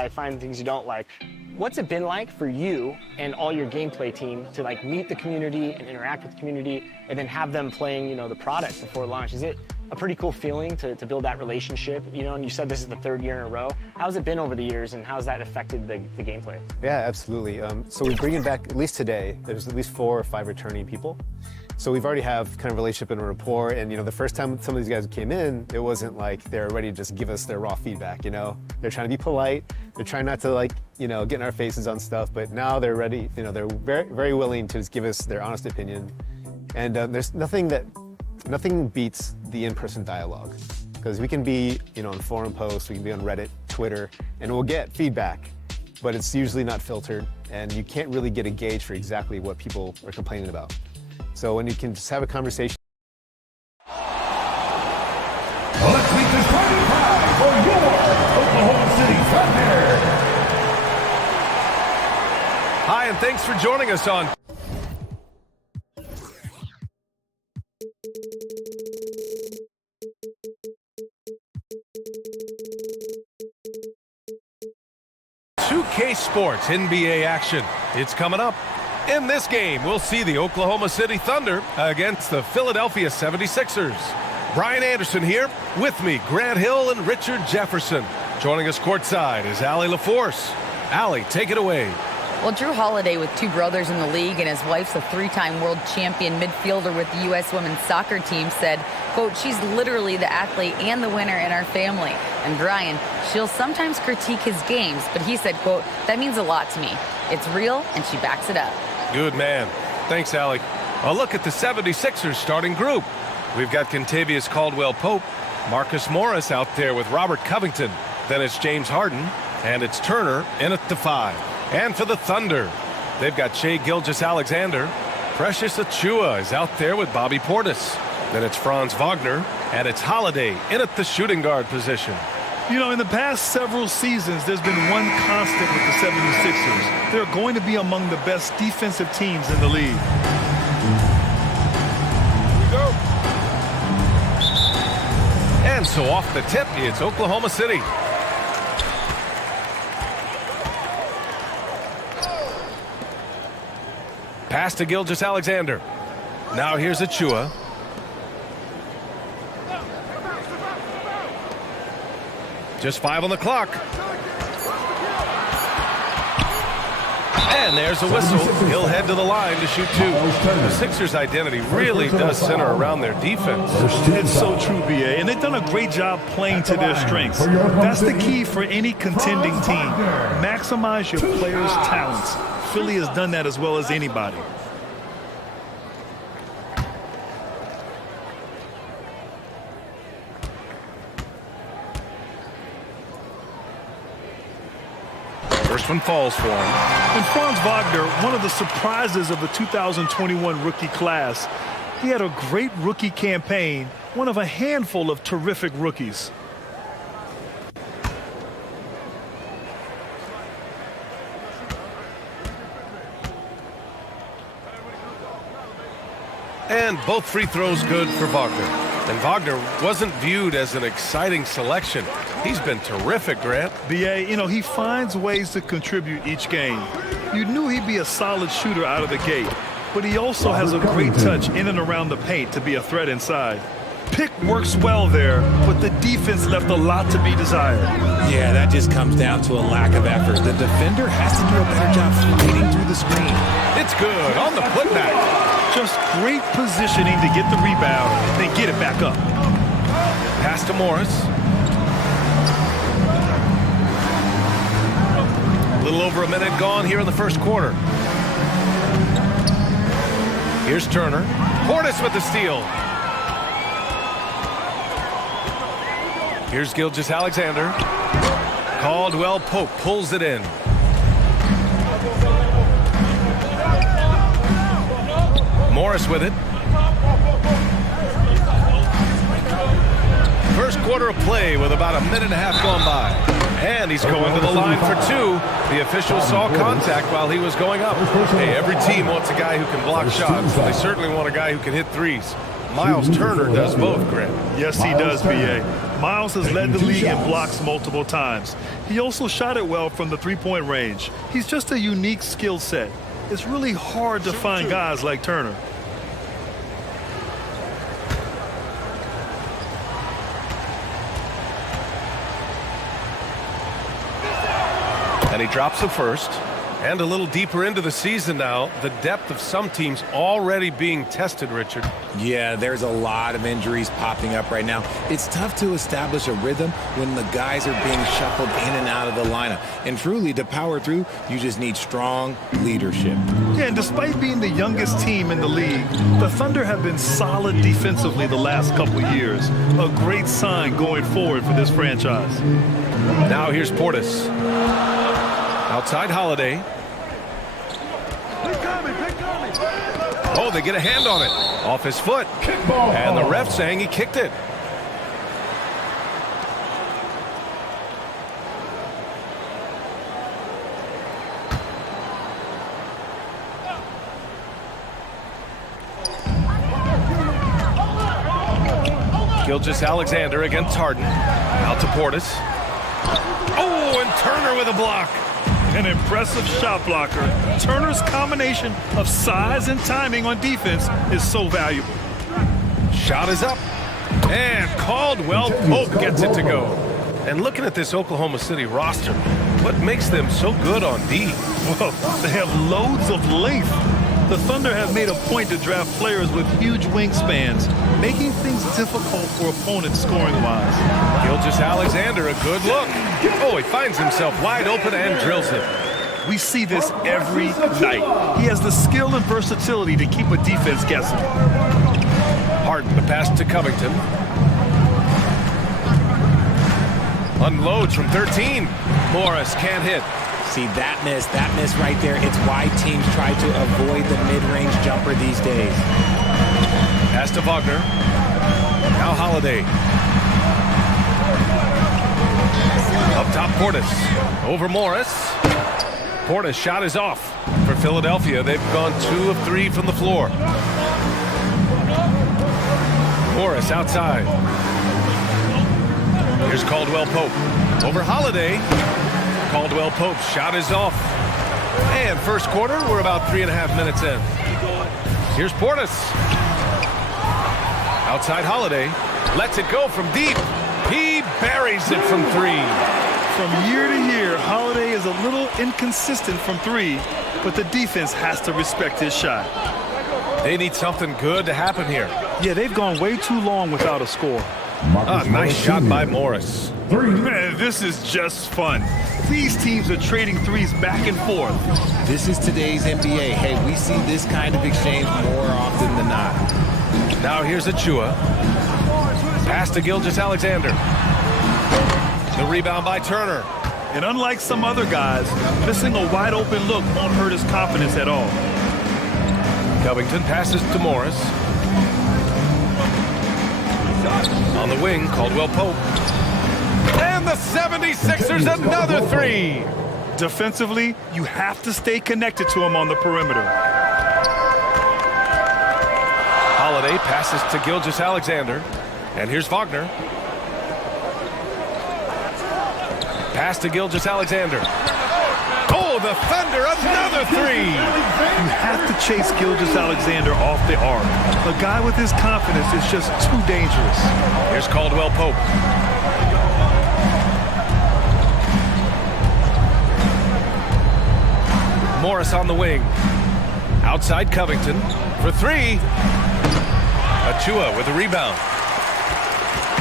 I find things you don't like. What's it been like for you and all your gameplay team to like meet the community and interact with the community and then have them playing, you know, the product before launch? Is it a pretty cool feeling to build that relationship? You know, and you said this is the third year in a row. How's it been over the years and how's that affected the gameplay? Yeah, absolutely. So we're bringing back, at least today, there's at least 4 or 5 returning people. So we've already have kind of relationship and a rapport, and you know, the first time some of these guys came in, it wasn't like they're ready to just give us their raw feedback, you know? They're trying to be polite, they're trying not to like, you know, get in our faces on stuff, but now they're ready, you know, they're very, very willing to just give us their honest opinion. And there's nothing beats the in-person dialogue. Because we can be, you know, on forum posts, we can be on Reddit, Twitter, and we'll get feedback, but it's usually not filtered, and you can't really get a gauge for exactly what people are complaining about. So when you can just have a conversation. Let's meet the starting five for your Oklahoma City Thunder. Hi, and thanks for joining us on K Sports NBA action. It's coming up. In this game, we'll see the Oklahoma City Thunder against the Philadelphia 76ers. Brian Anderson here. With me, Grant Hill and Richard Jefferson. Joining us courtside is Allie LaForce. Allie, take it away. Well, Drew Holiday, with 2 brothers in the league, and his wife's a 3-time world champion midfielder with the U.S. women's soccer team, said, quote, she's literally the athlete and the winner in our family. And Brian, she'll sometimes critique his games, but he said, quote, that means a lot to me. It's real, and she backs it up. Good man. Thanks, Allie. A look at the 76ers starting group. We've got Kentavious Caldwell-Pope, Marcus Morris out there with Robert Covington. Then it's James Harden, and it's Turner in at the 5. And for the Thunder, they've got Shai Gilgeous-Alexander. Precious Achiuwa is out there with Bobby Portis. Then it's Franz Wagner, and it's Holiday in at the shooting guard position. You know, in the past several seasons, there's been one constant with the 76ers. They're going to be among the best defensive teams in the league. Go. And so off the tip, it's Oklahoma City. Pass to Gilgeous-Alexander. Now here's Achiuwa. Just 5 on the clock. And there's a whistle. He'll head to the line to shoot 2. The Sixers' identity really does center around their defense. It's so true, B.A., and they've done a great job playing to their strengths. That's the key for any contending team. Maximize your players' talents. Philly has done that as well as anybody. First one falls for him. And Franz Wagner, one of the surprises of the 2021 rookie class. He had a great rookie campaign, one of a handful of terrific rookies. And both free throws good for Wagner. And Wagner wasn't viewed as an exciting selection. He's been terrific, Grant. B.A., you know, he finds ways to contribute each game. You knew he'd be a solid shooter out of the gate, but he also has a great touch in and around the paint to be a threat inside. Pick works well there, but the defense left a lot to be desired. Yeah, that just comes down to a lack of effort. The defender has to do a better job fighting through the screen. It's good on the putback. Just great positioning to get the rebound, then get it back up. Pass to Morris. A little over a minute gone here in the first quarter. Here's Turner. Portis with the steal. Here's Gilgeous-Alexander. Caldwell-Pope pulls it in. Morris with it. First quarter of play with about a minute and a half gone by. And he's going to the line for 2. The official saw contact while he was going up. Hey, every team wants a guy who can block shots. They certainly want a guy who can hit threes. Miles Turner does both, Grant. Yes, he does, B.A. Miles has led the league in blocks multiple times. He also shot it well from the three-point range. He's just a unique skill set. It's really hard to find guys like Turner. And he drops the first. And a little deeper into the season now, the depth of some teams already being tested, Richard. Yeah, there's a lot of injuries popping up right now. It's tough to establish a rhythm when the guys are being shuffled in and out of the lineup. And truly, to power through, you just need strong leadership. Yeah, and despite being the youngest team in the league, the Thunder have been solid defensively the last couple years. A great sign going forward for this franchise. Now here's Portis. Outside Holiday. Oh, they get a hand on it. Off his foot. And the ref saying he kicked it. Gilgeous-Alexander against Harden. Out to Portis. Oh, and Turner with a block. An impressive shot blocker. Turner's combination of size and timing on defense is so valuable. Shot is up. And Caldwell Pope gets it to go. And looking at this Oklahoma City roster, what makes them so good on D? Well, they have loads of length. The Thunder have made a point to draft players with huge wingspans, making things difficult for opponents scoring-wise. Gilgeous-Alexander, a good look. Oh, he finds himself wide open and drills it. We see this every night. He has the skill and versatility to keep a defense guessing. Harden, the pass to Covington. Unloads from 13. Morris can't hit. See, that miss right there, it's why teams try to avoid the mid-range jumper these days. Pass to Wagner. Now Holiday. Up top, Portis. Over Morris. Portis' shot is off. For Philadelphia, they've gone 2 of 3 from the floor. Morris outside. Here's Caldwell Pope. Over Holiday. Caldwell Pope's shot is off. And first quarter, we're about 3.5 minutes in. Here's Portis. Outside Holiday. Lets it go from deep. He buries it from 3. From year to year, Holiday is a little inconsistent from 3, but the defense has to respect his shot. They need something good to happen here. Yeah, they've gone way too long without a score. Nice shot by Morris. Man, this is just fun. These teams are trading threes back and forth. This is today's NBA. Hey, we see this kind of exchange more often than not. Now here's Achua. Pass to Gilgeous-Alexander. The rebound by Turner. And unlike some other guys, missing a wide open look won't hurt his confidence at all. Covington passes to Morris. On the wing, Caldwell Pope. And the 76ers another 3. Defensively, you have to stay connected to him on the perimeter. Holiday passes to Gilgeous-Alexander. And here's Wagner. Pass to Gilgeous-Alexander. Oh, the Thunder, another 3. You have to chase Gilgeous-Alexander off the arc. A guy with his confidence is just too dangerous. Here's Caldwell Pope. Morris on the wing. Outside Covington for 3. Achua with the rebound.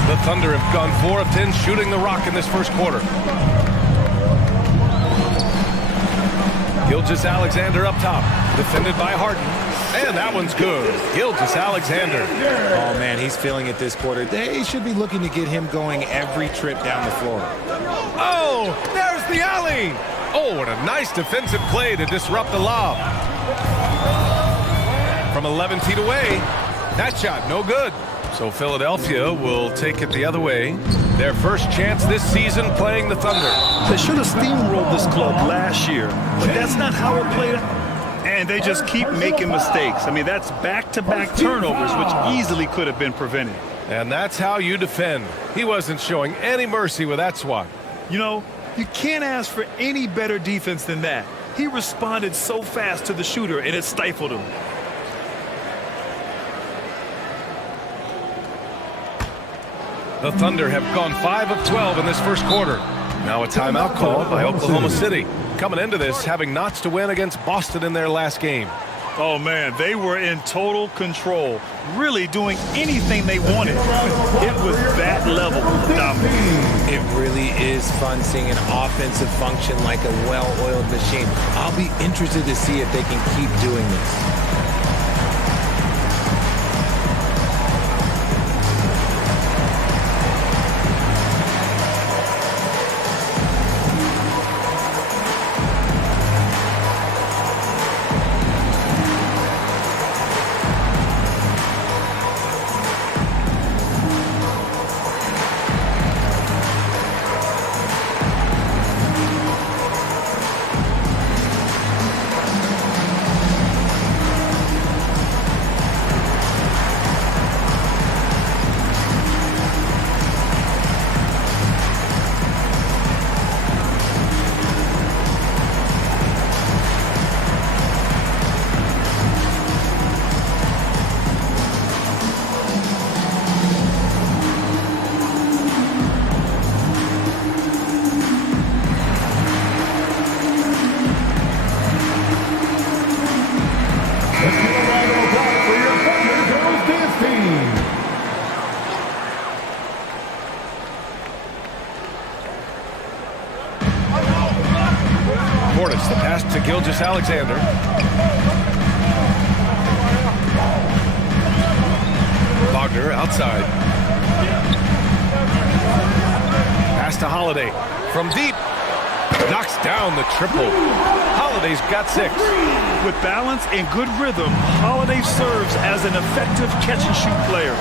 The Thunder have gone 4 of 10 shooting the rock in this first quarter. Gilgeous-Alexander up top, defended by Harden. And that one's good. Gilgeous-Alexander. Oh, man, he's feeling it this quarter. They should be looking to get him going every trip down the floor. Oh, there's the alley. Oh, and a nice defensive play to disrupt the lob. From 11 feet away, that shot no good. So Philadelphia will take it the other way. Their first chance this season playing the Thunder. They should have steamrolled this club last year, but that's not how it played out. And they just keep making mistakes. I mean, that's back-to-back turnovers, which easily could have been prevented. And that's how you defend. He wasn't showing any mercy with that swat. You know, you can't ask for any better defense than that. He responded so fast to the shooter, and it stifled him. The Thunder have gone 5 of 12 in this first quarter. Now a timeout call by Oklahoma City. Coming into this, having knots to win against Boston in their last game. Oh, man, they were in total control, really doing anything they wanted. It was that level of dominance. It really is fun seeing an offensive function like a well-oiled machine. I'll be interested to see if they can keep doing this. The pass to Gilgeous-Alexander. Wagner outside. Pass to Holiday. From deep. Knocks down the triple. Holiday's got 6. With balance and good rhythm, Holiday serves as an effective catch-and-shoot player.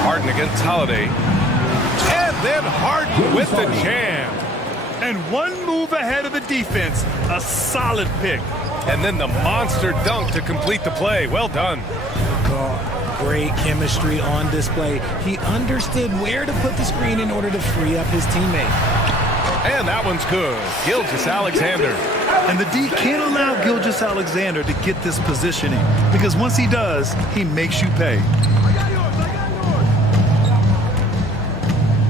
Harden against Holiday. And then Harden with the jam. And one move ahead of the defense. A solid pick. And then the monster dunk to complete the play. Well done. Great chemistry on display. He understood where to put the screen in order to free up his teammate. And that one's good. Gilgeous-Alexander. And the D can't allow Gilgeous-Alexander to get this positioning, because once he does, he makes you pay.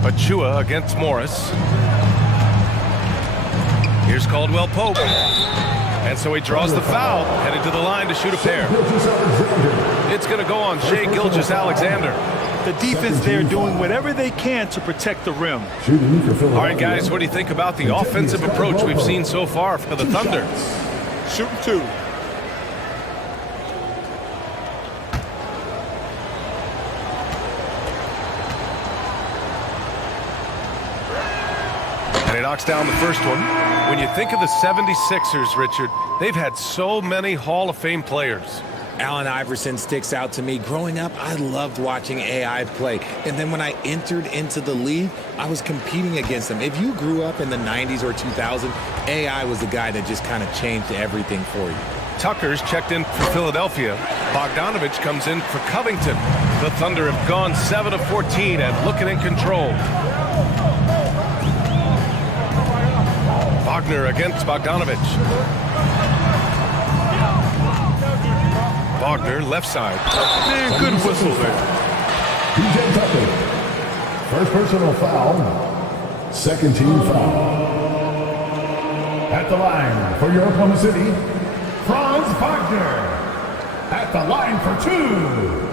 Achua against Morris. Here's Caldwell Pope. And so he draws the foul, headed to the line to shoot a pair. It's going to go on Shai Gilgeous-Alexander. The defense there doing whatever they can to protect the rim. All right, guys, what do you think about the offensive approach we've seen so far for the Thunder? Shooting 2. And he knocks down the first one. When you think of the 76ers, Richard, they've had so many Hall of Fame players. Allen Iverson sticks out to me. Growing up, I loved watching AI play. And then when I entered into the league, I was competing against him. If you grew up in the 90s or 2000, AI was the guy that just kind of changed everything for you. Tucker's checked in for Philadelphia. Bogdanovich comes in for Covington. The Thunder have gone 7 of 14 and looking in control. Wagner against Bogdanovich. Wagner, left side. Man, good whistle there. PJ Tucker. First personal foul. Second team foul. At the line for your Oklahoma City, Franz Wagner. At the line for 2.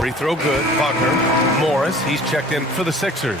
Free throw good. Wagner. Morris, he's checked in for the Sixers.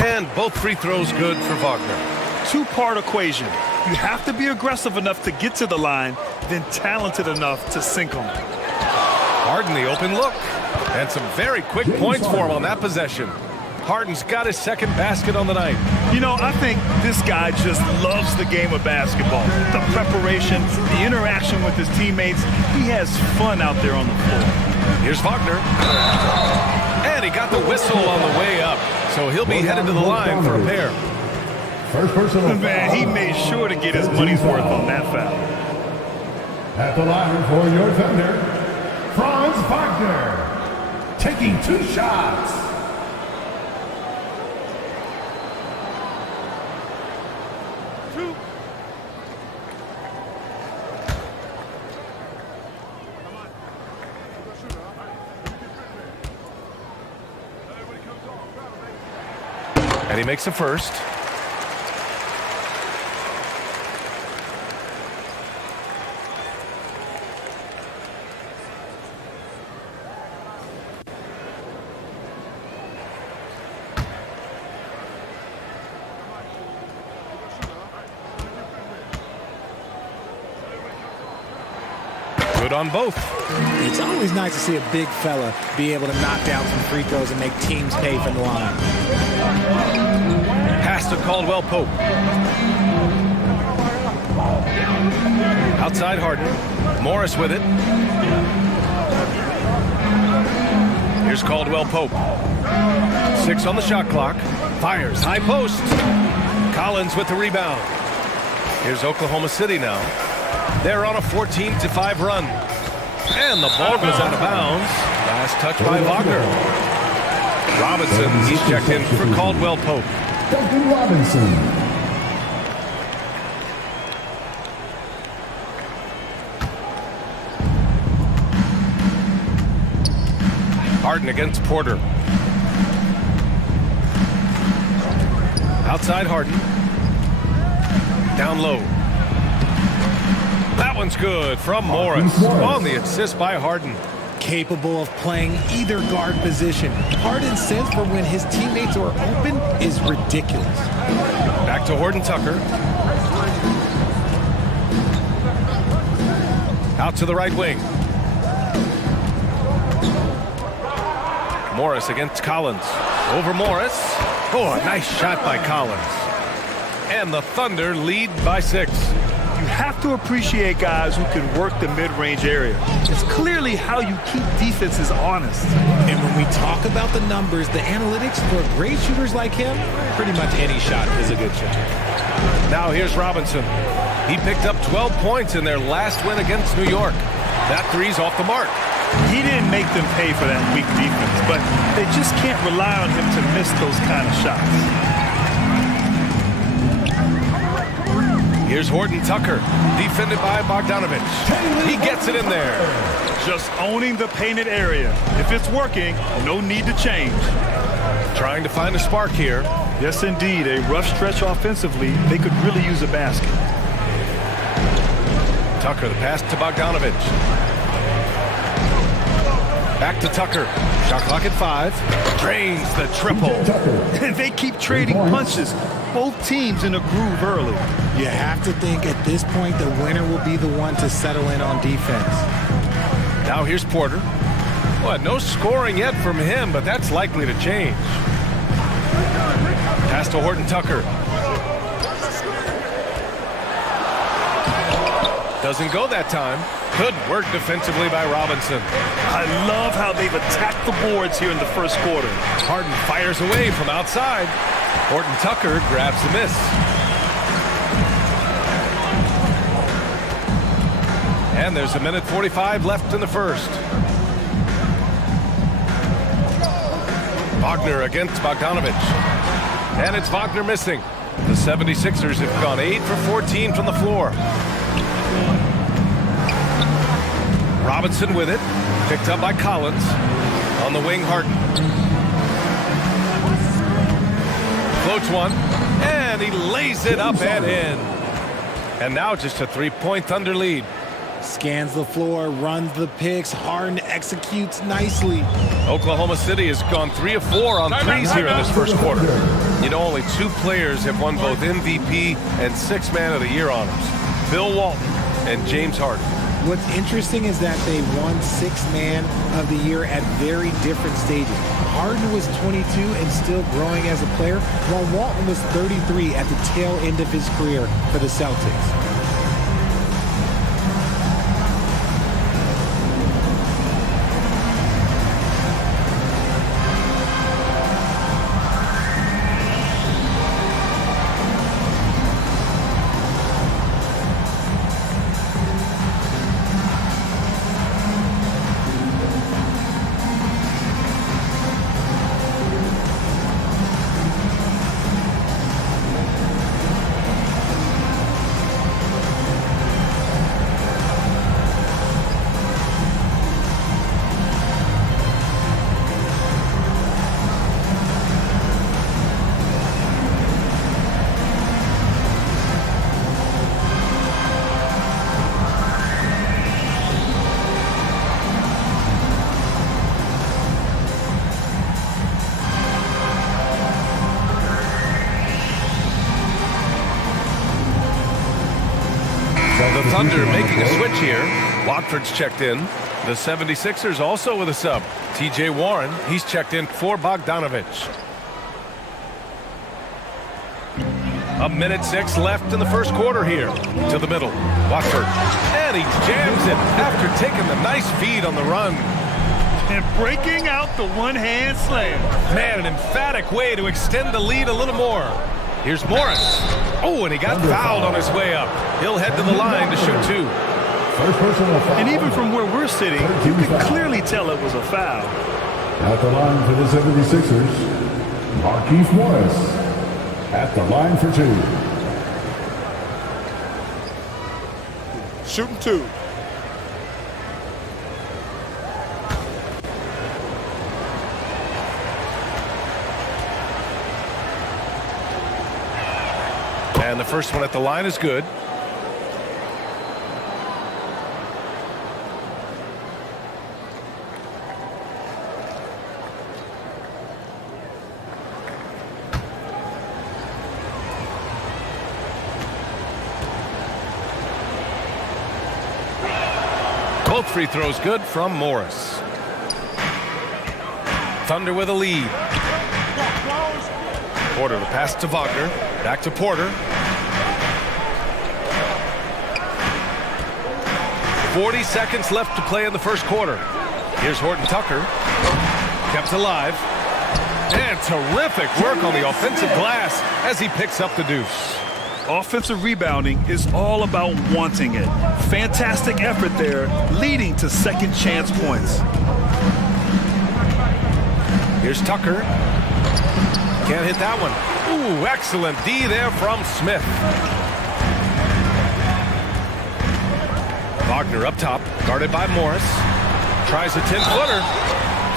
And both free throws good for Wagner. two-part equation. You have to be aggressive enough to get to the line, then talented enough to sink them. Harden the open look. And some very quick points for him on that possession. Harden's got his second basket on the night. You know, I think this guy just loves the game of basketball. The preparation, the interaction with his teammates. He has fun out there on the floor. Here's Wagner. And he got the whistle on the way up. So he'll be headed to the line for a pair. First personal foul. Man, he made sure to get his money's worth on that foul. At the line for your defender, Franz Wagner. Taking 2 shots. And he makes a first. Good on both. It's always nice to see a big fella be able to knock down some free throws and make teams pay for the line. Pass to Caldwell Pope. Outside Harden. Morris with it. Here's Caldwell Pope. 6 on the shot clock. Fires. High post. Collins with the rebound. Here's Oklahoma City now. They're on a 14-5 run. And the ball goes out of bounds. Last touch by Wagner. Robinson, he's checked in for Caldwell Pope. Duncan Robinson. Harden against Porter. Outside Harden. Down low. That one's good from Morris on the assist by Harden. Capable of playing either guard position. Harden's sense for when his teammates are open is ridiculous. Back to Horton Tucker. Out to the right wing. Morris against Collins. Over Morris. Oh, a nice shot by Collins. And the Thunder lead by 6. You have to appreciate guys who can work the mid-range area. It's clearly how you keep defenses honest. And when we talk about the numbers, the analytics for great shooters like him, pretty much any shot is a good shot. Now here's Robinson. He picked up 12 points in their last win against New York. That three's off the mark. He didn't make them pay for that weak defense, but they just can't rely on him to miss those kind of shots. Here's Horton Tucker, defended by Bogdanovich. He gets it in there. Just owning the painted area. If it's working, no need to change. Trying to find a spark here. Yes, indeed. A rough stretch offensively. They could really use a basket. Tucker, the pass to Bogdanovich. Back to Tucker. Shot clock at 5. Drains the triple. And they keep trading punches. Both teams in a groove early. You have to think at this point the winner will be the one to settle in on defense. Now here's Porter. Well, no scoring yet from him, but that's likely to change. Pass to Horton Tucker. Doesn't go that time. Good work defensively by Robinson. I love how they've attacked the boards here in the first quarter. Harden fires away from outside. Horton Tucker grabs the miss. And there's a minute 45 left in the first. Wagner against Bogdanovich. And it's Wagner missing. The 76ers have gone 8 for 14 from the floor. Robinson with it. Picked up by Collins. On the wing, Harden. Floats one. And he lays it up and in. And now just a 3-point Thunder lead. Scans the floor, runs the picks. Harden executes nicely. Oklahoma City has gone 3 of 4 on threes here in this first quarter. You know, only 2 players have won both MVP and 6th Man of the Year honors. Bill Walton and James Harden. What's interesting is that they won 6th Man of the Year at very different stages. Harden was 22 and still growing as a player, while Walton was 33 at the tail end of his career for the Celtics. The Thunder making a switch here. Watford's checked in. The 76ers also with a sub. T.J. Warren, he's checked in for Bogdanovich. 1:06 left in the first quarter here. To the middle. Watford. And he jams it after taking the nice feed on the run. And breaking out the one-hand slam. Man, an emphatic way to extend the lead a little more. Here's Morris. Oh, and he got fouled on his way up. He'll head to the line to shoot 2. First personal foul. And even from where we're sitting, you can clearly tell it was a foul. At the line for the 76ers, Markieff Morris. At the line for 2. Shooting 2. And the first one at the line is good. Both free throws good from Morris. Thunder with a lead. Porter the pass to Wagner. Back to Porter. 40 seconds left to play in the first quarter. Here's Horton Tucker. Kept alive. And terrific work on the offensive glass as he picks up the deuce. Offensive rebounding is all about wanting it. Fantastic effort there, leading to second chance points. Here's Tucker. Can't hit that one. Ooh, excellent D there from Smith. Wagner up top, guarded by Morris. Tries a 10-footer.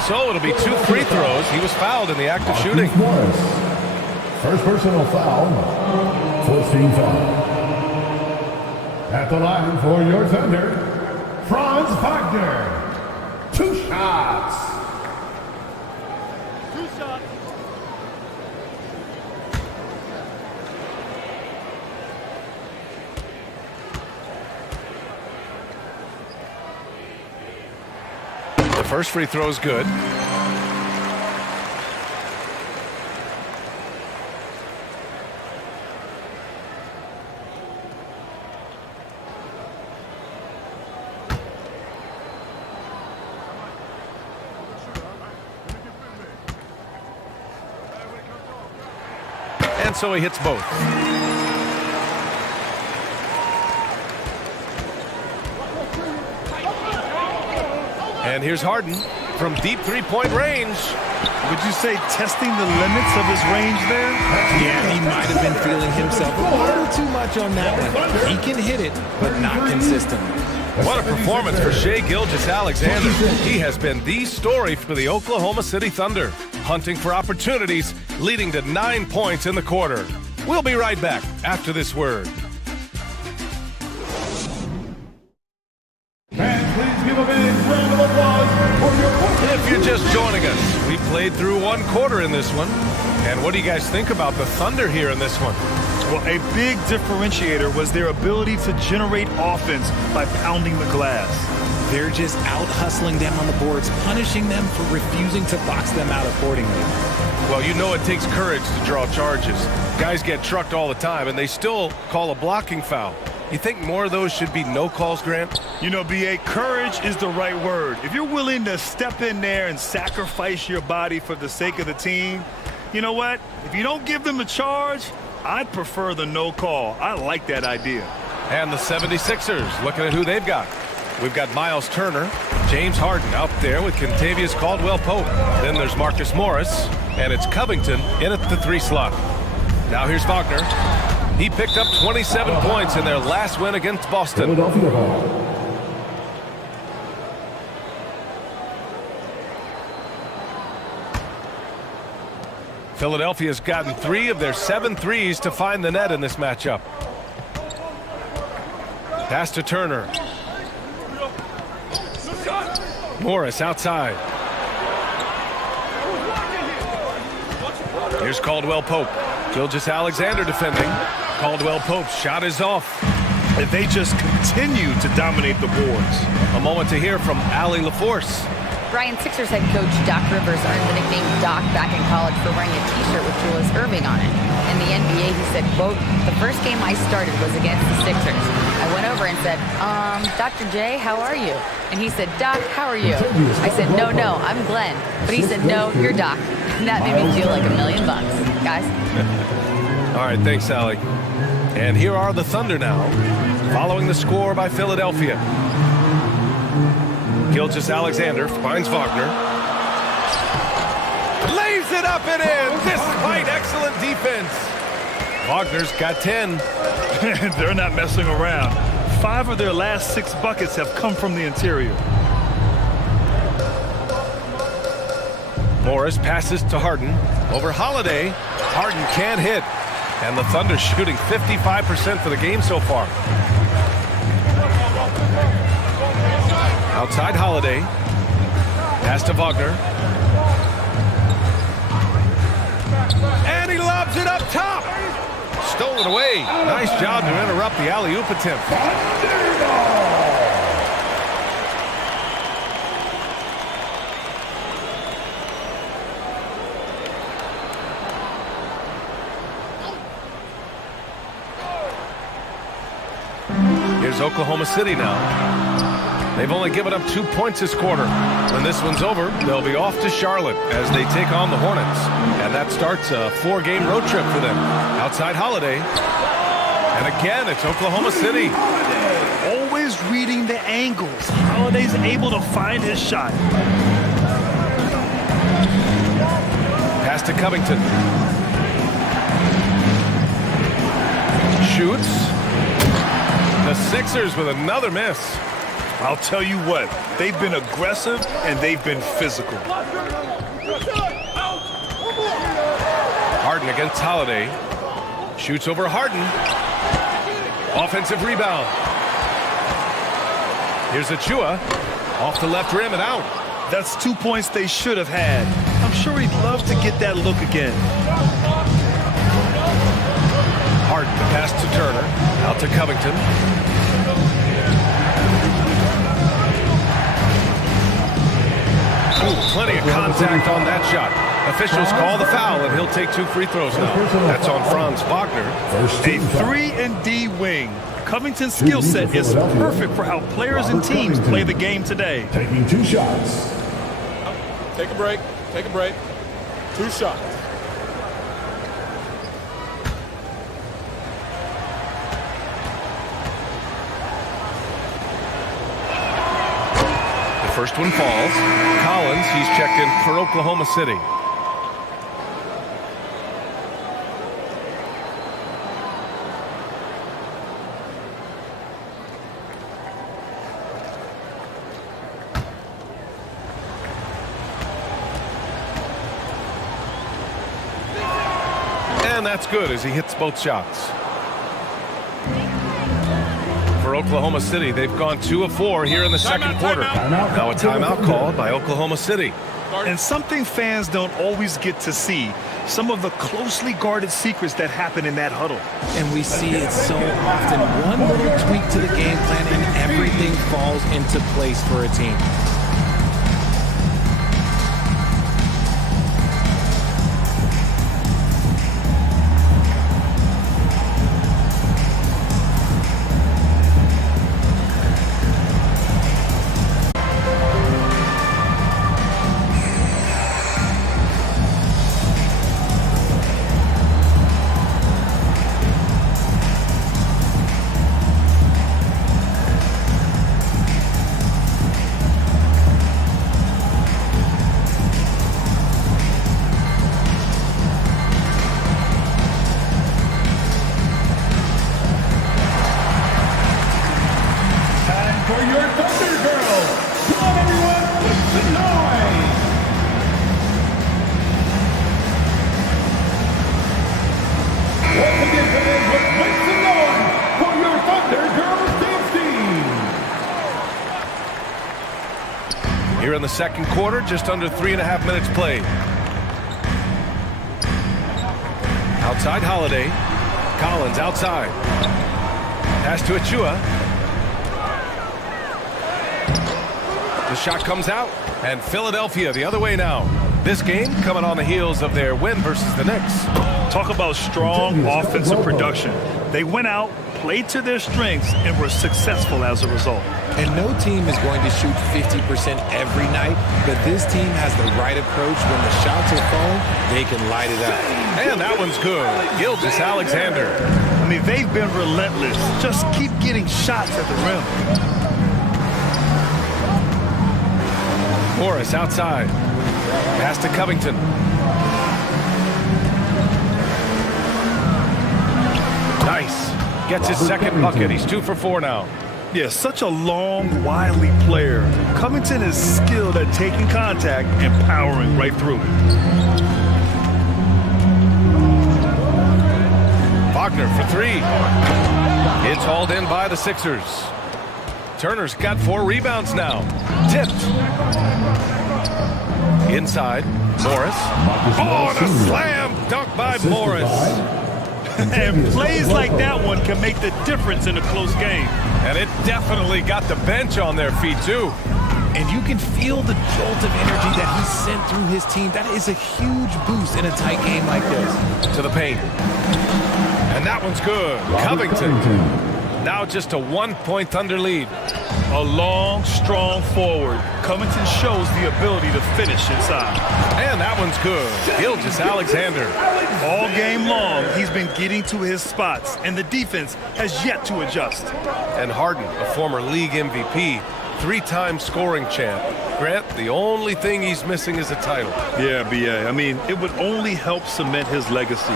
So it'll be 2 free throws. He was fouled in the act of shooting. Morris. First personal foul. 14 foul. At the line for your Thunder, Franz Wagner. 2 shots. The first free throw is good. And so he hits both. And here's Harden from deep three-point range. Would you say testing the limits of his range there? Yeah, he might have been feeling himself a little too much on that one. He can hit it, but not consistently. What a performance for Shai Gilgeous-Alexander. He has been the story for the Oklahoma City Thunder, hunting for opportunities, leading to 9 points in the quarter. We'll be right back after this word. And please give a big round of applause for your If you're just joining us, we played through one quarter in this one. And what do you guys think about the Thunder here in this one? Well, a big differentiator was their ability to generate offense by pounding the glass. They're just out-hustling them on the boards, punishing them for refusing to box them out accordingly. Well, you know it takes courage to draw charges. Guys get trucked all the time, and they still call a blocking foul. You think more of those should be no calls, Grant? You know, B.A., courage is the right word. If you're willing to step in there and sacrifice your body for the sake of the team, you know what? If you don't give them a charge, I'd prefer the no call. I like that idea. And the 76ers, looking at who they've got. We've got Miles Turner, James Harden out there with Kentavious Caldwell-Pope. Then there's Marcus Morris, and it's Covington in at the 3 slot. Now here's Wagner. He picked up 27 points in their last win against Boston. Philadelphia ball. Philadelphia's gotten 3 of their 7 threes to find the net in this matchup. Pass to Turner. Morris outside. Here's Caldwell-Pope. Gilgeous-Alexander defending. Caldwell-Pope's shot is off. And they just continue to dominate the boards. A moment to hear from Allie LaForce. Brian, Sixers head coach Doc Rivers earned the nickname Doc back in college for wearing a T-shirt with Julius Erving on it. In the NBA, he said, quote, "The first game I started was against the Sixers. I went over and said, Dr. J, how are you?" And he said, "Doc, how are you?" I said, no, I'm Glenn." But he said, "No, you're Doc." And that made me feel like $1 million, guys. All right, thanks, Allie. And here are the Thunder now, following the score by Philadelphia. Gilgeous-Alexander finds Wagner. Lays it up and in, despite excellent defense. Wagner's got 10. They're not messing around. 5 of their last 6 buckets have come from the interior. Morris passes to Harden. Over Holiday. Harden can't hit. And the Thunder shooting 55% for the game so far. Outside Holiday. Pass to Wagner. And he lobs it up top. Stolen away. Nice job to interrupt the alley-oop attempt. Here's Oklahoma City now. They've only given up 2 points this quarter. When this one's over, they'll be off to Charlotte as they take on the Hornets. And that starts a 4-game road trip for them. Outside Holiday. And again, it's Oklahoma City. Always reading the angles. Holiday's able to find his shot. Pass to Covington. Shoots. The Sixers with another miss. I'll tell you what, they've been aggressive and they've been physical. Harden against Holiday. Shoots over Harden. Offensive rebound. Here's Achua. Off the left rim and out. That's 2 points they should have had. I'm sure he'd love to get that look again. Harden, the pass to Turner. Out to Covington. Ooh, plenty of contact on that shot. Officials call the foul, and he'll take 2 free throws now. That's on Franz Wagner. A 3-and-D wing. Covington's skill set is perfect for how players and teams play the game today. Taking 2 shots. Take a break. Take a break. 2 shots. First one falls. Collins, he's checked in for Oklahoma City. And that's good as he hits both shots. For Oklahoma City, they've gone 2 of 4 here in the second quarter. Now a timeout called by Oklahoma City. And something fans don't always get to see, some of the closely guarded secrets that happen in that huddle. And we see it so often. One little tweak to the game plan and everything falls into place for a team. Here in the second quarter, just under 3.5 minutes played. Outside Holiday. Collins outside. Pass to Achua. The shot comes out, and Philadelphia the other way now. This game coming on the heels of their win versus the Knicks. Talk about strong offensive production. They went out, played to their strengths, and were successful as a result. And no team is going to shoot 50% every night, but this team has the right approach. When the shots are falling, they can light it up. And that one's good. Gilgeous-Alexander. I mean, they've been relentless. Just keep getting shots at the rim. Morris outside. Pass to Covington. Nice. Gets his second bucket. He's 2 for 4 now. Yeah, such a long, wily player. Covington is skilled at taking contact and powering right through it. Wagner for 3. It's hauled in by the Sixers. Turner's got 4 rebounds now. Tipped. Inside. Morris. Oh, and a slam dunk by Morris. And plays like that one can make the difference in a close game. And it definitely got the bench on their feet, too. And you can feel the jolt of energy that he sent through his team. That is a huge boost in a tight game like this. To the paint. And that one's good. Covington. Now just a 1-point Thunder lead. A long, strong forward. Covington shows the ability to finish inside. And that one's good. Gilgeous-Alexander. All game long, he's been getting to his spots, and the defense has yet to adjust. And Harden, a former league MVP, 3-time scoring champ. Grant, the only thing he's missing is a title. Yeah, B.A. I mean, it would only help cement his legacy.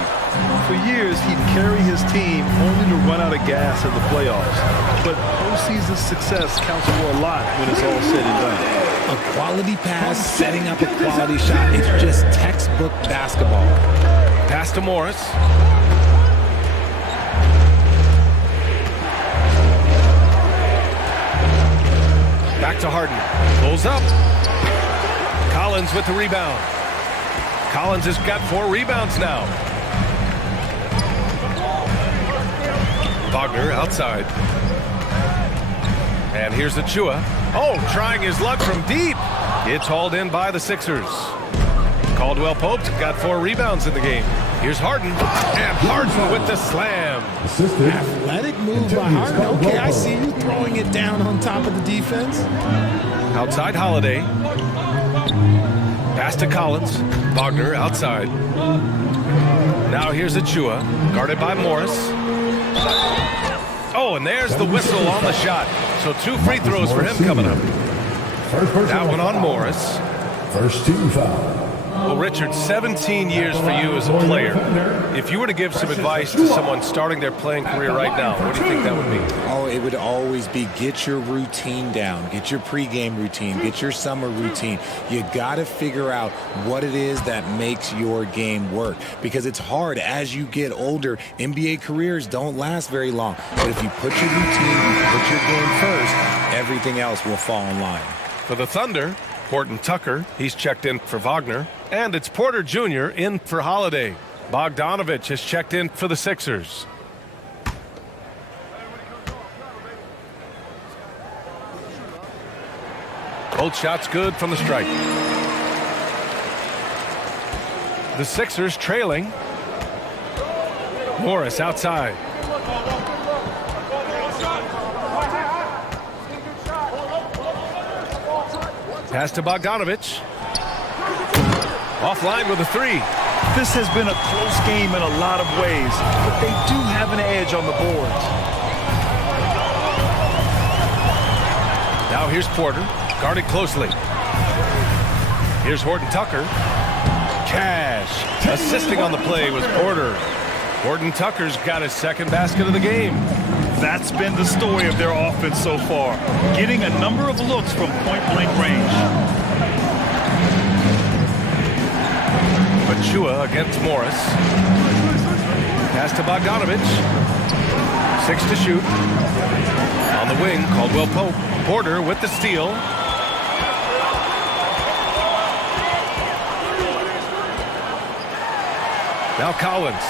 For years, he'd carry his team only to run out of gas in the playoffs. But postseason success counts for a lot when it's all said and done. A quality pass, setting up a quality shot. It's just textbook basketball. Pass to Morris. Back to Harden. Pulls up. Collins with the rebound. Collins has got 4 rebounds now. Wagner outside. And here's Achua. Oh, trying his luck from deep. It's hauled in by the Sixers. Caldwell Pope's got 4 rebounds in the game. Here's Harden. And Harden with the slam. Athletic move by Harden. Okay, I see you throwing it down on top of the defense. Outside Holiday. Pass to Collins. Wagner outside. Now here's Achua. Guarded by Morris. Oh, and there's the whistle on the shot. So 2 free throws for him coming up. That one on Morris. First team foul. Well, Richard, 17 years for you as a player. If you were to give some advice to someone starting their playing career right now, what do you think that would be? Oh, it would always be get your routine down. Get your pregame routine. Get your summer routine. You got to figure out what it is that makes your game work. Because it's hard as you get older. NBA careers don't last very long. But if you put your routine, you put your game first, everything else will fall in line. For the Thunder, Horton Tucker, he's checked in for Wagner. And it's Porter Jr. in for Holiday. Bogdanovich has checked in for the Sixers. Both shots good from the stripe. The Sixers trailing. Morris outside. Pass to Bogdanovich. Offline with a three. This has been a close game in a lot of ways, but they do have an edge on the boards. Now here's Porter, guarded closely. Here's Horton Tucker. Cash. Assisting on the play was Porter. Horton Tucker's got his second basket of the game. That's been the story of their offense so far, getting a number of looks from point-blank range. Achua against Morris. Pass to Bogdanovich. 6 to shoot. On the wing, Caldwell Pope. Porter with the steal. Now Collins.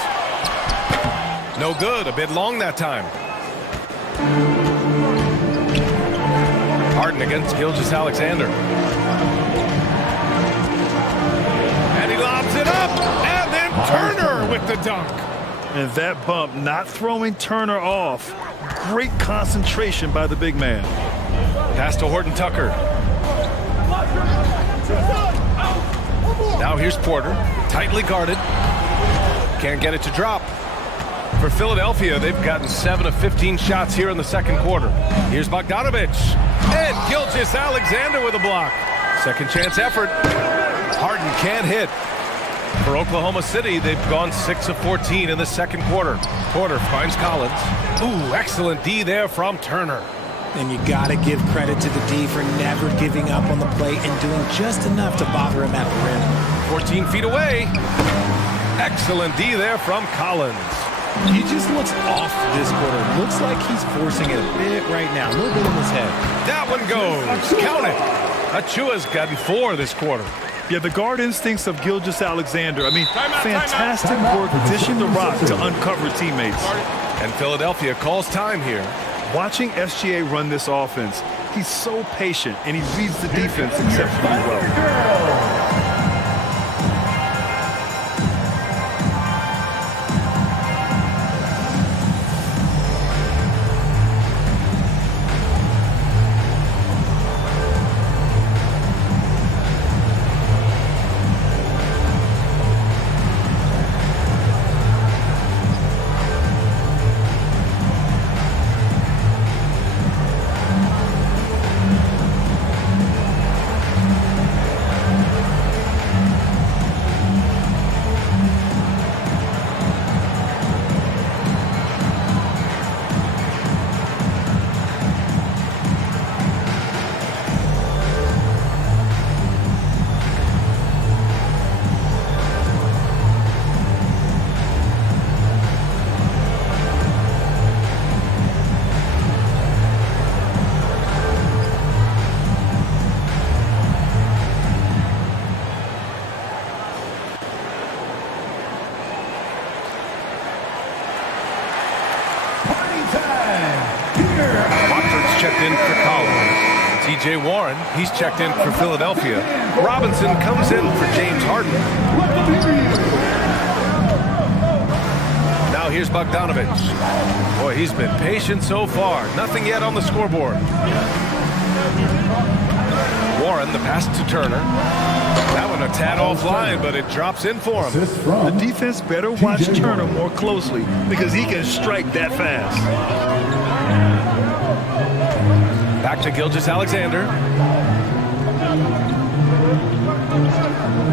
No good, a bit long that time. Harden against Gilgeous-Alexander. And he lobs it up, and then Turner with the dunk. And that bump not throwing Turner off. Great concentration by the big man. Pass to Horton Tucker. Now here's Porter, tightly guarded. Can't get it to drop. For Philadelphia, they've gotten 7 of 15 shots here in the second quarter. Here's Bogdanovich. And Gilgeous-Alexander with a block. Second chance effort. Harden can't hit. For Oklahoma City, they've gone 6 of 14 in the second quarter. Porter finds Collins. Ooh, excellent D there from Turner. And you got to give credit to the D for never giving up on the play and doing just enough to bother him at the rim. 14 feet away. Excellent D there from Collins. He just looks off this quarter. Looks like he's forcing it a bit right now. A little bit in his head. That one goes. Count it. Achua's gotten 4 this quarter. Yeah, the guard instincts of Gilgeous-Alexander. I mean, fantastic work dishing the rock to uncover teammates. And Philadelphia calls time here. Watching SGA run this offense, he's so patient and he reads the defense exceptionally well. Watford's checked in for Collins. T.J. Warren, he's checked in for Philadelphia. Robinson comes in for James Harden. Now here's Bogdanovich. Boy, he's been patient so far. Nothing yet on the scoreboard. Warren, the pass to Turner. That one a tad offline, but it drops in for him. The defense better watch Turner more closely because he can strike that fast. Back to Gilgeous-Alexander.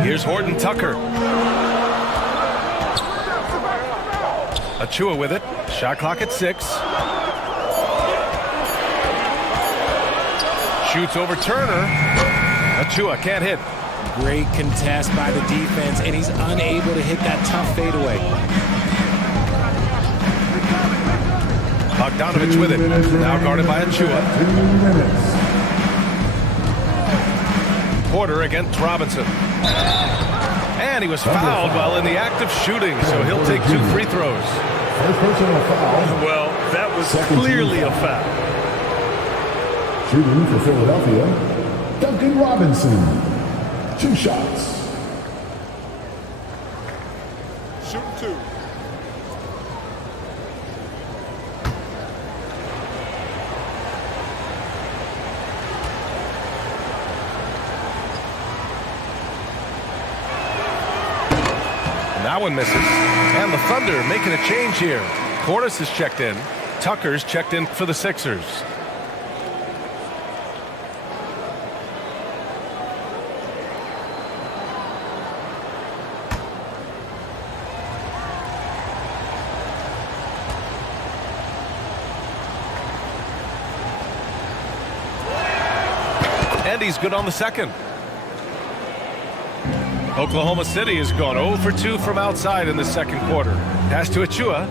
Here's Horton Tucker. Achua with it. Shot clock at 6. Shoots over Turner. Achua can't hit. Great contest by the defense, and he's unable to hit that tough fadeaway. Bogdanovich with it. Now guarded by Achua. Porter against Robinson. And he was fouled while in the act of shooting, so he'll take 2 free throws. First personal foul. Well, that was Second clearly team a foul. Shooting for Philadelphia, Duncan Robinson. 2 shots. Shooting 2. That one misses. And the Thunder making a change here. Portis is checked in. Tucker's checked in for the Sixers. And he's good on the second. Oklahoma City has gone 0 for 2 from outside in the second quarter. Pass to Achua.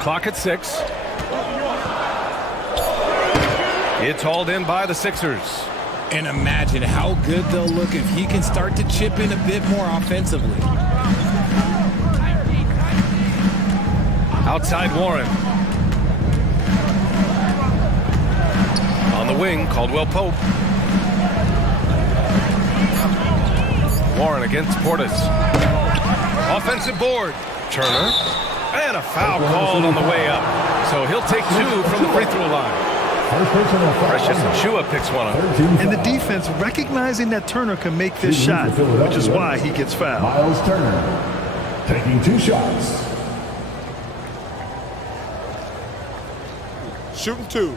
Clock at 6. It's hauled in by the Sixers. And imagine how good they'll look if he can start to chip in a bit more offensively. Outside Warren. On the wing, Caldwell Pope. Warren against Portis. Offensive board. Turner. And a foul called on the way up. So he'll take 2 from the free throw line. First personal foul. Precious Achua picks one up. And the defense recognizing that Turner can make this shot, which is why he gets fouled. Miles Turner taking 2 shots. Shooting 2.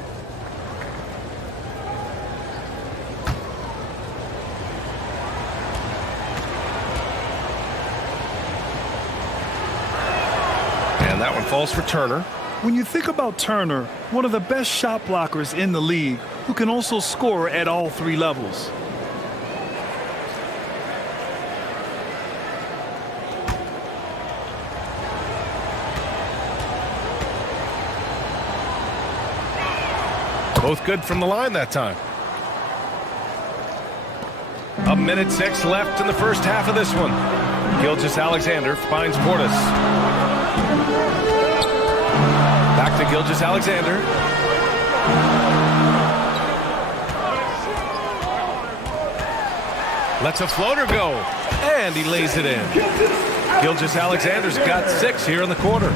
And that one falls for Turner. When you think about Turner, one of the best shot blockers in the league, who can also score at all 3 levels. Both good from the line that time. 1:06 left in the first half of this one. Gilgeous-Alexander finds Portis. Back to Gilgeous-Alexander. Lets a floater go. And he lays it in. Gilgeous-Alexander's got 6 here in the quarter.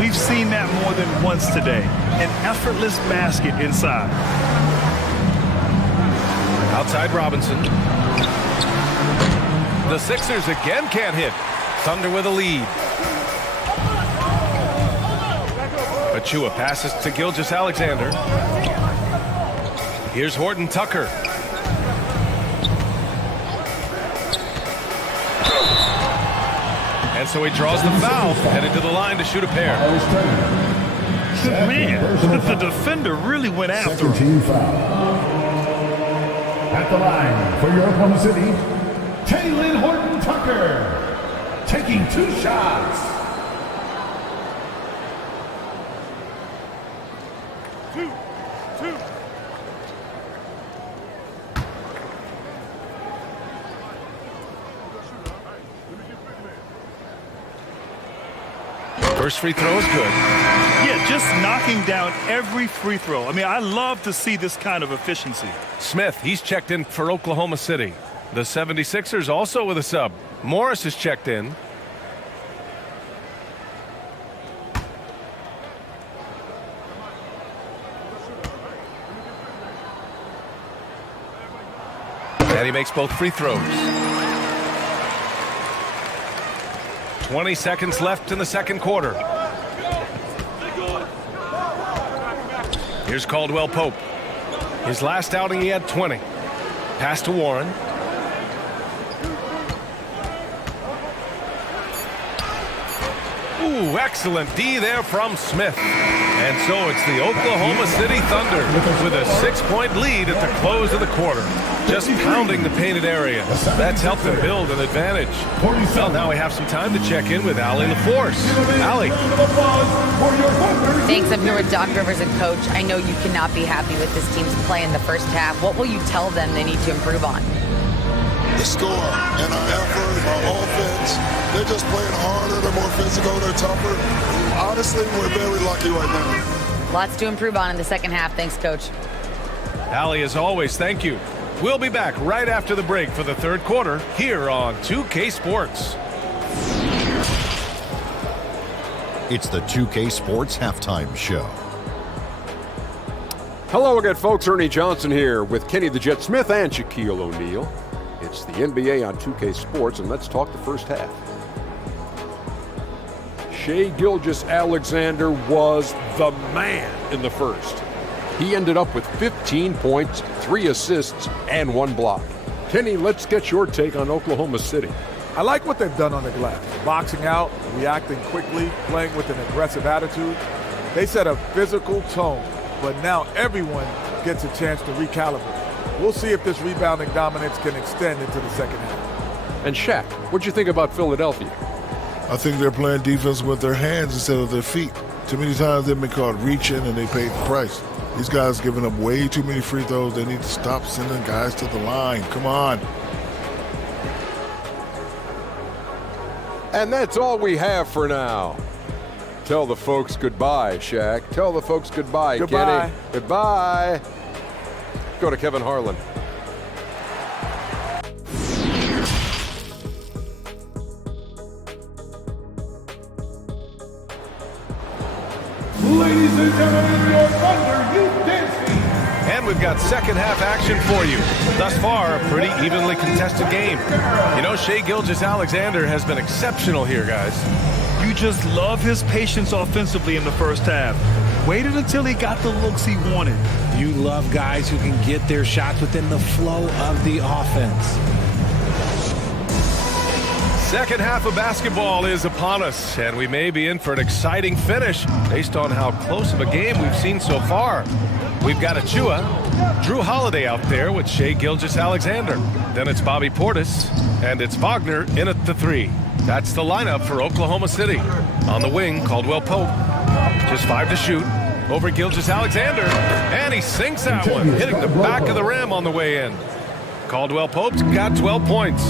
We've seen that more than once today. An effortless basket inside. Outside Robinson. The Sixers again can't hit. Thunder with a lead. Achua passes to Gilgeous-Alexander. Here's Horton Tucker. And so he draws the foul, headed to the line to shoot a pair. Man, the defender really went after Second him. team foul. At the line for your Oklahoma City, Talen Horton Tucker taking 2 shots. First free throw is good. Yeah, just knocking down every free throw. I mean, I love to see this kind of efficiency. Smith, he's checked in for Oklahoma City. The 76ers also with a sub. Morris is checked in. And he makes both free throws. 20 seconds left in the second quarter. Here's Caldwell Pope. His last outing, he had 20. Pass to Warren. Ooh, excellent D there from Smith. And so it's the Oklahoma City Thunder with a 6-point lead at the close of the quarter. Just pounding the painted area. That's helped them build an advantage. Well, now we have some time to check in with Allie LaForce. Allie. Thanks. I'm here with Doc Rivers and Coach. I know you cannot be happy with this team's play in the first half. What will you tell them they need to improve on? The score and our effort, our offense. They're just playing harder, they're more physical, they're tougher. Honestly, we're very lucky right now. Lots to improve on in the second half. Thanks, Coach. Allie, as always, thank you. We'll be back right after the break for the third quarter here on 2K Sports. It's the 2K Sports Halftime Show. Hello again, folks. Ernie Johnson here with Kenny the Jet Smith and Shaquille O'Neal. It's the NBA on 2K Sports, and let's talk the first half. Shai Gilgeous-Alexander was the man in the first. He ended up with 15 points, 3 assists, and 1 block. Kenny, let's get your take on Oklahoma City. I like what they've done on the glass. Boxing out, reacting quickly, playing with an aggressive attitude. They set a physical tone, but now everyone gets a chance to recalibrate. We'll see if this rebounding dominance can extend into the second half. And Shaq, what'd you think about Philadelphia? I think they're playing defense with their hands instead of their feet. Too many times they've been caught reaching and they paid the price. These guys giving up way too many free throws. They need to stop sending guys to the line. Come on. And that's all we have for now. Tell the folks goodbye, Shaq. Tell the folks goodbye, Goodbye. Kenny. Goodbye. Go to Kevin Harlan. Ladies and gentlemen, your Thunder Youth Dance Team. And we've got second half action for you. Thus far, a pretty evenly contested game. You know, Shai Gilgeous-Alexander has been exceptional here, guys. You just love his patience offensively in the first half. Waited until he got the looks he wanted. You love guys who can get their shots within the flow of the offense. Second half of basketball is upon us, and we may be in for an exciting finish based on how close of a game we've seen so far. We've got Achua, Drew Holiday out there with Shai Gilgeous-Alexander. Then it's Bobby Portis, and it's Wagner in at the 3. That's the lineup for Oklahoma City. On the wing, Caldwell Pope. Just 5 to shoot. Over Gilgeous-Alexander, and he sinks that one, hitting the back of the rim on the way in. Caldwell Pope's got 12 points.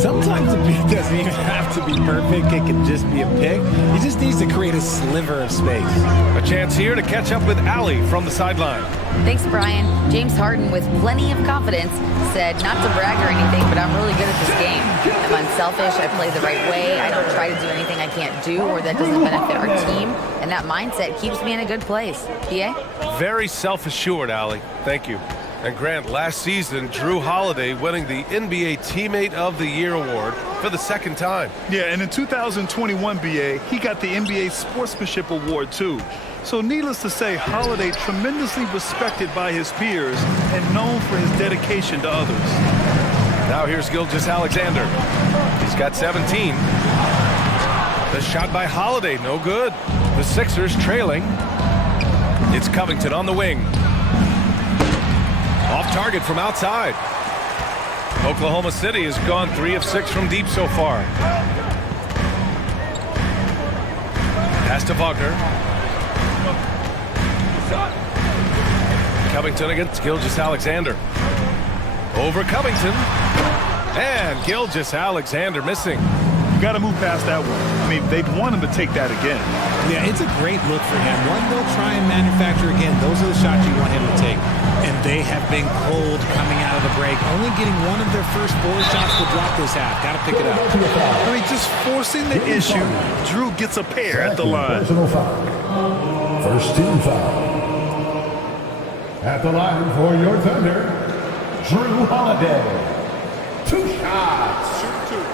Sometimes the beat doesn't even have to be perfect. It can just be a pick. He just needs to create a sliver of space. A chance here to catch up with Allie from the sideline. Thanks, Brian. James Harden, with plenty of confidence, said not to brag or anything, but I'm really good at this game. I'm unselfish. I play the right way. I don't try to do anything I can't do or that doesn't benefit our team. And that mindset keeps me in a good place. PA? Very self-assured, Allie. Thank you. And Grant, last season, Drew Holiday winning the NBA Teammate of the Year award for the second time. Yeah, and in 2021, BA, he got the NBA Sportsmanship Award, too. So needless to say, Holiday tremendously respected by his peers and known for his dedication to others. Now here's Gilgeous-Alexander. He's got 17. The shot by Holiday, no good. The Sixers trailing. It's Covington on the wing. Off target from outside. Oklahoma City has gone 3 of 6 from deep so far. Pass to Wagner. Covington against Gilgeous-Alexander. Over Covington. And Gilgeous-Alexander missing. You got to move past that one. I mean, they'd want him to take that again. Yeah, it's a great look for him. One they'll try and manufacture again. Those are the shots you want him to take. And they have been cold coming out of the break. Only getting one of their first 4 shots to drop this half. Got to pick it up. I mean, just forcing the issue. Drew gets a pair at the line. Personal foul. First team foul. At the line for your Thunder, Drew Holiday. 2 shots. Shoot 2.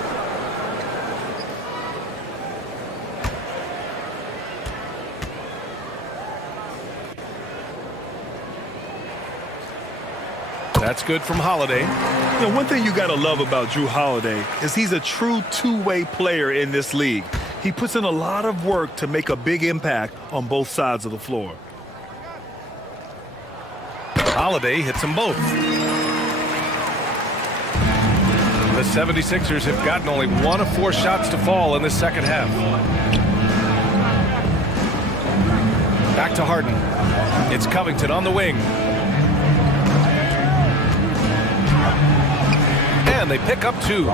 That's good from Holiday. You know, one thing you got to love about Drew Holiday is he's a true two-way player in this league. He puts in a lot of work to make a big impact on both sides of the floor. Holiday hits them both. The 76ers have gotten only 1 of 4 shots to fall in the second half. Back to Harden. It's Covington on the wing. And they pick up 2.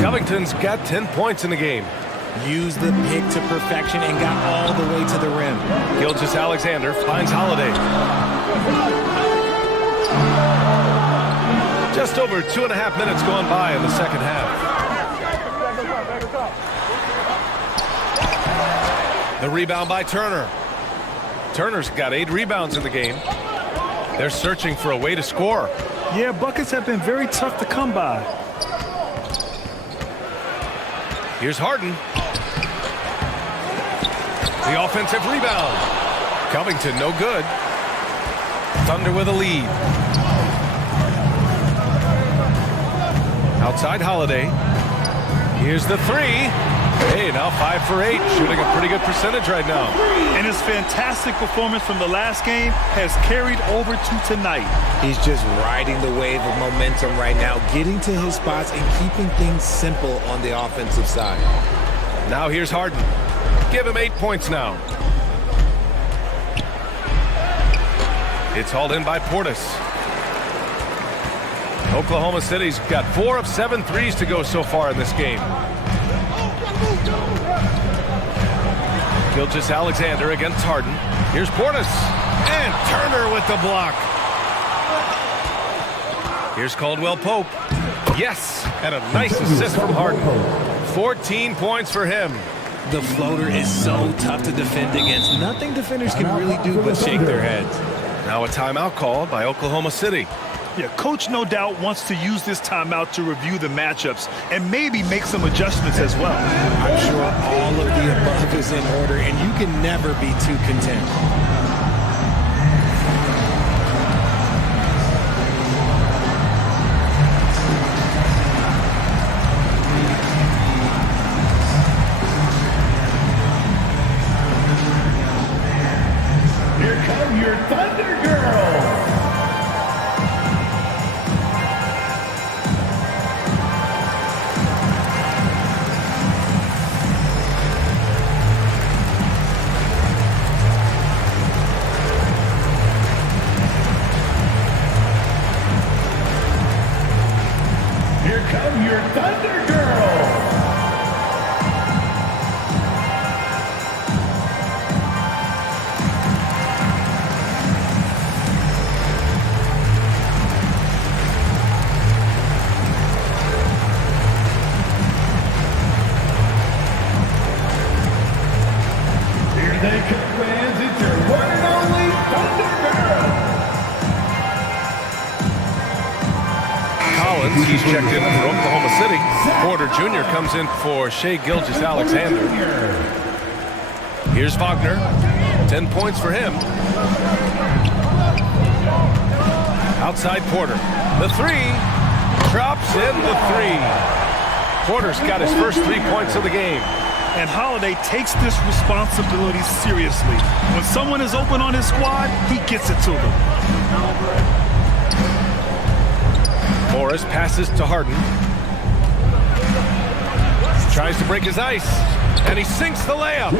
Covington's got 10 points in the game. Used the pick to perfection and got all the way to the rim. Gilgeous-Alexander finds Holiday. Just over 2.5 minutes gone by in the second half. The rebound by Turner. Turner's got 8 rebounds in the game. They're searching for a way to score. Yeah, buckets have been very tough to come by. Here's Harden. The offensive rebound. Covington no good. Thunder with a lead. Outside Holiday. Here's the 3. Hey, now 5 for 8. Shooting a pretty good percentage right now. And his fantastic performance from the last game has carried over to tonight. He's just riding the wave of momentum right now, getting to his spots and keeping things simple on the offensive side. Now here's Harden. Give him 8 points now. It's hauled in by Portis. Oklahoma City's got 4 of 7 threes to go so far in this game. Gilgeous-Alexander against Harden. Here's Portis. And Turner with the block. Here's Caldwell Pope. Yes, and a nice assist from Harden. 14 points for him. The floater is so tough to defend against. Nothing defenders can really do but shake their heads. Now a timeout called by Oklahoma City. Yeah, coach no doubt wants to use this timeout to review the matchups and maybe make some adjustments as well. I'm sure all of the above is in order, and you can never be too content. Here come your Thunder Girls. Here come your Thunder Girls. Here they come, fans. It's your one and only Thunder Girls. Collins, he's checked in for Oklahoma City. Porter Jr. comes in for Shai Gilgeous-Alexander. Here's Wagner. 10 points for him. Outside Porter. The 3. Drops in the 3. Porter's got his first 3 points of the game. And Holiday takes this responsibility seriously. When someone is open on his squad, he gets it to them. Morris passes to Harden. Tries to break his ice. And he sinks the layup.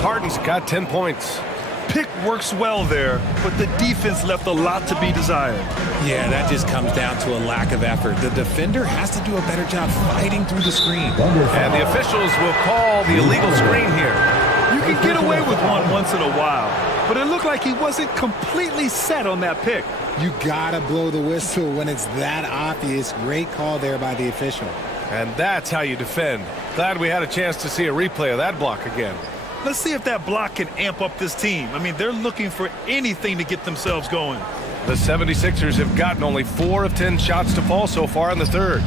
Harden's got 10 points. Pick works well there, but the defense left a lot to be desired. Yeah, that just comes down to a lack of effort. The defender has to do a better job fighting through the screen. And the officials will call the illegal screen here. You can get away with one once in a while, but it looked like he wasn't completely set on that pick. You gotta blow the whistle when it's that obvious. Great call there by the official. And that's how you defend. Glad we had a chance to see a replay of that block again. Let's see if that block can amp up this team. I mean, they're looking for anything to get themselves going. The 76ers have gotten only 4 of 10 shots to fall so far in the third.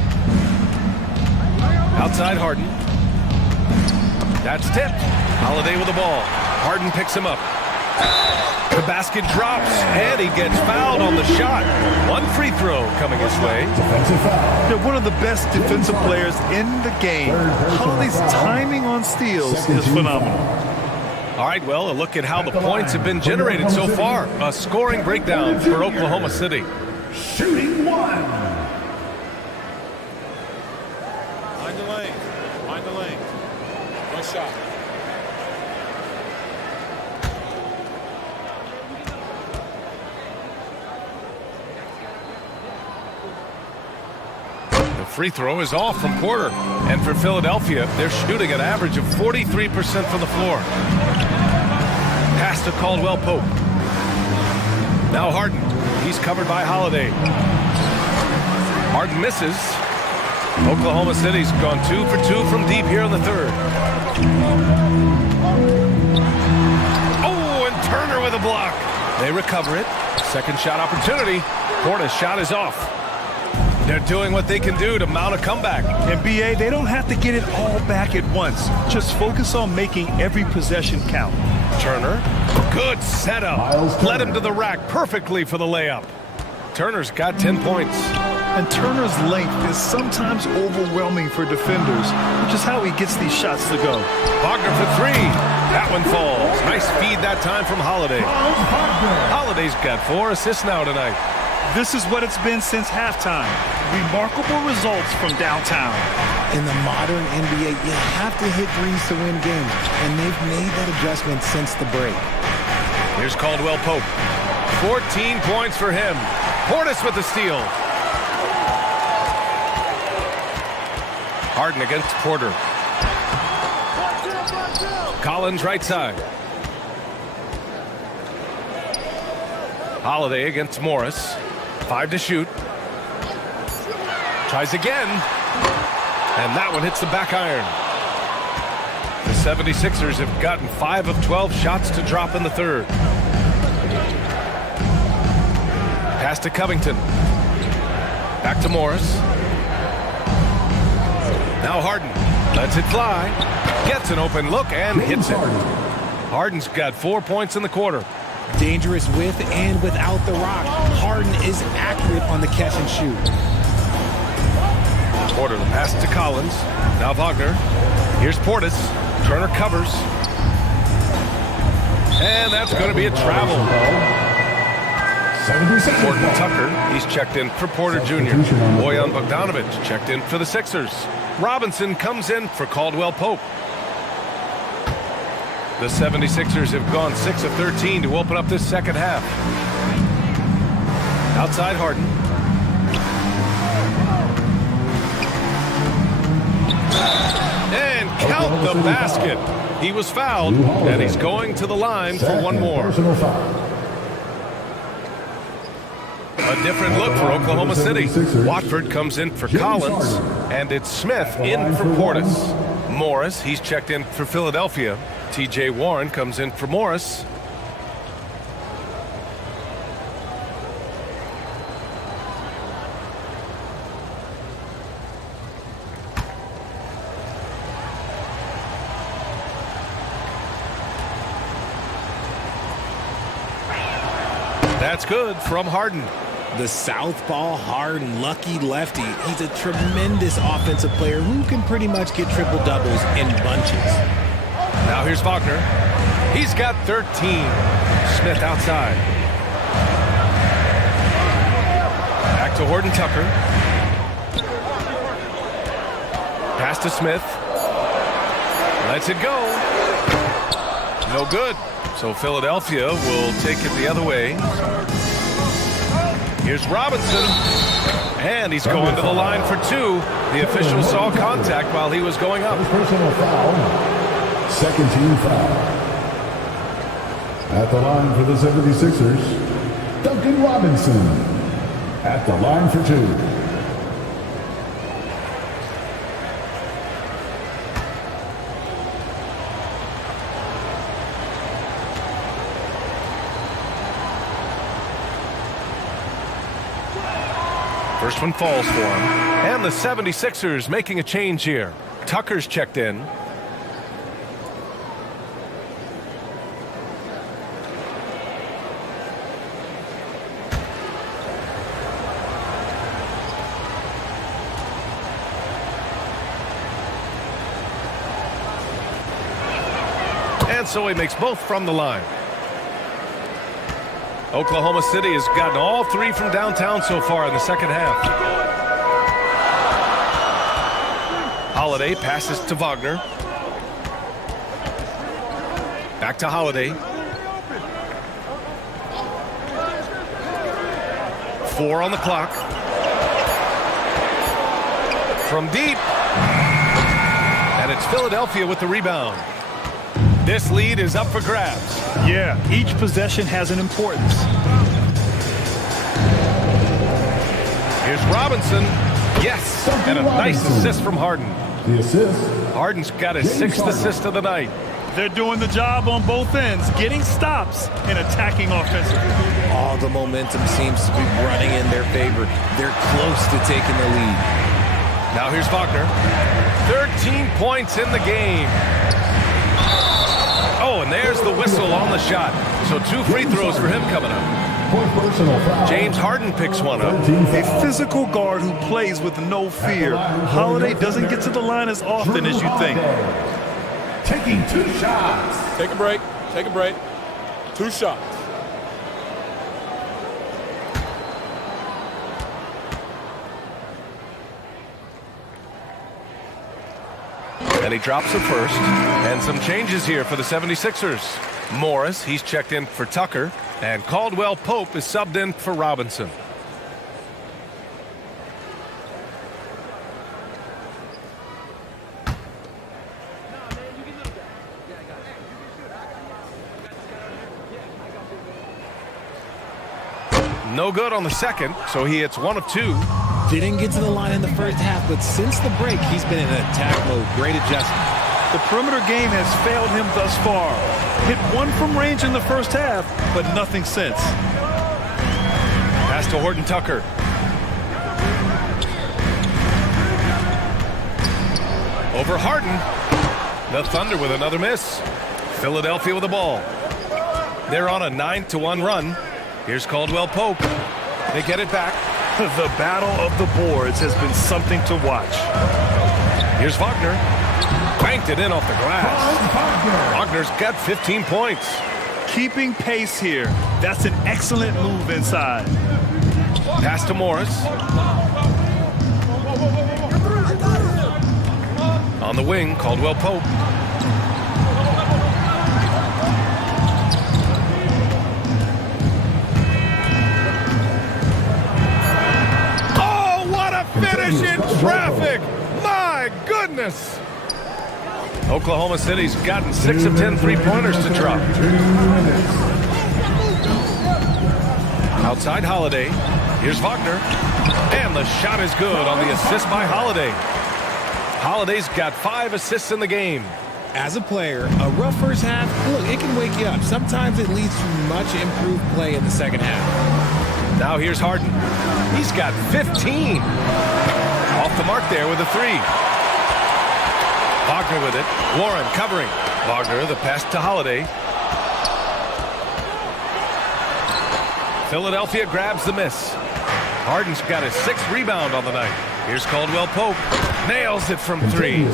Outside Harden. That's tipped. Holiday with the ball. Harden picks him up. The basket drops, and he gets fouled on the shot. One free throw coming his way. They're one of the best defensive players in the game. Holiday's timing on steals is phenomenal. All right, well, a look at how the points have been generated so far. A scoring breakdown for Oklahoma City. Shooting one. Mind the lane. Mind the lane. One shot. Free throw is off from Porter. And for Philadelphia, they're shooting an average of 43% from the floor. Pass to Caldwell Pope. Now Harden. He's covered by Holiday. Harden misses. Oklahoma City's gone 2 for 2 from deep here in the third. Oh, and Turner with a block. They recover it. Second shot opportunity. Porter's shot is off. They're doing what they can do to mount a comeback. And BA, they don't have to get it all back at once. Just focus on making every possession count. Turner, good setup. Led him to the rack perfectly for the layup. Turner's got 10 points. And Turner's length is sometimes overwhelming for defenders, which is how he gets these shots to go. Wagner for three. That one falls. Nice feed that time from Holiday. Holiday's got 4 assists now tonight. This is what it's been since halftime. Remarkable results from downtown. In the modern NBA, you have to hit threes to win games, and they've made that adjustment since the break. Here's Caldwell Pope. 14 points for him. Portis with the steal. Harden against Porter. Collins right side. Holiday against Morris. 5 to shoot. Tries again. And that one hits the back iron. The 76ers have gotten 5 of 12 shots to drop in the third. Pass to Covington. Back to Morris. Now Harden lets it fly. Gets an open look and hits it. Harden's got 4 points in the quarter. Dangerous with and without the rock. Harden is accurate on the catch and shoot. Porter, the pass to Collins. Now Wagner. Here's Portis. Turner covers. And that's going to be a travel. Gordon Tucker, he's checked in for Porter Jr. Bojan Bogdanovic checked in for the Sixers. Robinson comes in for Caldwell Pope. The 76ers have gone 6 of 13 to open up this second half. Outside Harden. And count the basket. He was fouled, and he's going to the line for one more. A different look for Oklahoma City. Watford comes in for Collins, and it's Smith in for Portis. Morris, he's checked in for Philadelphia. TJ Warren comes in for Morris. That's good from Harden. The southpaw Harden, lucky lefty. He's a tremendous offensive player who can pretty much get triple doubles in bunches. Now here's Wagner. He's got 13. Smith outside. Back to Horton Tucker. Pass to Smith. Lets it go. No good. So Philadelphia will take it the other way. Here's Robinson. And he's going to the line for 2. The official saw contact while he was going up. Personal foul. Second team foul. At the line for the 76ers, Duncan Robinson. At the line for 2. First one falls for him. And the 76ers making a change here. Tucker's checked in. And so he makes both from the line. Oklahoma City has gotten all 3 from downtown so far in the second half. Holiday passes to Wagner. Back to Holiday. 4 on the clock. From deep. And it's Philadelphia with the rebound. This lead is up for grabs. Yeah, each possession has an importance. Here's Robinson. Yes, and a nice assist from Harden. The assist. Harden's got his 6th assist of the night. They're doing the job on both ends, getting stops and attacking offensively. All the momentum seems to be running in their favor. They're close to taking the lead. Now here's Wagner. 13 points in the game. Oh, and there's the whistle on the shot. So 2 free throws for him coming up. James Harden picks one up. A physical guard who plays with no fear. Holiday doesn't get to the line as often as you think. Taking 2 shots. Take a break. Take a break. 2 shots. And he drops the first. And some changes here for the 76ers. Morris, he's checked in for Tucker. And Caldwell Pope is subbed in for Robinson. No good on the second, so he hits 1 of 2. Didn't get to the line in the first half, but since the break, he's been in attack mode. Great adjustment. The perimeter game has failed him thus far. Hit 1 from range in the first half, but nothing since. Pass to Horton Tucker. Over Harden. The Thunder with another miss. Philadelphia with the ball. They're on a 9-1 run. Here's Caldwell Pope. They get it back. The battle of the boards has been something to watch. Here's Wagner. Banked it in off the glass. Wagner's got 15 points. Keeping pace here. That's an excellent move inside. Pass to Morris. On the wing, Caldwell Pope. Finish in traffic. My goodness. Oklahoma City's gotten 6 of 10 3-pointers to drop. Outside Holiday. Here's Wagner. And the shot is good on the assist by Holiday. Holiday's got 5 assists in the game. As a player, a rough first half, look, it can wake you up. Sometimes it leads to much improved play in the second half. Now here's Harden. He's got 15. Off the mark there with a 3. Wagner with it. Warren covering. Wagner, the pass to Holiday. Philadelphia grabs the miss. Harden's got his 6th rebound on the night. Here's Caldwell Pope. Nails it from 3.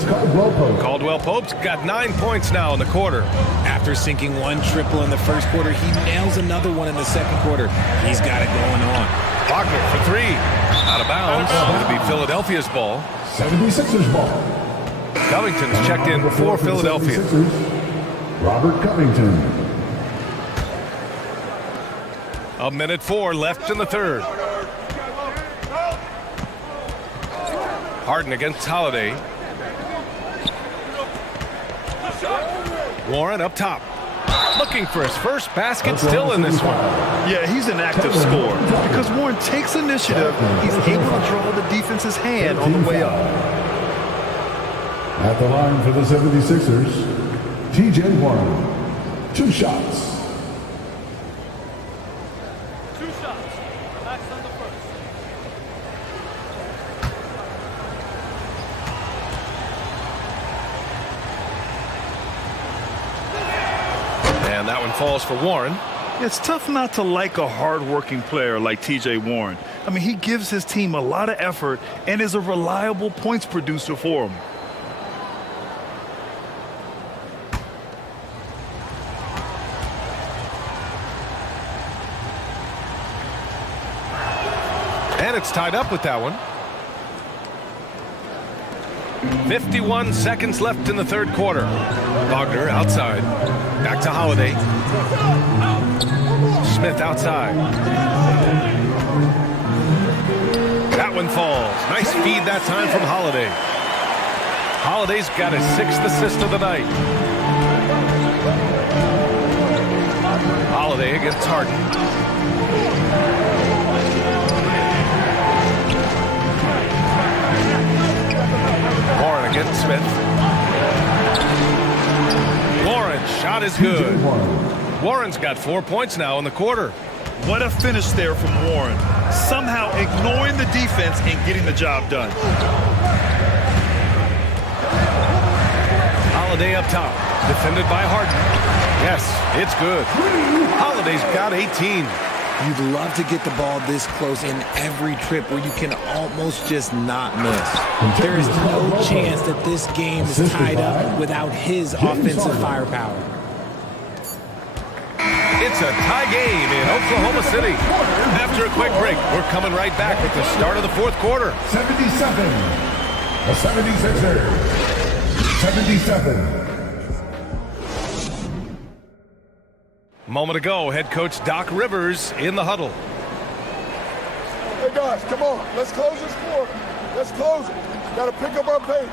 Caldwell Pope's got 9 points now in the quarter. After sinking 1 triple in the first quarter, he nails another one in the second quarter. He's got it going on. Wagner for 3. Out of bounds. It'll be Philadelphia's ball. 76ers ball. Covington's checked in for Philadelphia. Robert Covington. 1:04 left in the third. Harden against Holiday. Warren up top. Looking for his first basket still in this one. Yeah, he's an active scorer. Because Warren takes initiative, he's able to draw the defense's hand on the way up. At the line for the 76ers, T.J. Warren. 2 shots. And that one falls for Warren. It's tough not to like a hard-working player like T.J. Warren. I mean, he gives his team a lot of effort and is a reliable points producer for them. And it's tied up with that one. 51 seconds left in the third quarter. Wagner outside. Back to Holiday. Smith outside. That one falls. Nice feed that time from Holiday. Holiday's got his 6th assist of the night. Holiday against Harden. Warren against Smith. Warren's shot is good. Warren's got 4 points now in the quarter. What a finish there from Warren. Somehow ignoring the defense and getting the job done. Holiday up top. Defended by Harden. Yes, it's good. Holiday's got 18. You'd love to get the ball this close in every trip where you can almost just not miss. There is no chance that this game is tied up without his offensive firepower. It's a tie game in Oklahoma City. After a quick break, we're coming right back with the start of the fourth quarter. 77. The 76ers. 77. Moment ago, head coach Doc Rivers in the huddle. Hey guys, come on. Let's close this quarter. Let's close it. Got to pick up our pace.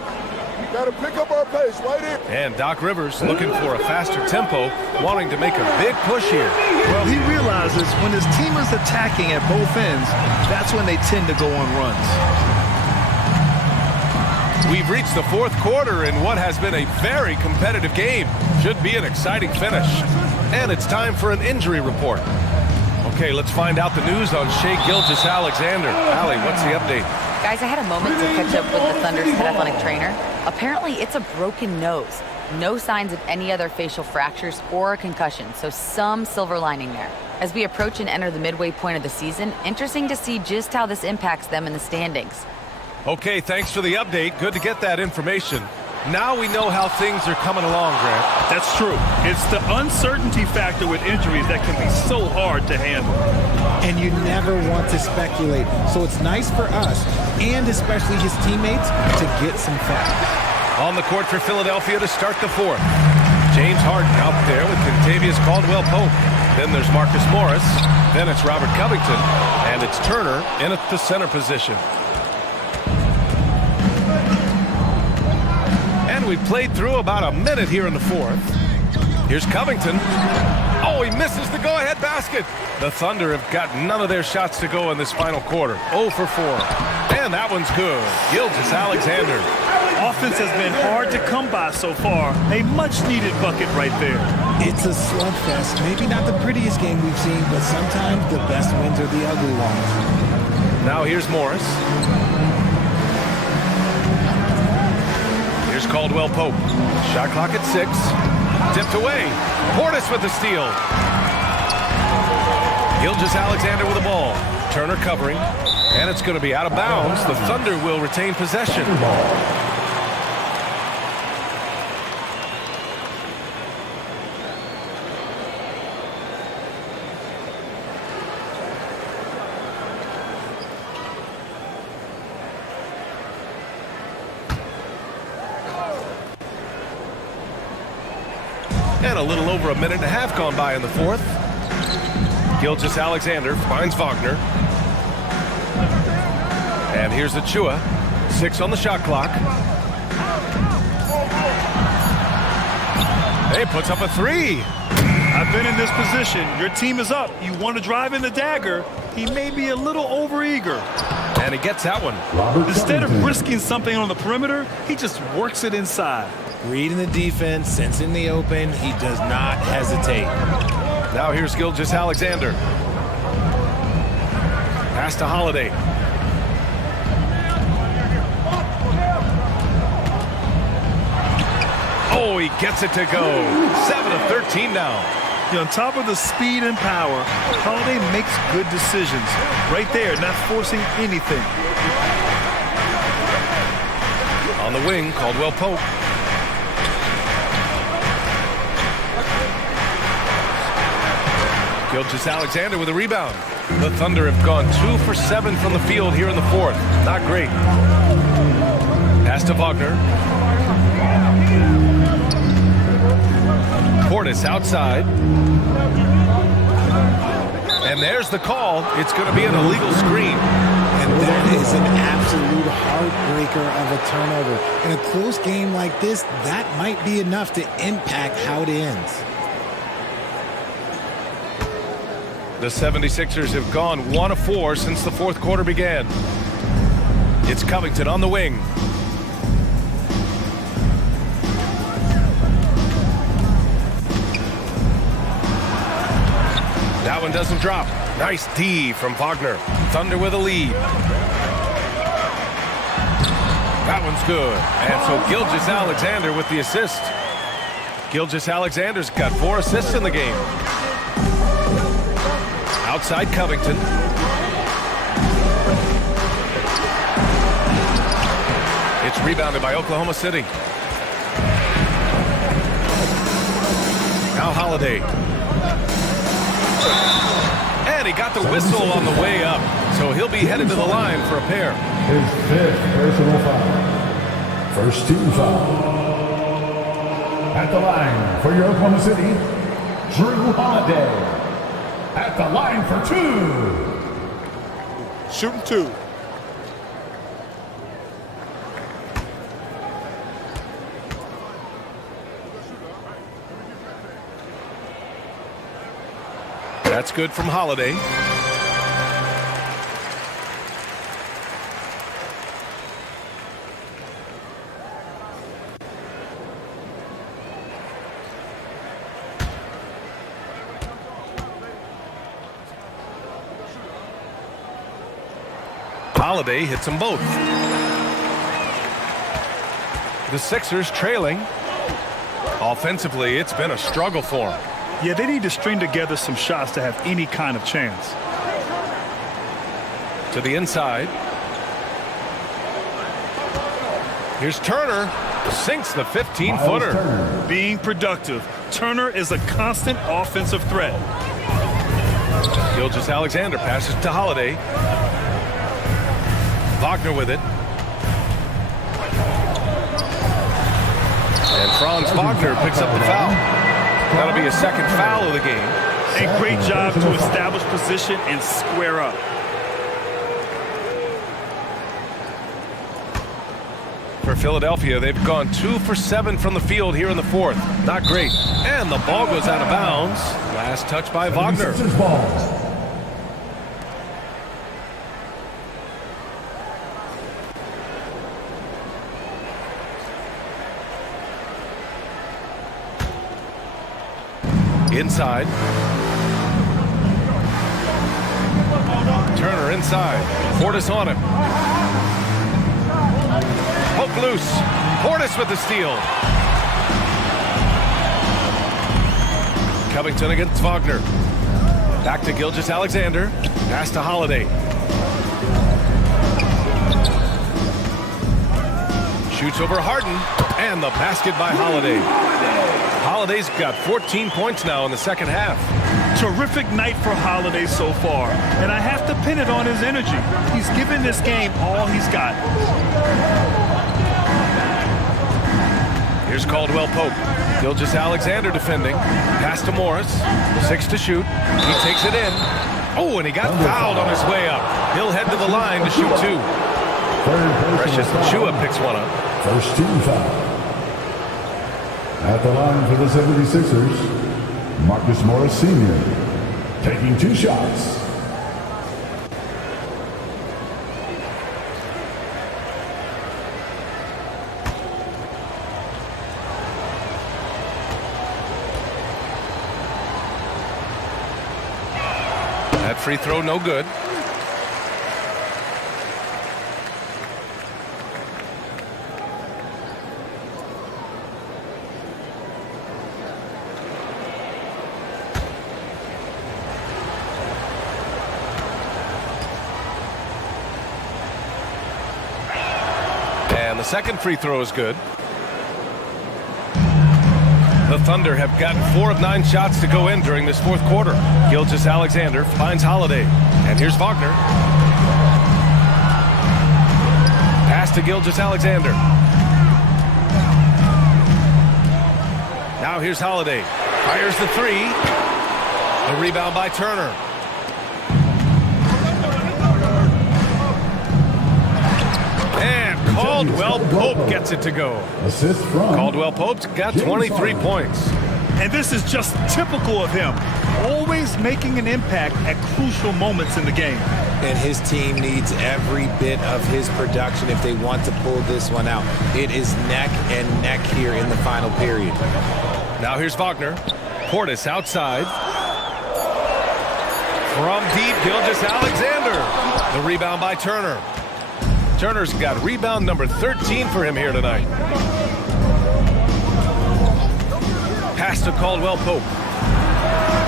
Got to pick up our pace right here. And Doc Rivers looking for a faster tempo, wanting to make a big push here. Well, he realizes when his team is attacking at both ends, that's when they tend to go on runs. We've reached the fourth quarter in what has been a very competitive game. Should be an exciting finish. And it's time for an injury report. Okay, let's find out the news on Shai Gilgeous-Alexander. Allie, what's the update? Guys, I had a moment to catch up with the Thunder's head athletic trainer. Apparently, it's a broken nose. No signs of any other facial fractures or a concussion, so some silver lining there. As we approach and enter the midway point of the season, interesting to see just how this impacts them in the standings. Okay, thanks for the update. Good to get that information. Now we know how things are coming along, Grant. That's true. It's the uncertainty factor with injuries that can be so hard to handle. And you never want to speculate. So it's nice for us, and especially his teammates, to get some facts. On the court for Philadelphia to start the fourth. James Harden out there with Kentavious Caldwell-Pope. Then there's Marcus Morris. Then it's Robert Covington. And it's Turner in at the center position. We've played through about a minute here in the fourth. Here's Covington. Oh, he misses the go-ahead basket. The Thunder have got none of their shots to go in this final quarter. 0 for 4. And that one's good. Gilgeous-Alexander. Offense has been hard to come by so far. A much-needed bucket right there. It's a slugfest. Maybe not the prettiest game we've seen, but sometimes the best wins are the ugly ones. Now here's Morris. Here's Caldwell-Pope. Shot clock at 6. Tipped away. Portis with the steal. Gilgeous-Alexander with the ball. Turner covering. And it's going to be out of bounds. The Thunder will retain possession. And a little over a minute and a half gone by in the fourth. Gilgeous-Alexander finds Wagner. And here's Achua. 6 on the shot clock. He puts up a 3. I've been in this position. Your team is up. You want to drive in the dagger. He may be a little overeager. And he gets that one. Instead of risking something on the perimeter, he just works it inside. Reading the defense, sensing the open, he does not hesitate. Now here's Gilgeous-Alexander. Pass to Holiday. Oh, he gets it to go. 7 of 13 now. On top of the speed and power, Holiday makes good decisions. Right there, not forcing anything. On the wing, Caldwell-Pope. Gilgeous-Alexander with a rebound. The Thunder have gone 2 for 7 from the field here in the fourth. Not great. Pass to Wagner. Portis outside. And there's the call. It's going to be an illegal screen. And that is an absolute heartbreaker of a turnover. In a close game like this, that might be enough to impact how it ends. The 76ers have gone 1 of 4 since the fourth quarter began. It's Covington on the wing. That one doesn't drop. Nice D from Wagner. Thunder with a lead. That one's good. And so Gilgeous-Alexander with the assist. Gilgeous-Alexander's got 4 assists in the game. Outside Covington. It's rebounded by Oklahoma City. Now Holiday. And he got the whistle on the way up. So he'll be headed to the line for a pair. His 5th personal foul. First team foul. At the line for your Oklahoma City, Drew Holiday. At the line for 2. Shooting 2. That's good from Holiday. Holiday hits them both. The Sixers trailing. Offensively, it's been a struggle for them. Yeah, they need to string together some shots to have any kind of chance. To the inside. Here's Turner. Sinks the 15-footer. Being productive. Turner is a constant offensive threat. Gilgeous-Alexander passes to Holiday. Wagner with it. And Franz Wagner picks up the foul. That'll be a second foul of the game. A great job to establish position and square up. For Philadelphia, they've gone 2 for 7 from the field here in the fourth. Not great. And the ball goes out of bounds. Last touch by Wagner. Inside. Turner inside. Portis on him. Poke loose. Portis with the steal. Covington against Wagner. Back to Gilgeous-Alexander. Pass to Holiday. Shoots over Harden. And the basket by Holiday. Holiday's got 14 points now in the second half. Terrific night for Holiday so far, and I have to pin it on his energy. He's given this game all he's got. Here's Caldwell Pope. Gilgeous-Alexander defending. Pass to Morris. 6 to shoot. He takes it in. Oh, and he got fouled on his way up. He'll head to the line to shoot 2. Precious Achiuwa picks one up. First team foul. At the line for the 76ers, Marcus Morris Sr. taking 2 shots. That free throw no good. The second free throw is good. The Thunder have gotten 4 of 9 shots to go in during this fourth quarter. Gilgeous-Alexander finds Holiday. And here's Wagner. Pass to Gilgeous-Alexander. Now here's Holiday. Fires the 3. The rebound by Turner. And Caldwell Pope gets it to go. Assist from Caldwell Pope's got 23 points. And this is just typical of him. Always making an impact at crucial moments in the game. And his team needs every bit of his production if they want to pull this one out. It is neck and neck here in the final period. Now here's Wagner. Portis outside. From deep, Gilgeous-Alexander. The rebound by Turner. Turner's got rebound number 13 for him here tonight. Pass to Caldwell Pope.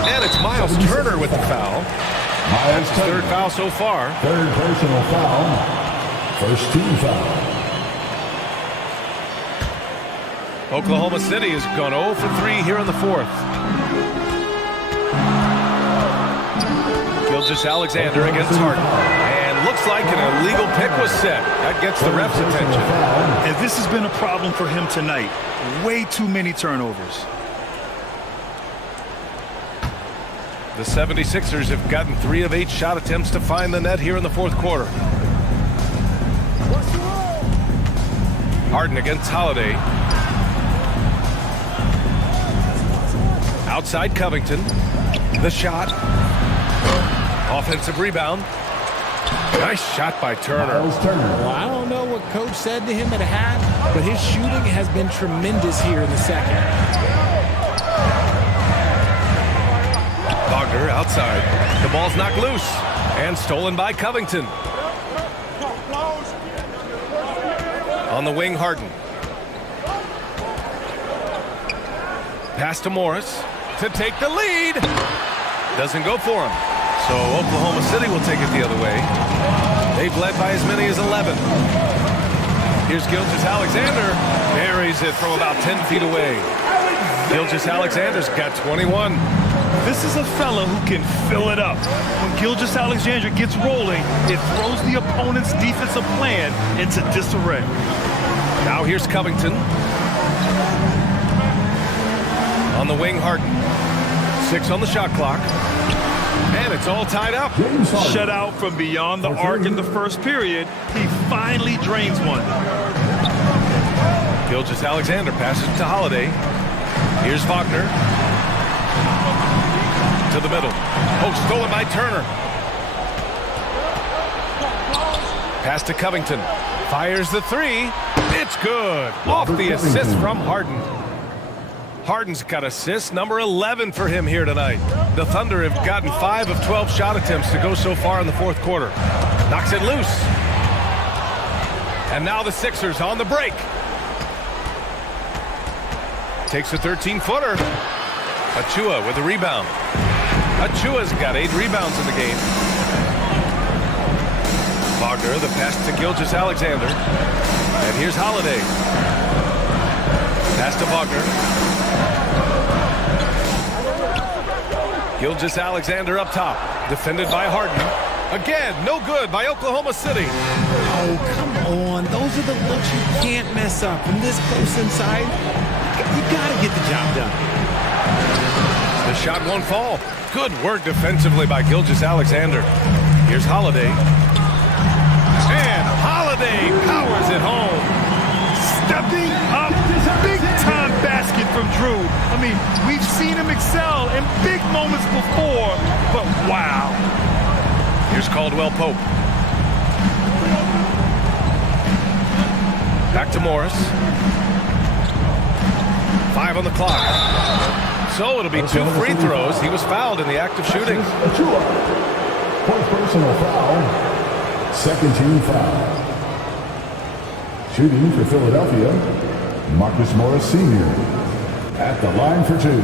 And it's Miles Turner with the foul. That's his third foul so far. Third personal foul. First team foul. Oklahoma City has gone 0 for 3 here in the fourth. Gilgeous-Alexander against Harden. And looks like an illegal pick was set. That gets the ref's attention. And this has been a problem for him tonight. Way too many turnovers. The 76ers have gotten 3 of 8 shot attempts to find the net here in the fourth quarter. Harden against Holiday. Outside Covington. The shot. Offensive rebound. Nice shot by Turner. Well, I don't know what coach said to him at half, but his shooting has been tremendous here in the second. Wagner outside. The ball's knocked loose and stolen by Covington. On the wing, Harden. Pass to Morris to take the lead. Doesn't go for him. So Oklahoma City will take it the other way. They've led by as many as 11. Here's Gilgeous-Alexander. Buries it from about 10 feet away. Gilgeous-Alexander's got 21. This is a fella who can fill it up. When Gilgeous-Alexander gets rolling, it throws the opponent's defensive plan into disarray. Now here's Covington. On the wing, Harden. 6 on the shot clock. And it's all tied up. Shut out from beyond the arc in the first period. He finally drains one. Gilgeous-Alexander passes to Holiday. Here's Wagner. To the middle. Oh, stolen by Turner. Pass to Covington. Fires the 3. It's good. Off the assist from Harden. Harden's got assist number 11 for him here tonight. The Thunder have gotten 5 of 12 shot attempts to go so far in the fourth quarter. Knocks it loose. And now the Sixers on the break. Takes a 13-footer. Achua with a rebound. Achua's got 8 rebounds in the game. Wagner, the pass to Gilgeous-Alexander. And here's Holiday. Pass to Wagner. Gilgeous-Alexander up top. Defended by Harden. Again, no good by Oklahoma City. Oh, come on. Those are the looks you can't mess up. From this close inside, you got to get the job done. The shot won't fall. Good work defensively by Gilgeous-Alexander. Here's Holiday. And Holiday powers it home. Stepping up. Big-time basket from Drew. I mean, we've seen him excel in big moments before, but wow. Here's Caldwell Pope. Back to Morris. 5 on the clock. So it'll be 2 free throws. He was fouled in the act of shooting. Fourth personal foul. Second team foul. Shooting for Philadelphia, Marcus Morris Sr. at the line for 2.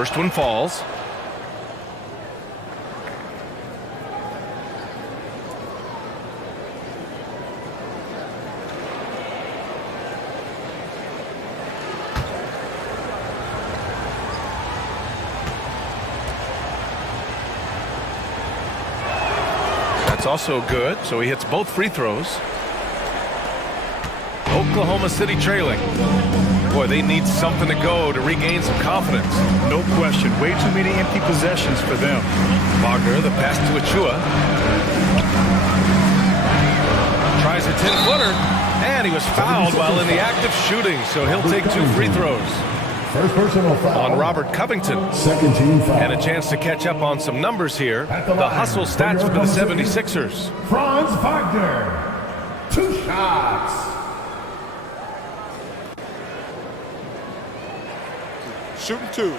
First one falls. That's also good, so he hits both free throws. Oklahoma City trailing. Boy, they need something to go to regain some confidence. No question. Way too many empty possessions for them. Wagner, the pass to Achua. Tries a 10-footer, and he was fouled while in the act of shooting, so he'll take 2 free throws. First personal foul On Robert Covington. Second team foul. And a chance to catch up on some numbers here. The hustle stats for the 76ers. Franz Wagner. 2 shots. Shooting 2.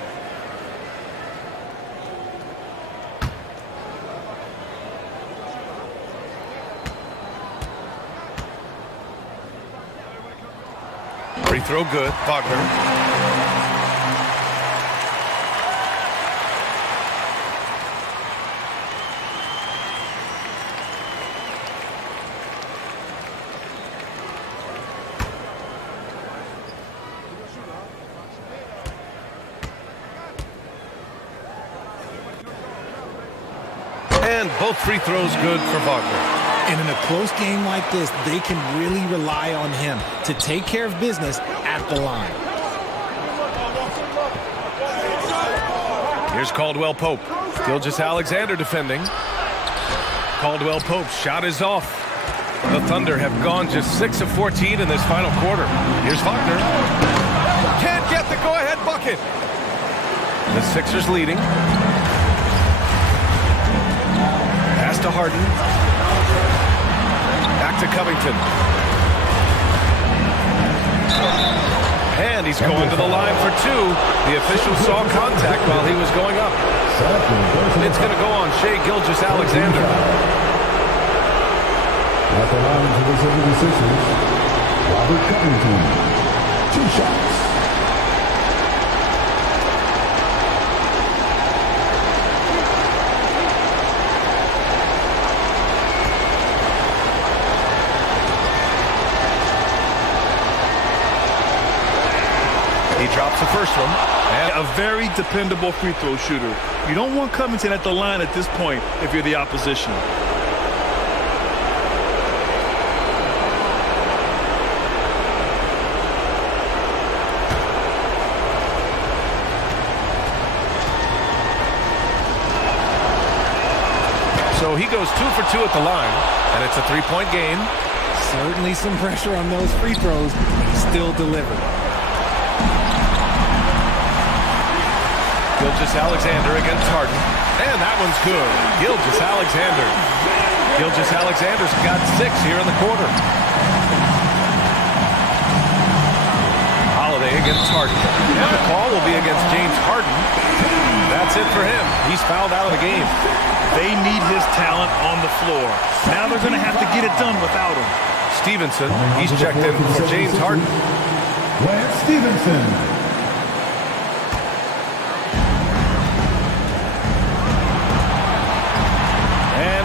Free throw good. Wagner. And both free throws good for Wagner. And in a close game like this, they can really rely on him to take care of business at the line. Here's Caldwell Pope. Gilgeous-Alexander defending. Caldwell Pope's shot is off. The Thunder have gone just 6 of 14 in this final quarter. Here's Wagner. Can't get the go-ahead bucket. The Sixers leading. Pass to Harden. Back to Covington. And he's going to the line for 2. The official saw contact while he was going up. It's going to go on Shai Gilgeous-Alexander. At the line for the 76ers, Robert Covington. 2 shots. He drops the first one. And a very dependable free throw shooter. You don't want Covington at the line at this point if you're the opposition. So he goes 2 for 2 at the line, and it's a 3-point game. Certainly some pressure on those free throws, but he still delivered. Gilgeous-Alexander against Harden. And that one's good. Gilgeous-Alexander. Gilgeous-Alexander's got 6 here in the quarter. Holiday against Harden. And the call will be against James Harden. That's it for him. He's fouled out of the game. They need his talent on the floor. Now they're going to have to get it done without him. Stevenson, he's checked in for James Harden. Lance Stevenson.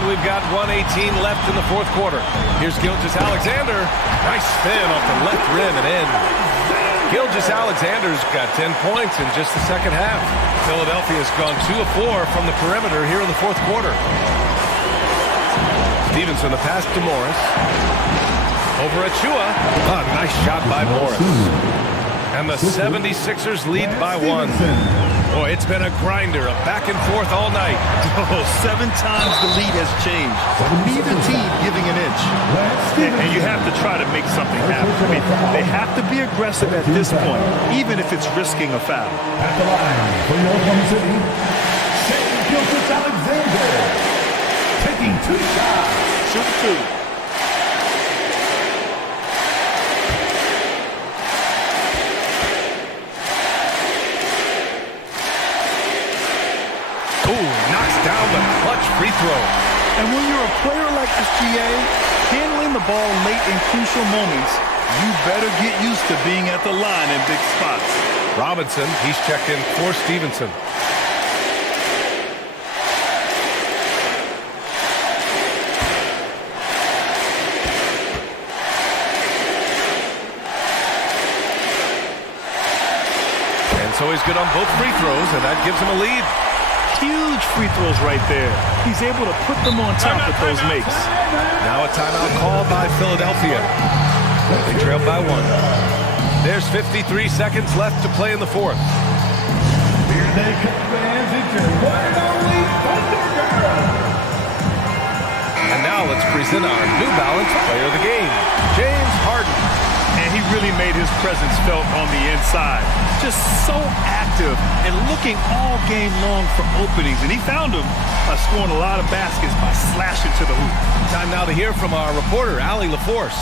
We've got 1:18 left in the 4th quarter. Here's Gilgeous-Alexander. Nice spin off the left rim and in. Gilgeous-Alexander's got 10 points in just the second half. Philadelphia's gone 2 of 4 from the perimeter here in the 4th quarter. Stevenson, the pass to Morris. Over Achua. A nice shot by Morris. And the 76ers lead by 1. Boy, it's been a grinder, a back and forth all night. Oh, 7 times the lead has changed. Neither team giving an inch. And you have to try to make something happen. I mean, they have to be aggressive at this point, even if it's risking a foul. At the line for your Oklahoma City, Shai Gilgeous-Alexander. Taking 2 shots. Shoot 2. Down the clutch free throw. And when you're a player like SGA, handling the ball late in crucial moments, you better get used to being at the line in big spots. Robinson, he's checked in for Stevenson. And so he's good on both free throws, and that gives him a lead. Huge free throws right there. He's able to put them on top with those makes. Now a timeout called by Philadelphia. They trail by 1. There's 53 seconds left to play in the fourth. Here they come, fans. It's your one and only Thunder Girl. And now let's present our New Balance player of the game, James Harden. And he really made his presence felt on the inside. Just so active and looking all game long for openings. And he found them by scoring a lot of baskets by slashing to the hoop. Time now to hear from our reporter, Allie LaForce.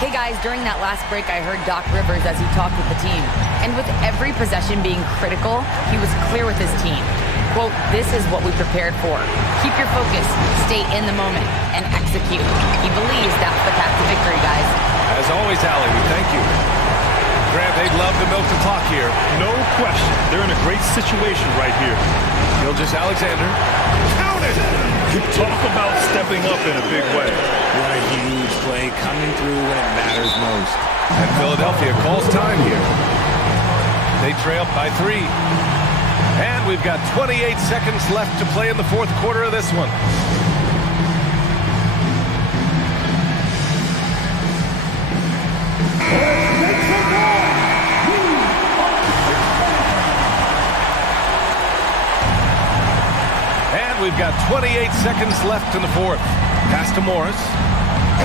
Hey guys, during that last break, I heard Doc Rivers as he talked with the team. And with every possession being critical, he was clear with his team. Quote, this is what we prepared for. Keep your focus, stay in the moment, and execute. He believes that's the path to victory, guys. As always, Allie, we thank you. Grant, they'd love to milk the clock here. No question. They're in a great situation right here. Gilgeous-Alexander. Count it! Talk about stepping up in a big way. What a huge play coming through when it matters most. And Philadelphia calls time here. They trail by 3. And we've got 28 seconds left to play in the fourth quarter of this one. And we've got 28 seconds left in the fourth. Pass to Morris.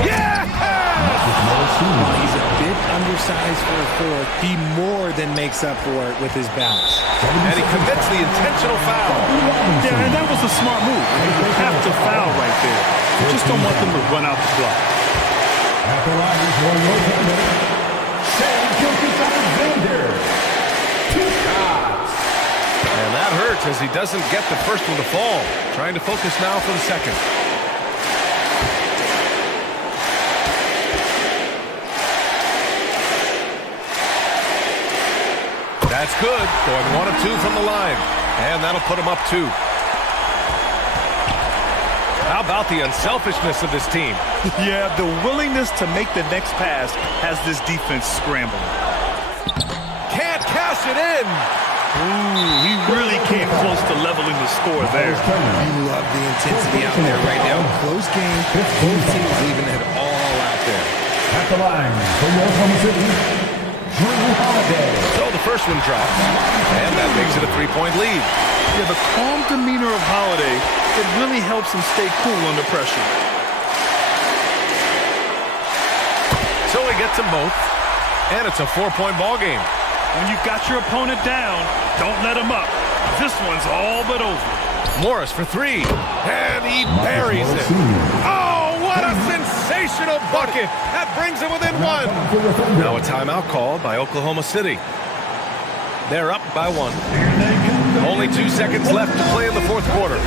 Yeah! While he's a bit undersized for a fourth, he more than makes up for it with his bounce. And he commits the intentional foul. Yeah, and that was a smart move. You have to foul right there. You just don't want them to run out the clock. At the line is one more time. Gilgeous-Alexander. 2 shots. And that hurts as he doesn't get the first one to fall. Trying to focus now for the second. That's good. Going 1 of 2 from the line. And that'll put him up 2. How about the unselfishness of this team? Yeah, the willingness to make the next pass has this defense scrambling. Can't cash it in. Ooh, he really came close to leveling the score there. You love the intensity out there right now. Close game. Both teams leaving it all out there. At the line for Oklahoma City, Drew Holiday. So the first one drops. And that makes it a 3-point lead. Yeah, the calm demeanor of Holiday, it really helps him stay cool under pressure. So he gets them both. And it's a 4-point ball game. When you've got your opponent down, don't let him up. This one's all but over. Morris for 3. And he buries it. Oh, what a sensational bucket. That brings him within 1. Now a timeout called by Oklahoma City. They're up by 1. Only 2 seconds left to play in the fourth quarter.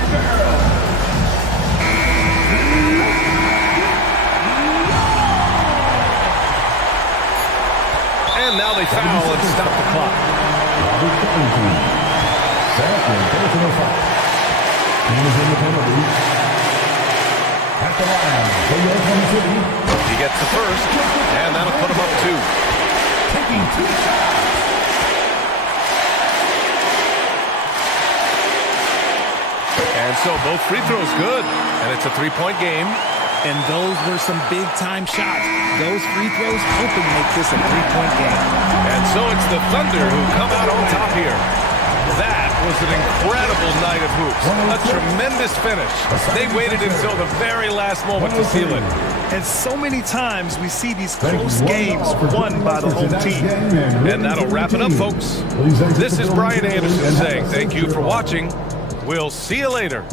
And now they foul and stop the clock. Second personal foul. He is in the penalty. At the line for Oklahoma City. He gets the first, and that'll put him up 2. Taking 2 shots. And so both free throws good, and it's a 3-point game. And those were some big-time shots. Those free throws helping make this a 3-point game. And so it's the Thunder who come out on top here. That was an incredible night of hoops. A tremendous finish. They waited until the very last moment to seal it. And so many times we see these close games won by the home team. And that'll wrap it up, folks. This is Brian Anderson saying thank you for watching. We'll see you later.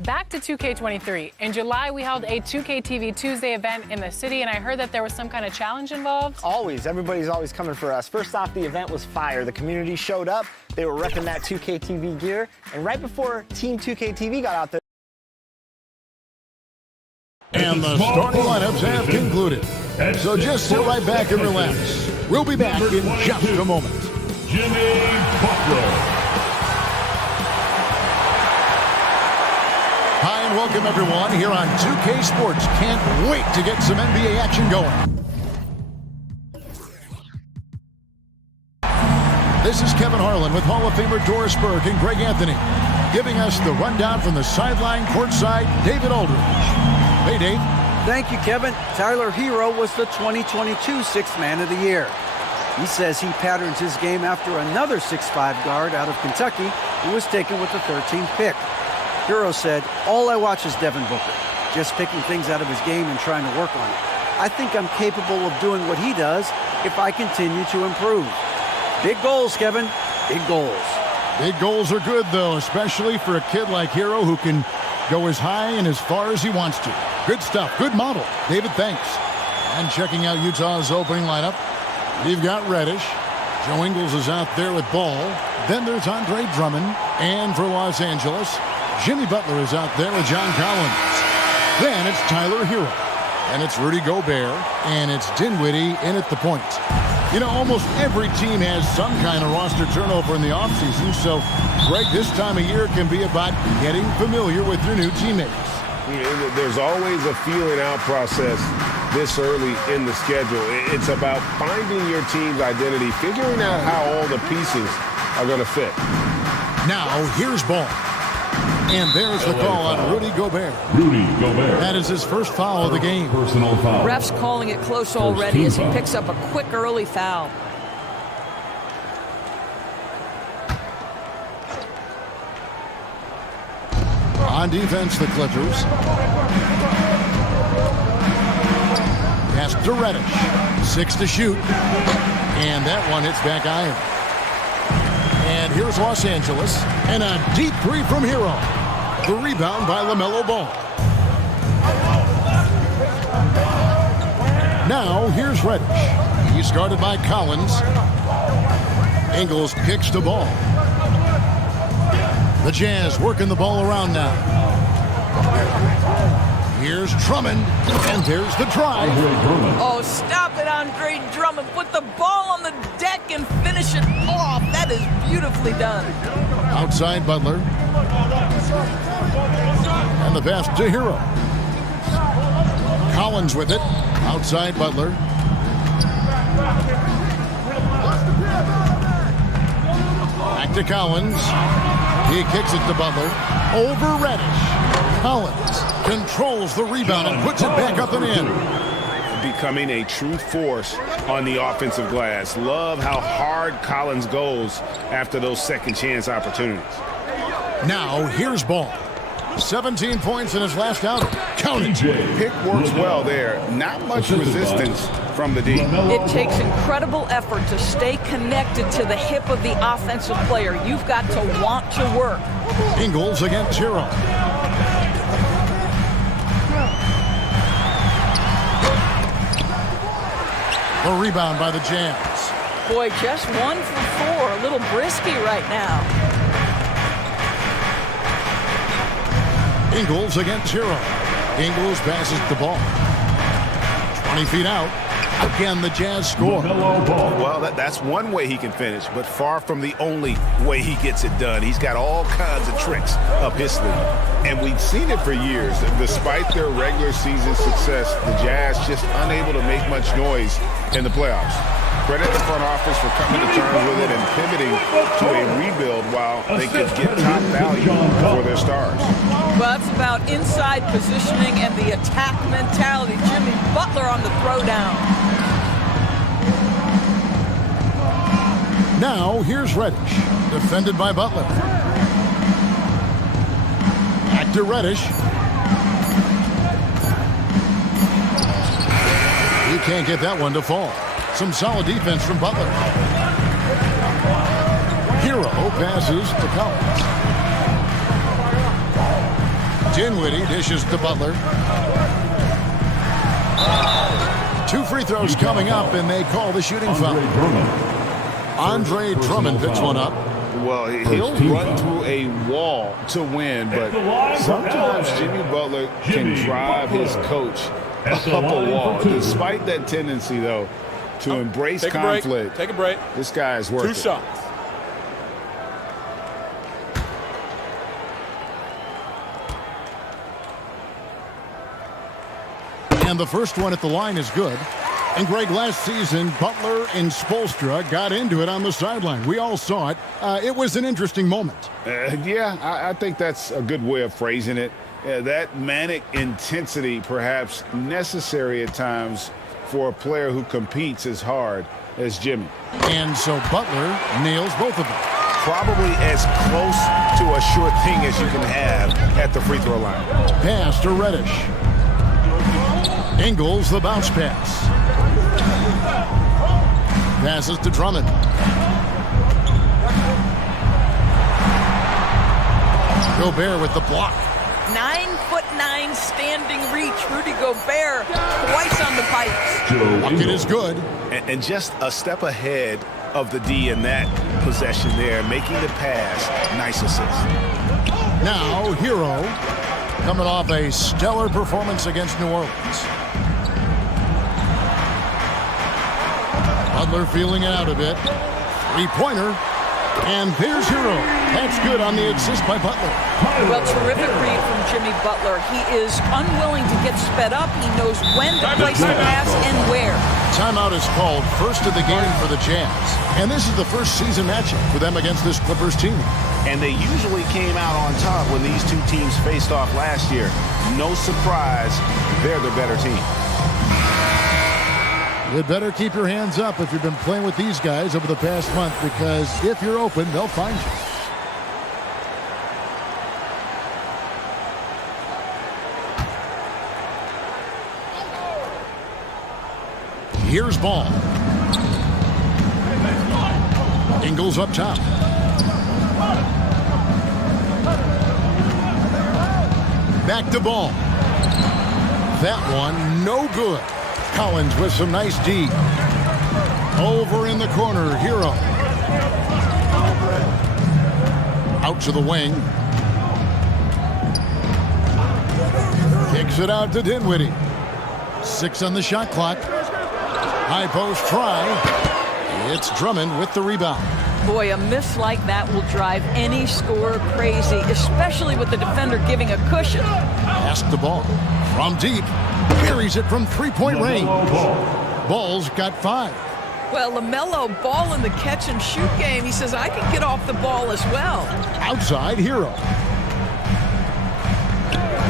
Back to 2K23. In July, we held a 2K TV Tuesday event in the city, and I heard that there was some kind of challenge involved. Always. Everybody's always coming for us. First off, the event was fire. The community showed up. They were repping that 2K TV gear. And right before Team 2K TV got out there, And the starting lineups have concluded. So just sit right back and relax. We'll be back in just a moment. Jimmy Butler. Hi and welcome everyone here on 2K Sports. Can't wait to get some NBA action going. This is Kevin Harlan with Hall of Famer Doris Burke and Greg Anthony, giving us the rundown from the sideline courtside, David Aldridge. Hey, Dave. Thank you, Kevin. Tyler Hero was the 2022 Sixth Man of the Year. He says he patterns his game after another 6'5" guard out of Kentucky who was taken with the 13th pick. Hero said, "All I watch is Devin Booker, just picking things out of his game and trying to work on it. I think I'm capable of doing what he does if I continue to improve." Big goals, Kevin. Big goals. Big goals are good, though, especially for a kid like Hero who can go as high and as far as he wants to. Good stuff. Good model. David, thanks. And checking out Utah's opening lineup, we've got Reddish. Joe Ingles is out there with Ball. Then there's Andre Drummond. And for Los Angeles, Jimmy Butler is out there with John Collins. Then it's Tyler Hero. And it's Rudy Gobert. And it's Dinwiddie in at the point. You know, almost every team has some kind of roster turnover in the offseason. So, Greg, this time of year can be about getting familiar with your new teammates. There's always a feeling out process this early in the schedule. It's about finding your team's identity, figuring out how all the pieces are going to fit. Now, here's Ball. And there's the call on Rudy Gobert. Rudy Gobert. That is his first foul of the game. Personal foul. Ref's calling it close already as he picks up a quick early foul. On defense, the Clippers. Pass to Reddish. 6 to shoot. And that one hits back iron. And here's Los Angeles. And a deep three from Hero. The rebound by LaMelo Ball. Now here's Reddish. He's guarded by Collins. Ingles kicks the ball. The Jazz working the ball around now. Here's Drummond, and there's the drive. Oh, stop it, Andre Drummond. Put the ball on the deck and finish it off. That is beautifully done. Outside Butler. And the pass to Hero. Collins with it. Outside Butler. Back to Collins. He kicks it to Butler. Over Reddish. Collins controls the rebound and puts it back up and in. Becoming a true force on the offensive glass. Love how hard Collins goes after those second chance opportunities. Now here's Ball. 17 points in his last outing. Count it. Pick works well there. Not much resistance from the D. It takes incredible effort to stay connected to the hip of the offensive player. You've got to want to work. Ingles against Hero. The rebound by the Jazz. Boy, just 1 for 4. A little brisky right now. Ingles against Hero. Ingles passes the ball. 20 feet out. Again, the Jazz score. Well, that's one way he can finish, but far from the only way he gets it done. He's got all kinds of tricks up his sleeve. And we've seen it for years. Despite their regular season success, the Jazz just unable to make much noise in the playoffs. Credit the front office for coming to terms with it and pivoting to a rebuild while they could get top value for their stars. Well, that's about inside positioning and the attack mentality. Jimmy Butler on the throwdown. Now here's Reddish, defended by Butler. Back to Reddish. He can't get that one to fall. Some solid defense from Butler. Hero passes to Collins. Dinwiddie dishes to Butler. 2 free throws coming up, and they call the shooting foul. Andre Drummond picks one up. Well, he'll run through a wall to win, but sometimes Jimmy Butler can drive his coach up a wall. Despite that tendency, though, to embrace conflict. Take a break. This guy is worth it. 2 shots. And the first one at the line is good. And Greg, last season, Butler and Spoelstra got into it on the sideline. We all saw it. It was an interesting moment. Yeah, I think that's a good way of phrasing it. That manic intensity, perhaps necessary at times for a player who competes as hard as Jimmy. And so Butler nails both of them. Probably as close to a sure thing as you can have at the free throw line. Pass to Reddish. Ingles the bounce pass. Passes to Drummond. Gobert with the block. 9'9" standing reach. Rudy Gobert twice on the pipes. Bucket is good. And just a step ahead of the D in that possession there, making the pass. Nice assist. Now, Hero coming off a stellar performance against New Orleans. Butler feeling it out a bit. 3-pointer. And there's Hero. That's good on the assist by Butler. Well, terrific read from Jimmy Butler. He is unwilling to get sped up. He knows when to place the pass and where. Timeout is called, first of the game for the Jazz. And this is the first season matchup for them against this Clippers team. And they usually came out on top when these two teams faced off last year. No surprise, they're the better team. You'd better keep your hands up if you've been playing with these guys over the past month, because if you're open, they'll find you. Here's Ball. Ingles up top. Back to Ball. That one, no good. Collins with some nice D. Over in the corner, Hero. Out to the wing. Kicks it out to Dinwiddie. 6 on the shot clock. High post try. It's Drummond with the rebound. Boy, a miss like that will drive any scorer crazy, especially with the defender giving a cushion. Pass the ball from deep. Carries it from 3-point range. Ball's got 5. Well, LaMelo Ball in the catch and shoot game. He says, I can get off the ball as well. Outside, Hero.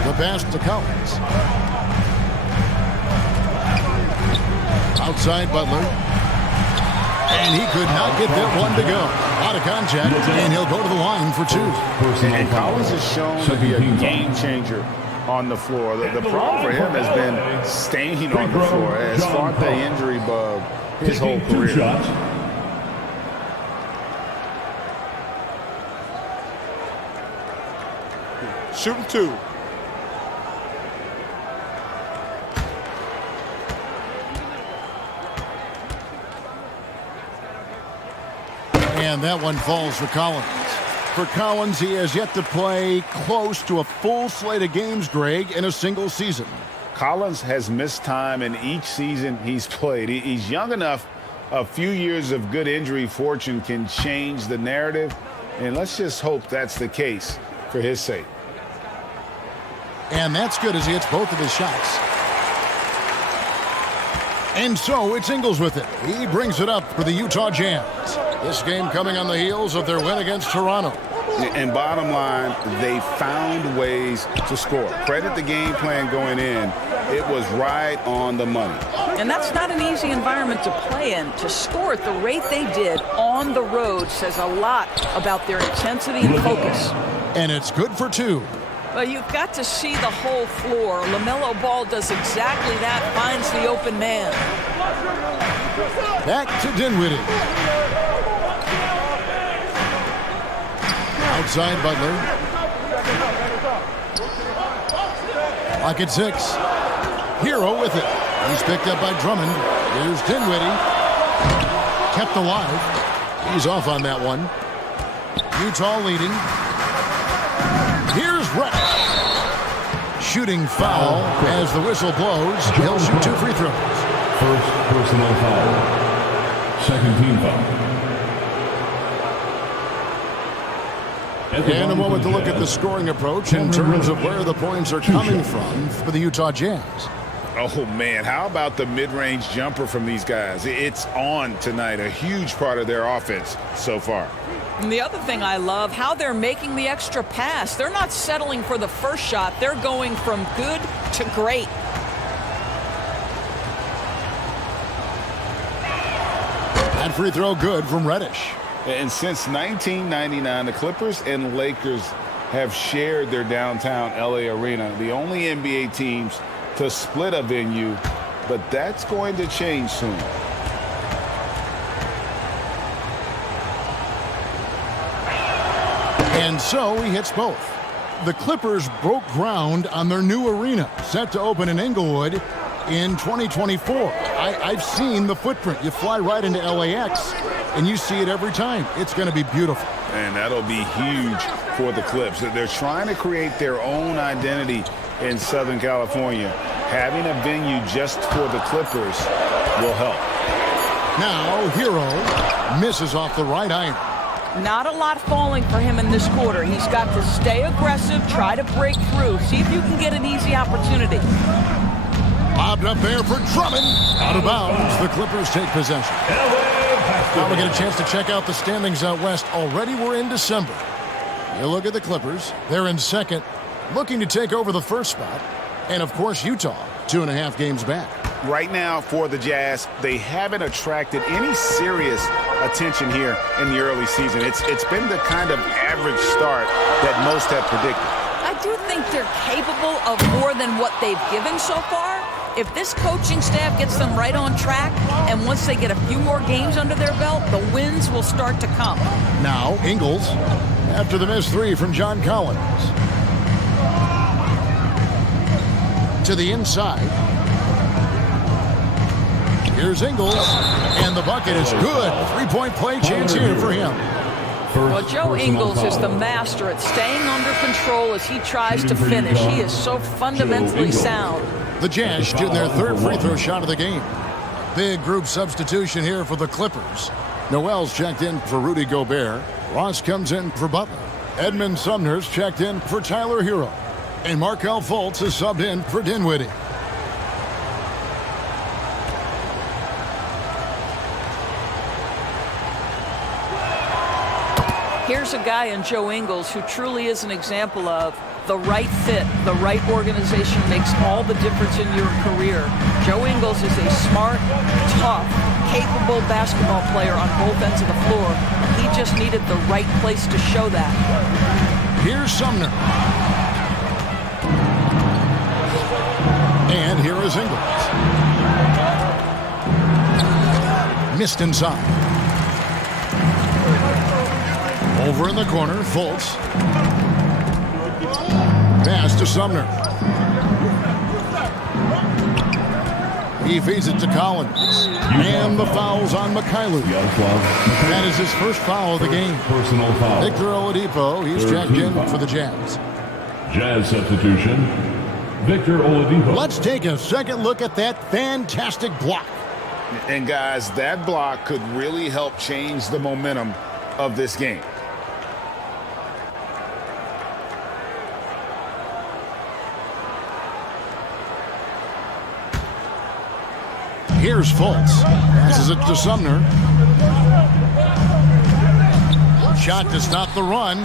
The pass to Collins. Outside, Butler. And he could not get that one to go. Out of contact, and he'll go to the line for 2. And Collins has shown to be a game changer on the floor. The problem for him has been staying on the floor, has fought the injury bug his whole career. Shooting 2. And that one falls for Collins. For Collins, he has yet to play close to a full slate of games, Greg, in a single season. Collins has missed time in each season he's played. He's young enough. A few years of good injury fortune can change the narrative, and let's just hope that's the case for his sake. And that's good as he hits both of his shots. And so it's Ingles with it. He brings it up for the Utah Jazz. This game coming on the heels of their win against Toronto. And bottom line, they found ways to score. Credit the game plan going in. It was right on the money. And that's not an easy environment to play in. To score at the rate they did on the road says a lot about their intensity and focus. And it's good for 2. Well, you've got to see the whole floor. LaMelo Ball does exactly that, finds the open man. Back to Dinwiddie. Outside Butler. Clock at 6. Hero with it. He's picked up by Drummond. Here's Dinwiddie. Kept alive. He's off on that one. Utah leading. Here's Reddish. Shooting foul as the whistle blows. He'll shoot 2 free throws. First personal foul. Second team foul. And a moment to look at the scoring approach in terms of where the points are coming from for the Utah Jazz. Oh, man, how about the mid-range jumper from these guys? It's on tonight, a huge part of their offense so far. And the other thing I love, how they're making the extra pass. They're not settling for the first shot. They're going from good to great. That free throw good from Reddish. And since 1999, the Clippers and Lakers have shared their downtown LA arena, the only NBA teams to split a venue, but that's going to change soon. And so he hits both. The Clippers broke ground on their new arena, set to open in Inglewood in 2024. I've seen the footprint. You fly right into LAX, and you see it every time. It's going to be beautiful. And that'll be huge for the Clips. They're trying to create their own identity in Southern California. Having a venue just for the Clippers will help. Now, Hero misses off the right iron. Not a lot falling for him in this quarter. He's got to stay aggressive, try to break through, see if you can get an easy opportunity. Bobbed up there for Drummond. Out of bounds. The Clippers take possession. Now we get a chance to check out the standings out west. Already we're in December. You look at the Clippers. They're in second, looking to take over the first spot. And, of course, Utah, 2.5 games back. Right now for the Jazz, they haven't attracted any serious attention here in the early season. It's been the kind of average start that most have predicted. I do think they're capable of more than what they've given so far. If this coaching staff gets them right on track, and once they get a few more games under their belt, the wins will start to come. Now, Ingles, after the missed 3 from John Collins. To the inside. Here's Ingles, and the bucket is good. 3-point play chance here for him. Well, Joe Ingles is the master at staying under control as he tries to finish. He is so fundamentally sound. The Jazz shooting their third free throw shot of the game. Big group substitution here for the Clippers. Noel's checked in for Rudy Gobert. Ross comes in for Butler. Edmund Sumner's checked in for Tyler Hero. And Markelle Fultz is subbed in for Dinwiddie. Here's a guy in Joe Ingles who truly is an example of the right fit, the right organization makes all the difference in your career. Joe Ingles is a smart, tough, capable basketball player on both ends of the floor. He just needed the right place to show that. Here's Sumner. And here is Ingles. Missed inside. Over in the corner, Fultz. Pass to Sumner. He feeds it to Collins. And the foul's on Mikhailuk. That is his first foul of the game. Personal foul. Victor Oladipo, he's checked in for the Jazz. Jazz substitution, Victor Oladipo. Let's take a second look at that fantastic block. And guys, that block could really help change the momentum of this game. Here's Fultz. Passes it to Sumner. Shot to stop the run.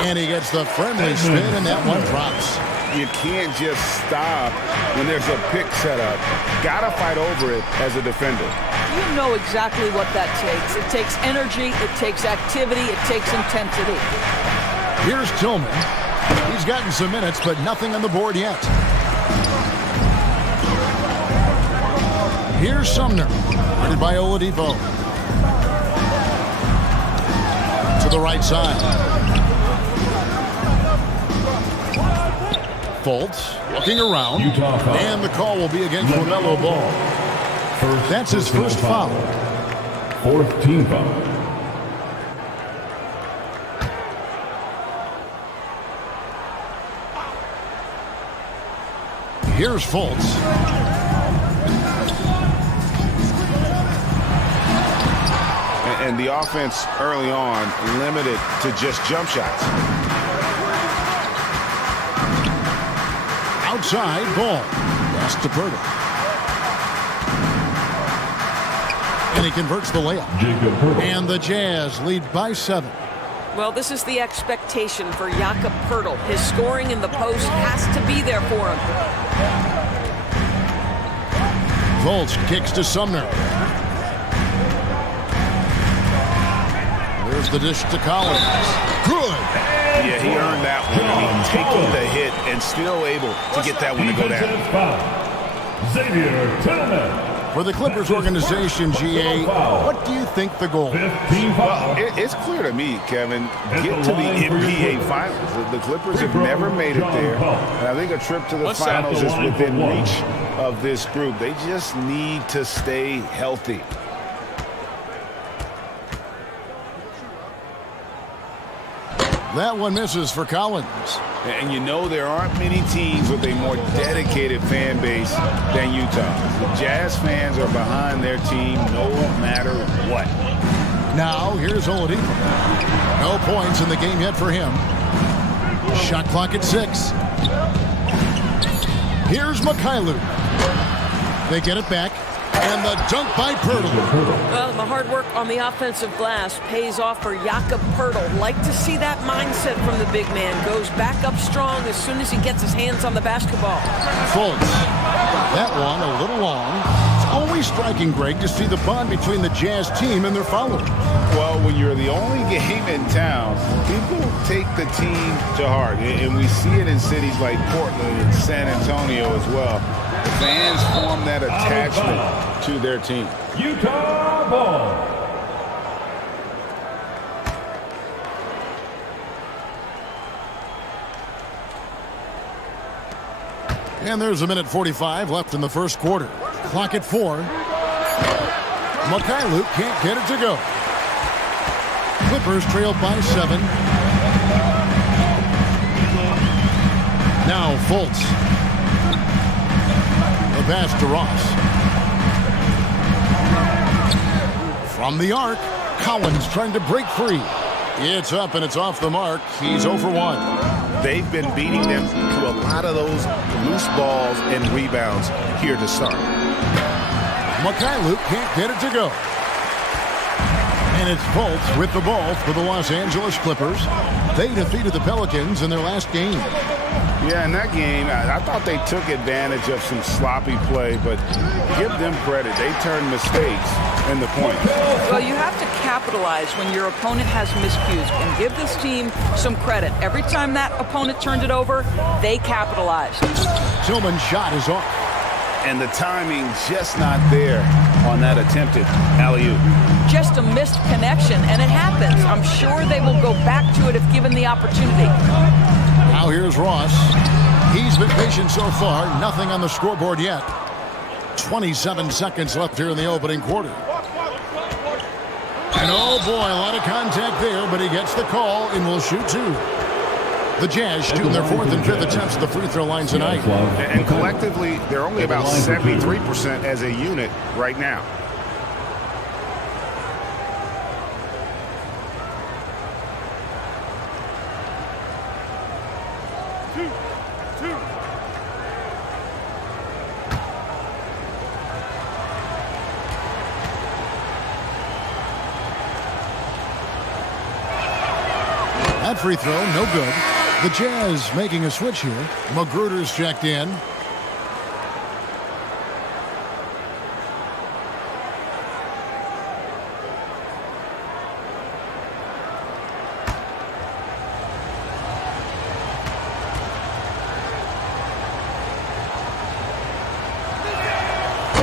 And he gets the friendly spin, and that one drops. You can't just stop when there's a pick set up. Gotta fight over it as a defender. You know exactly what that takes. It takes energy, it takes activity, it takes intensity. Here's Tillman. He's gotten some minutes, but nothing on the board yet. Here's Sumner, guarded by Oladipo. To the right side. Fultz Looking around, Utah foul. and the call will be against LaMelo Ball. That's his first foul. Fourth team foul. Here's Fultz. And the offense early on limited to just jump shots. Outside Ball. Pass to Pirtle. And he converts the layup. Jacob Pirtle. And the Jazz lead by 7. Well, this is the expectation for Jakob Pirtle. His scoring in the post has to be there for him. Fultz kicks to Sumner. There's the dish to Collins. Good. Yeah, he earned that one. I mean, taking the hit and still able to get that one to go down. Xavier Tillman. For the Clippers organization, GA, what do you think the goal is? Well, it's clear to me, Kevin, get to the NBA Finals. The Clippers have never made it there. And I think a trip to the Finals is within reach of this group. They just need to stay healthy. That one misses for Collins. And you know there aren't many teams with a more dedicated fan base than Utah. The Jazz fans are behind their team no matter what. Now, here's Oladipo. No points in the game yet for him. Shot clock at 6. Here's Mikhailuk. They get it back. And the dunk by Pirtle. Well, the hard work on the offensive glass pays off for Jakob Pirtle. Like to see that mindset from the big man. Goes back up strong as soon as he gets his hands on the basketball. Fultz. That one a little long. It's always striking, Greg, to see the bond between the Jazz team and their followers. Well, when you're the only game in town, people take the team to heart. And we see it in cities like Portland and San Antonio as well. The fans form that attachment to their team. Utah ball. And there's a minute 45 left in the first quarter. Clock at 4. Mikhailuk can't get it to go. Clippers trail by 7. Now Fultz. The pass to Ross. From the arc, Collins trying to break free. It's up and it's off the mark. He's 0 for 1. They've been beating them to a lot of those loose balls and rebounds here to start. Mikhailuk can't get it to go. And it's Fultz with the ball for the Los Angeles Clippers. They defeated the Pelicans in their last game. Yeah, in that game, I thought they took advantage of some sloppy play, but give them credit. They turned mistakes into points. Well, you have to capitalize when your opponent has miscues and give this team some credit. Every time that opponent turned it over, they capitalized. Tillman's shot is off. And the timing just not there on that attempted alley-oop. Just a missed connection, and it happens. I'm sure they will go back to it if given the opportunity. Now here's Ross. He's been patient so far. Nothing on the scoreboard yet. 27 seconds left here in the opening quarter. And oh boy, a lot of contact there, but he gets the call and will shoot 2. The Jazz shooting their 4th and 5th attempts at the free throw line tonight. And collectively, they're only about 73% as a unit right now. That free throw, no good. The Jazz making a switch here. Magruder's checked in.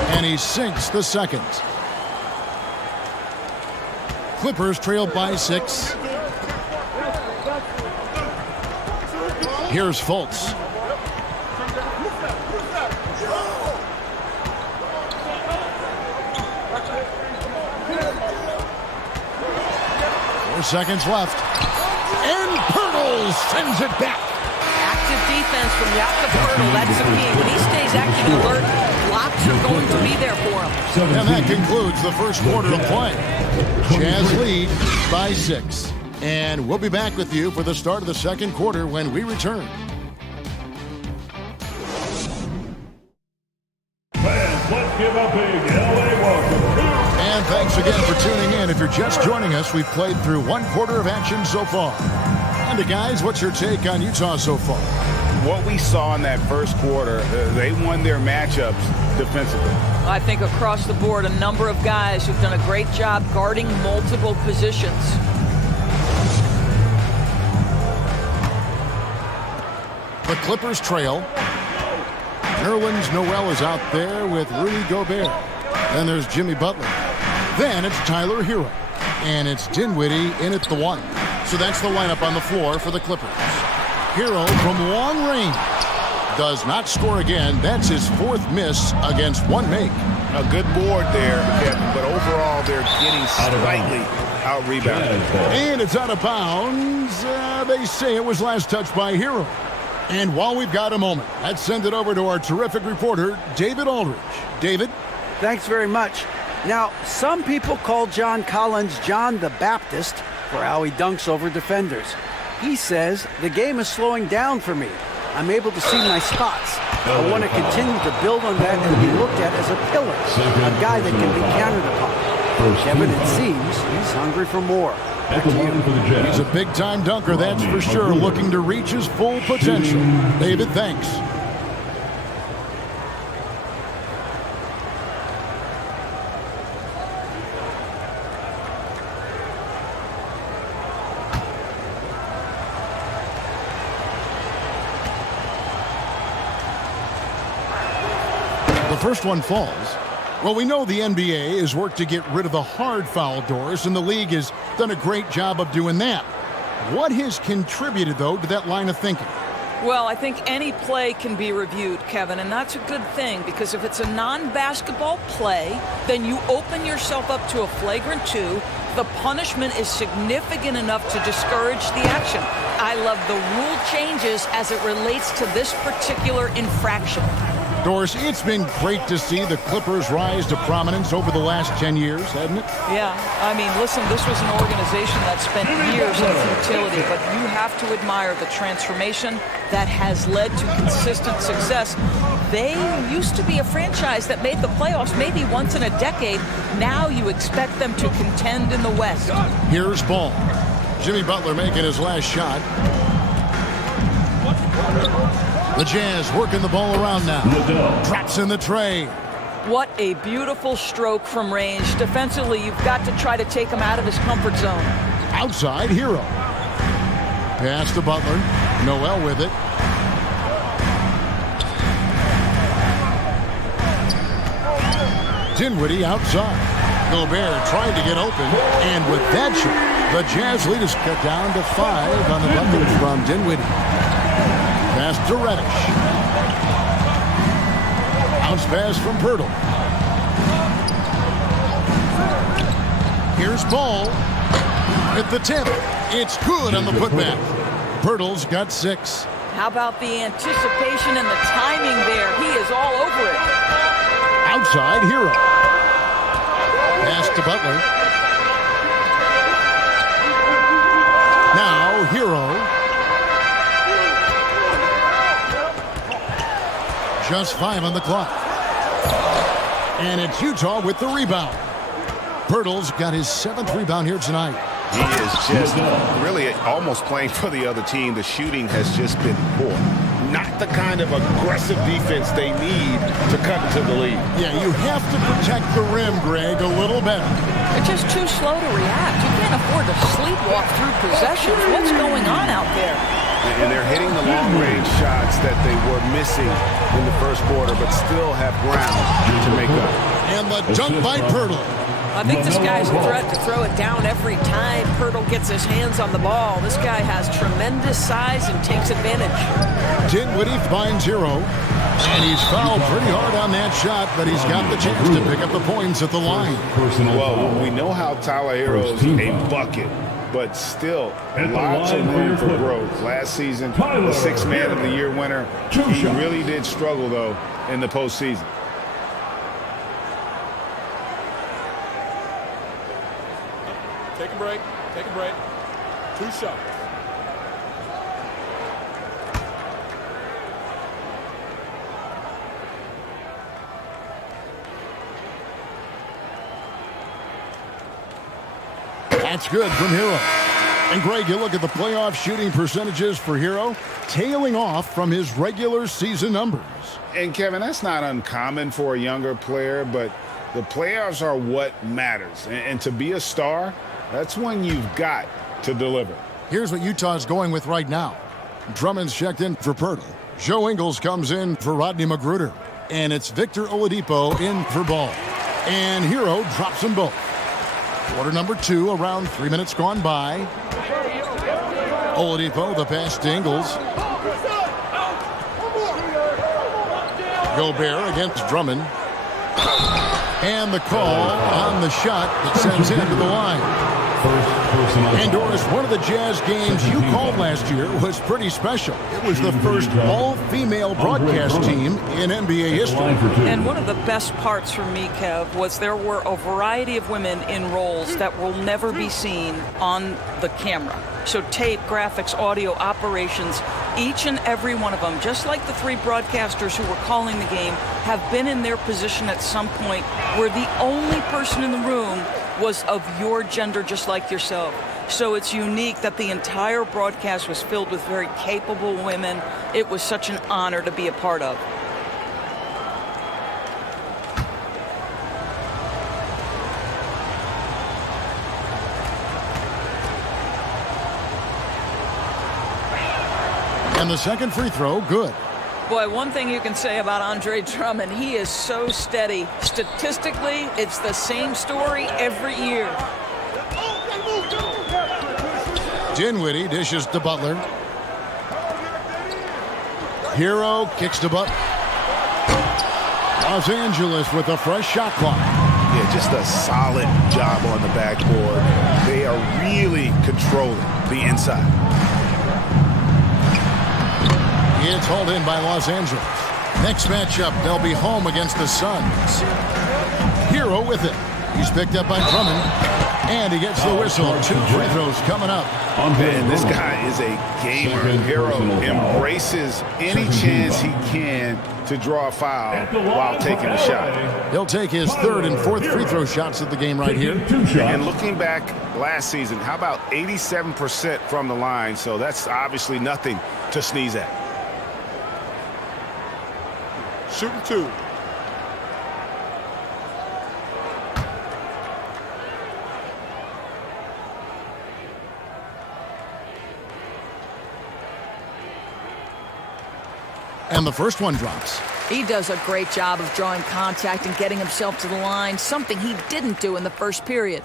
And he sinks the second. Clippers trail by 6. Here's Fultz. seconds left. And Pirtle sends it back. Active defense from Jakob Pirtle. That's the key. When he stays active and alert, blocks are going to be there for him. And that concludes the first quarter of play. Jazz lead by 6. And we'll be back with you for the start of the second quarter when we return. Fans, let's give a big LA welcome. And thanks again for tuning in. If you're just joining us, we've played through one quarter of action so far. And guys, what's your take on Utah so far? What we saw in that first quarter, they won their matchups defensively. I think across the board, a number of guys who've done a great job guarding multiple positions. The Clippers trail. Nerlens Noel is out there with Rudy Gobert. Then there's Jimmy Butler. Then it's Tyler Hero. And it's Dinwiddie in at the 1. So that's the lineup on the floor for the Clippers. Hero from long range does not score again. That's his 4th miss against one make. A good board there, Kevin, but overall they're getting slightly out-rebounded. And it's out of bounds. They say it was last touched by Hero. And while we've got a moment, let's send it over to our terrific reporter, David Aldridge. David? Thanks very much. Now, some people call John Collins John the Baptist for how he dunks over defenders. He says, the game is slowing down for me. I'm able to see my spots. I want to continue to build on that and be looked at as a pillar, a guy that can be counted upon. Kevin, it seems he's hungry for more. Back to you. He's a big-time dunker, that's for sure, looking to reach his full potential. David, thanks. The first one falls. Well, we know the NBA has worked to get rid of the hard foul doors, and the league has done a great job of doing that. What has contributed, though, to that line of thinking? Well, I think any play can be reviewed, Kevin, and that's a good thing because if it's a non-basketball play, then you open yourself up to a flagrant 2. The punishment is significant enough to discourage the action. I love the rule changes as it relates to this particular infraction. Doris, it's been great to see the Clippers rise to prominence over the last 10 years, hasn't it? Yeah, I mean, listen, this was an organization that spent years in futility, but you have to admire the transformation that has led to consistent success. They used to be a franchise that made the playoffs maybe once in a decade. Now you expect them to contend in the West. Here's ball. Jimmy Butler making his last shot. The Jazz working the ball around now. Drops in the tray. What a beautiful stroke from range. Defensively, you've got to try to take him out of his comfort zone. Outside, Hero. Pass to Butler. Noel with it. Dinwiddie outside. Gobert trying to get open. And with that shot, the Jazz lead is cut down to 5 on the bucket from Dinwiddie. Pass to Reddish. Bounce pass from Pirtle. Here's Ball. At the tip. It's good on the putback. Pirtle's got 6. How about the anticipation and the timing there? He is all over it. Outside, Hero. Pass to Butler. Now, Hero. Just 5 on the clock. And it's Utah with the rebound. Pirtle's got his 7th rebound here tonight. He is just really almost playing for the other team. The shooting has just been poor. Not the kind of aggressive defense they need to cut into the lead. Yeah, you have to protect the rim, Greg, a little better. They're just too slow to react. You can't afford to sleepwalk through possessions. What's going on out there? And they're hitting the long-range shots that they were missing in the first quarter, but still have ground to make up. And the dunk by Pirtle. I think this guy's a threat to throw it down every time Pirtle gets his hands on the ball. This guy has tremendous size and takes advantage. Dinwiddie finds Hero, and he's fouled pretty hard on that shot, but he's got the chance to pick up the points at the line. Well, we know how Tyler Hero's a bucket. but still At the lots of line for room your for Clippers, growth. Last season, Tyler the Sixth Man of the Hero. Year winner. Two He shots. really did struggle, though, in the postseason. Take a break. Take a break. 2 shots. That's good from Hero. And Greg, you look at the playoff shooting percentages for Hero, tailing off from his regular season numbers. And Kevin, that's not uncommon for a younger player, but the playoffs are what matters. And to be a star, that's when you've got to deliver. Here's what Utah's going with right now. Drummond's checked in for Pirtle. Joe Ingles comes in for Rodney Magruder. And it's Victor Oladipo in for Ball. And Hero drops them both. Quarter number 2, around 3 minutes gone by. Oladipo, the pass to Ingles. Gobert against Drummond. And the call on the shot that sends him to the line. And Doris, one of the Jazz games you called last year was pretty special. It was the first all-female broadcast team in NBA history. And one of the best parts for me, Kev, was there were a variety of women in roles that will never be seen on the camera. So tape, graphics, audio, operations, each and every one of them, just like the 3 broadcasters who were calling the game, have been in their position at some point where the only person in the room was of your gender, just like yourself. So it's unique that the entire broadcast was filled with very capable women. It was such an honor to be a part of. And the second free throw, good. Boy, one thing you can say about Andre Drummond, he is so steady. Statistically, it's the same story every year. Dinwiddie dishes to Butler. Hero kicks to Butler. Los Angeles with a fresh shot clock. Yeah, just a solid job on the backboard. They are really controlling the inside. It's hauled in by Los Angeles. Next matchup, they'll be home against the Suns. Hero with it. He's picked up by Drummond. And he gets the whistle. 2 free throws coming up. And this guy is a gamer. Hero embraces any chance he can to draw a foul while taking a shot. He'll take his 3rd and 4th free throw shots of the game right here. And looking back last season, how about 87% from the line? So that's obviously nothing to sneeze at. Shooting 2. And the first one drops. He does a great job of drawing contact and getting himself to the line, something he didn't do in the first period.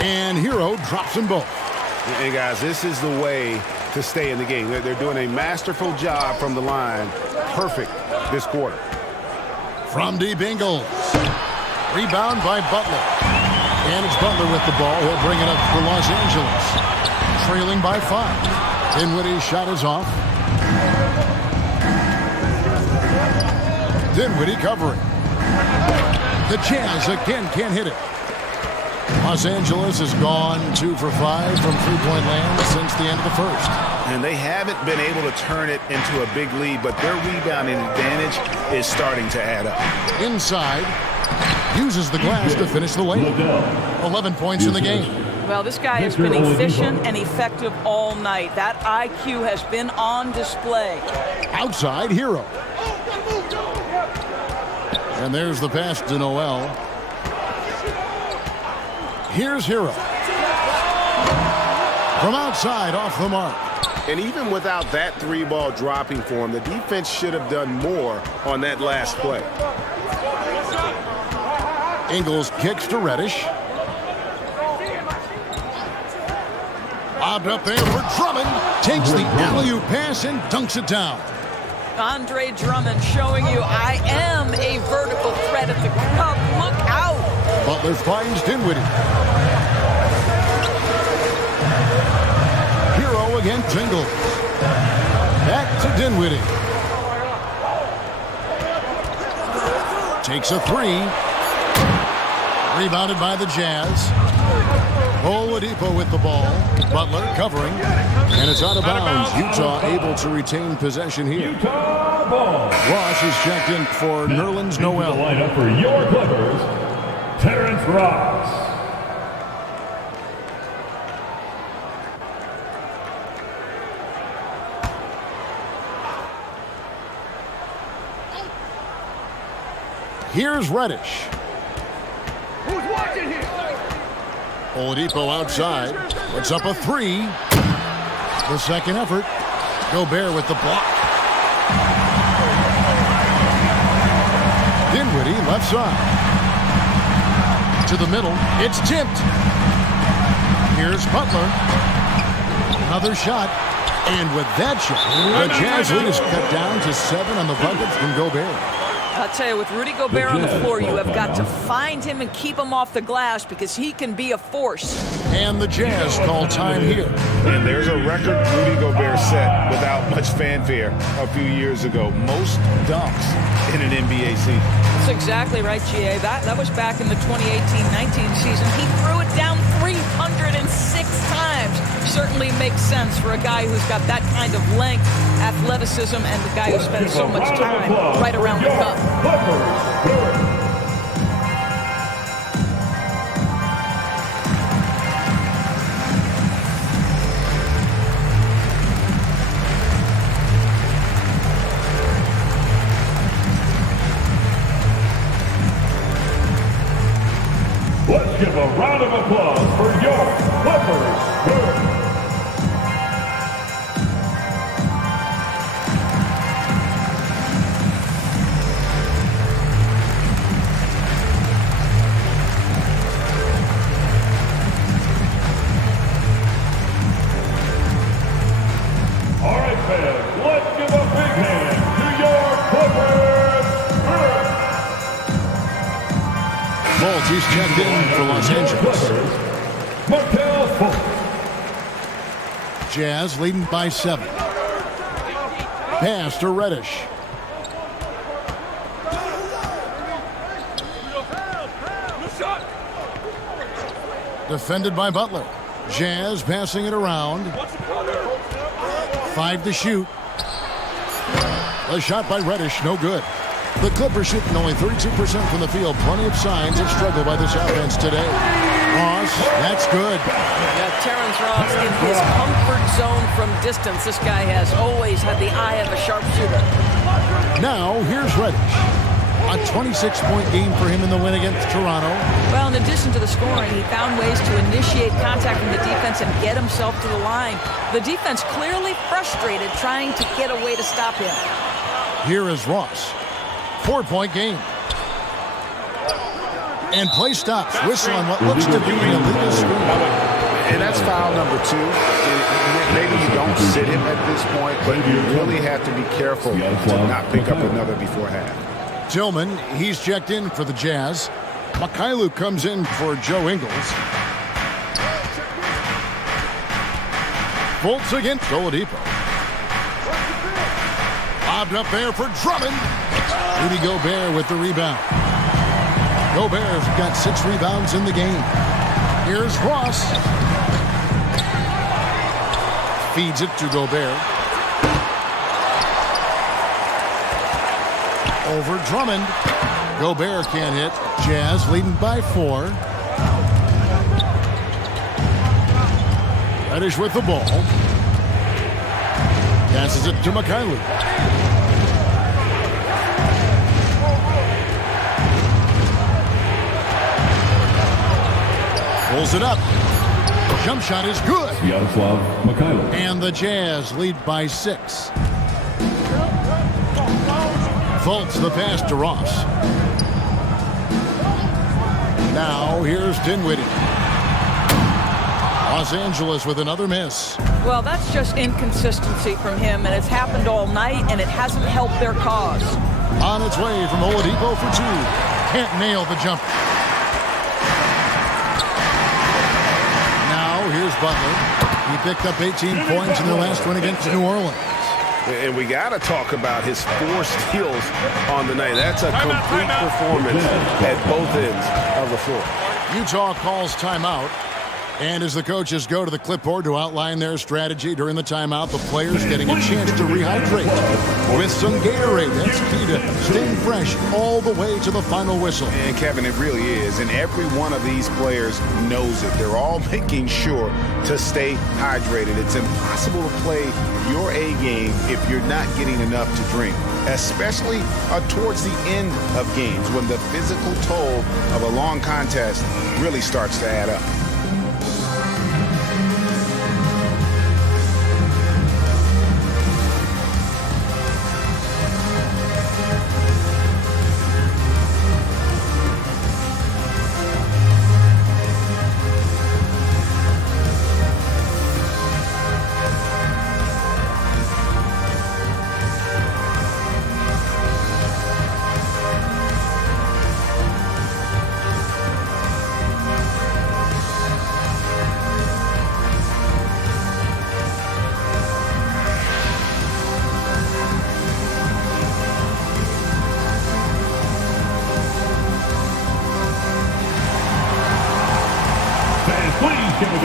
And Hero drops them both. And guys, this is the way to stay in the game. They're doing a masterful job from the line. Perfect this quarter. From deep, Ingles. Rebound by Butler. And it's Butler with the ball. He'll bring it up for Los Angeles. Trailing by 5. Dinwiddie's shot is off. Dinwiddie covering. The Jazz again can't hit it. Los Angeles has gone 2 for 5 from three-point land since the end of the first. And they haven't been able to turn it into a big lead, but their rebounding advantage is starting to add up. Inside, uses the glass to finish the lane. 11 points in the game. Well, this guy has been efficient and effective all night. That IQ has been on display. Outside, Hero. And there's the pass to Noel. Here's Hero. From outside, off the mark. And even without that 3-ball dropping for him, the defense should have done more on that last play. Ingles kicks to Reddish. Lobbed up there for Drummond. Takes the alley-oop pass and dunks it down. Andre Drummond showing you I am a vertical threat at the cup. Look out. Butler finds Dinwiddie. Hero against Ingles. Back to Dinwiddie. Takes a three. Rebounded by the Jazz. Oladipo with the ball. Butler covering. And it's out of bounds. Utah able to retain possession here. Utah ball. Ross is checked in for Nerlens Noel. The lineup for your Clippers, Terrence Ross. Here's Reddish. Who's watching here? Oladipo outside. Puts up a three. The second effort. Gobert with the block. Dinwiddie left side. To the middle. It's tipped. Here's Butler. Another shot. And with that shot, the Jazz lead is cut down to 7 on the bucket from Gobert. I'll tell you, with Rudy Gobert on the floor, you have got to find him and keep him off the glass because he can be a force. And the Jazz call time here. And there's a record Rudy Gobert set without much fanfare a few years ago. Most dunks in an NBA season. That's exactly right, GA. That was back in the 2018-19 season. He threw it down 306 times. Certainly makes sense for a guy who's got that kind of length, athleticism, and the guy who spends so much time right around the cup. Let's give a round of applause for your Clippers. All right, fans, let's give a big hand to your Clippers. Fultz, he's checked in for Los Angeles. Markelle Fultz. Jazz leading by 7. Pass to Reddish. Defended by Butler. Jazz passing it around. 5 to shoot. A shot by Reddish, no good. The Clippers shooting only 32% from the field. Plenty of signs of struggle by this offense today. Ross, that's good. Yeah, Terrence Ross in his comfort zone from distance. This guy has always had the eye of a sharpshooter. Now, here's Reddish. A 26-point game for him in the win against Toronto. Well, in addition to the scoring, he found ways to initiate contact from the defense and get himself to the line. The defense clearly frustrated trying to get a way to stop him. Here is Ross. 4-point game. And play stops. Whistle on what looks to be an illegal screen. And that's foul number 2. Maybe you don't sit him at this point, but you really have to be careful to not pick up another before half. Tillman, he's checked in for the Jazz. Mikhailuk comes in for Joe Ingles. Fultz against Oladipo. Lobbed up there for Drummond. Rudy Gobert with the rebound. Gobert's got 6 rebounds in the game. Here's Ross. Feeds it to Gobert. Over Drummond. Gobert can't hit. Jazz leading by 4. Reddish with the ball. Passes it to Mikhailuk. Pulls it up. Jump shot is good. Yaroslav Mikhailuk. And the Jazz lead by 6. Fultz the pass to Ross. Now here's Dinwiddie. Los Angeles with another miss. Well, that's just inconsistency from him, and it's happened all night, and it hasn't helped their cause. On its way from Oladipo for two. Can't nail the jumper. Now here's Butler. He picked up 18 points in their last win against New Orleans. And we got to talk about his 4 steals on the night. That's a complete performance at both ends of the floor. Utah calls timeout. And as the coaches go to the clipboard to outline their strategy during the timeout, the players getting a chance to rehydrate with some Gatorade. That's key to staying fresh all the way to the final whistle. And Kevin, it really is. And every one of these players knows it. They're all making sure to stay hydrated. It's impossible to play your A game if you're not getting enough to drink, especially towards the end of games when the physical toll of a long contest really starts to add up.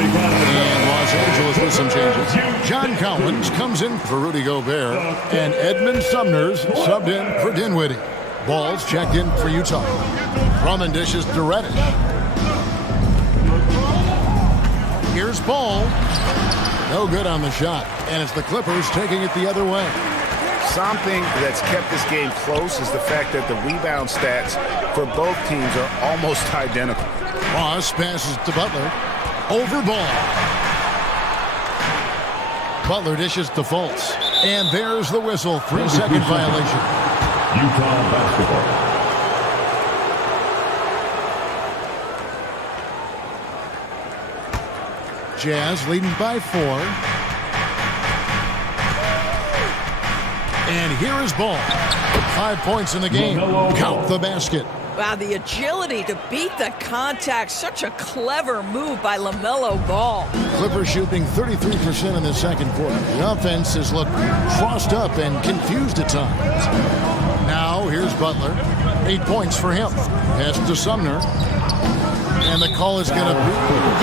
And Los Angeles with some changes. John Collins comes in for Rudy Gobert, and Edmund Sumner's subbed in for Dinwiddie. Ball's checked in for Utah. Drummond dishes to Reddish. Here's Ball. No good on the shot, and it's the Clippers taking it the other way. Something that's kept this game close is the fact that the rebound stats for both teams are almost identical. Ross passes to Butler. Over Ball. Butler dishes to Fultz. And there's the whistle. 3-second violation. Utah basketball. Jazz leading by 4. And here is Ball. 5 points in the game. Count the basket. Wow, the agility to beat the contact. Such a clever move by LaMelo Ball. Clippers shooting 33% in the second quarter. The offense has looked crossed up and confused at times. Now here's Butler. 8 points for him. Pass to Sumner. And the call is going to be,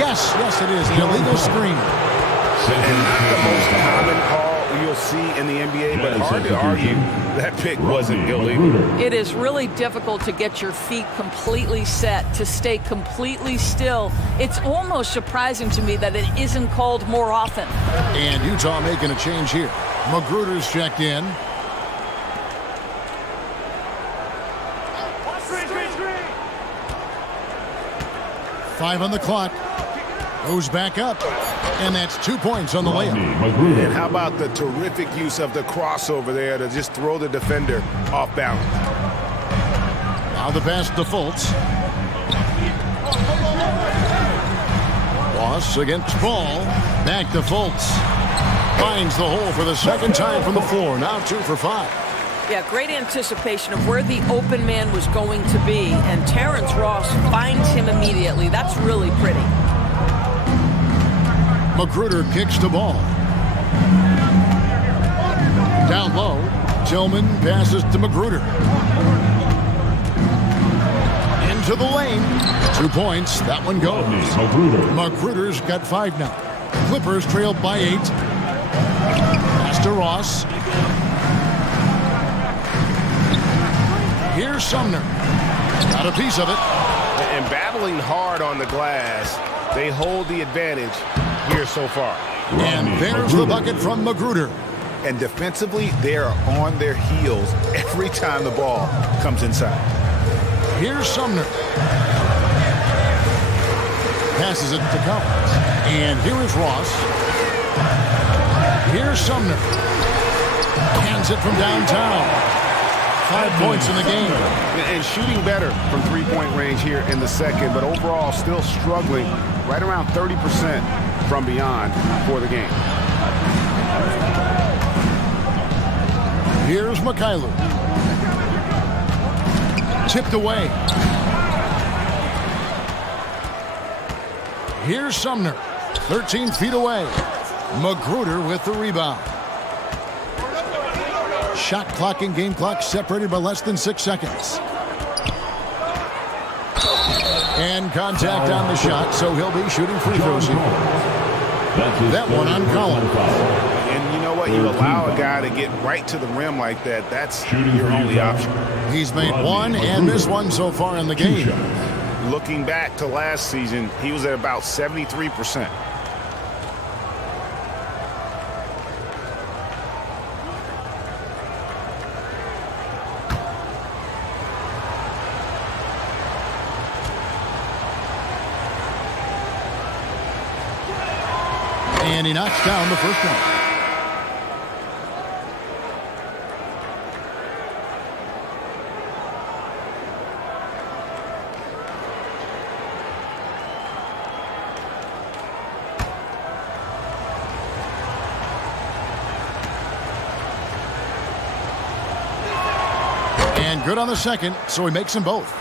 yes, it is, an illegal screen. And not the most common call you'll see in the NBA, but hard to argue that pick wasn't illegal. It is really difficult to get your feet completely set, to stay completely still. It's almost surprising to me that it isn't called more often. And Utah making a change here. Magruder's checked in. Five on the clock. Goes back up. And that's 2 points on the layup. And how about the terrific use of the crossover there to just throw the defender off balance. Now the pass to Fultz. Ross against Ball. Back to Fultz. Finds the hole for the second time from the floor. Now 2 for 5. Yeah, great anticipation of where the open man was going to be. And Terrence Ross finds him immediately. That's really pretty. Magruder kicks the ball. Down low. Tillman passes to Magruder. Into the lane. 2 points. That one goes. Magruder's got 5 now. Clippers trailed by 8. Pass to Ross. Here's Sumner. Got a piece of it. And battling hard on the glass, they hold the advantage here so far. And there's the bucket from Magruder. And defensively, they are on their heels every time the ball comes inside. Here's Sumner. Passes it to Collins. And here is Ross. Here's Sumner. Hands it from downtown. 5 points in the game. And shooting better from three-point range here in the second, but overall still struggling right around 30% from beyond for the game. Here's Mikhailu. Tipped away. Here's Sumner. 13 feet away. Magruder with the rebound. Shot clock and game clock separated by less than 6 seconds. And contact on the shot, so he'll be shooting free throws here. That one on Collins. And you know what? You allow a guy to get right to the rim like that. That's your only option. He's made one and missed one so far in the game. Looking back to last season, he was at about 73%. And he knocks down the first one. And good on the second, so he makes them both.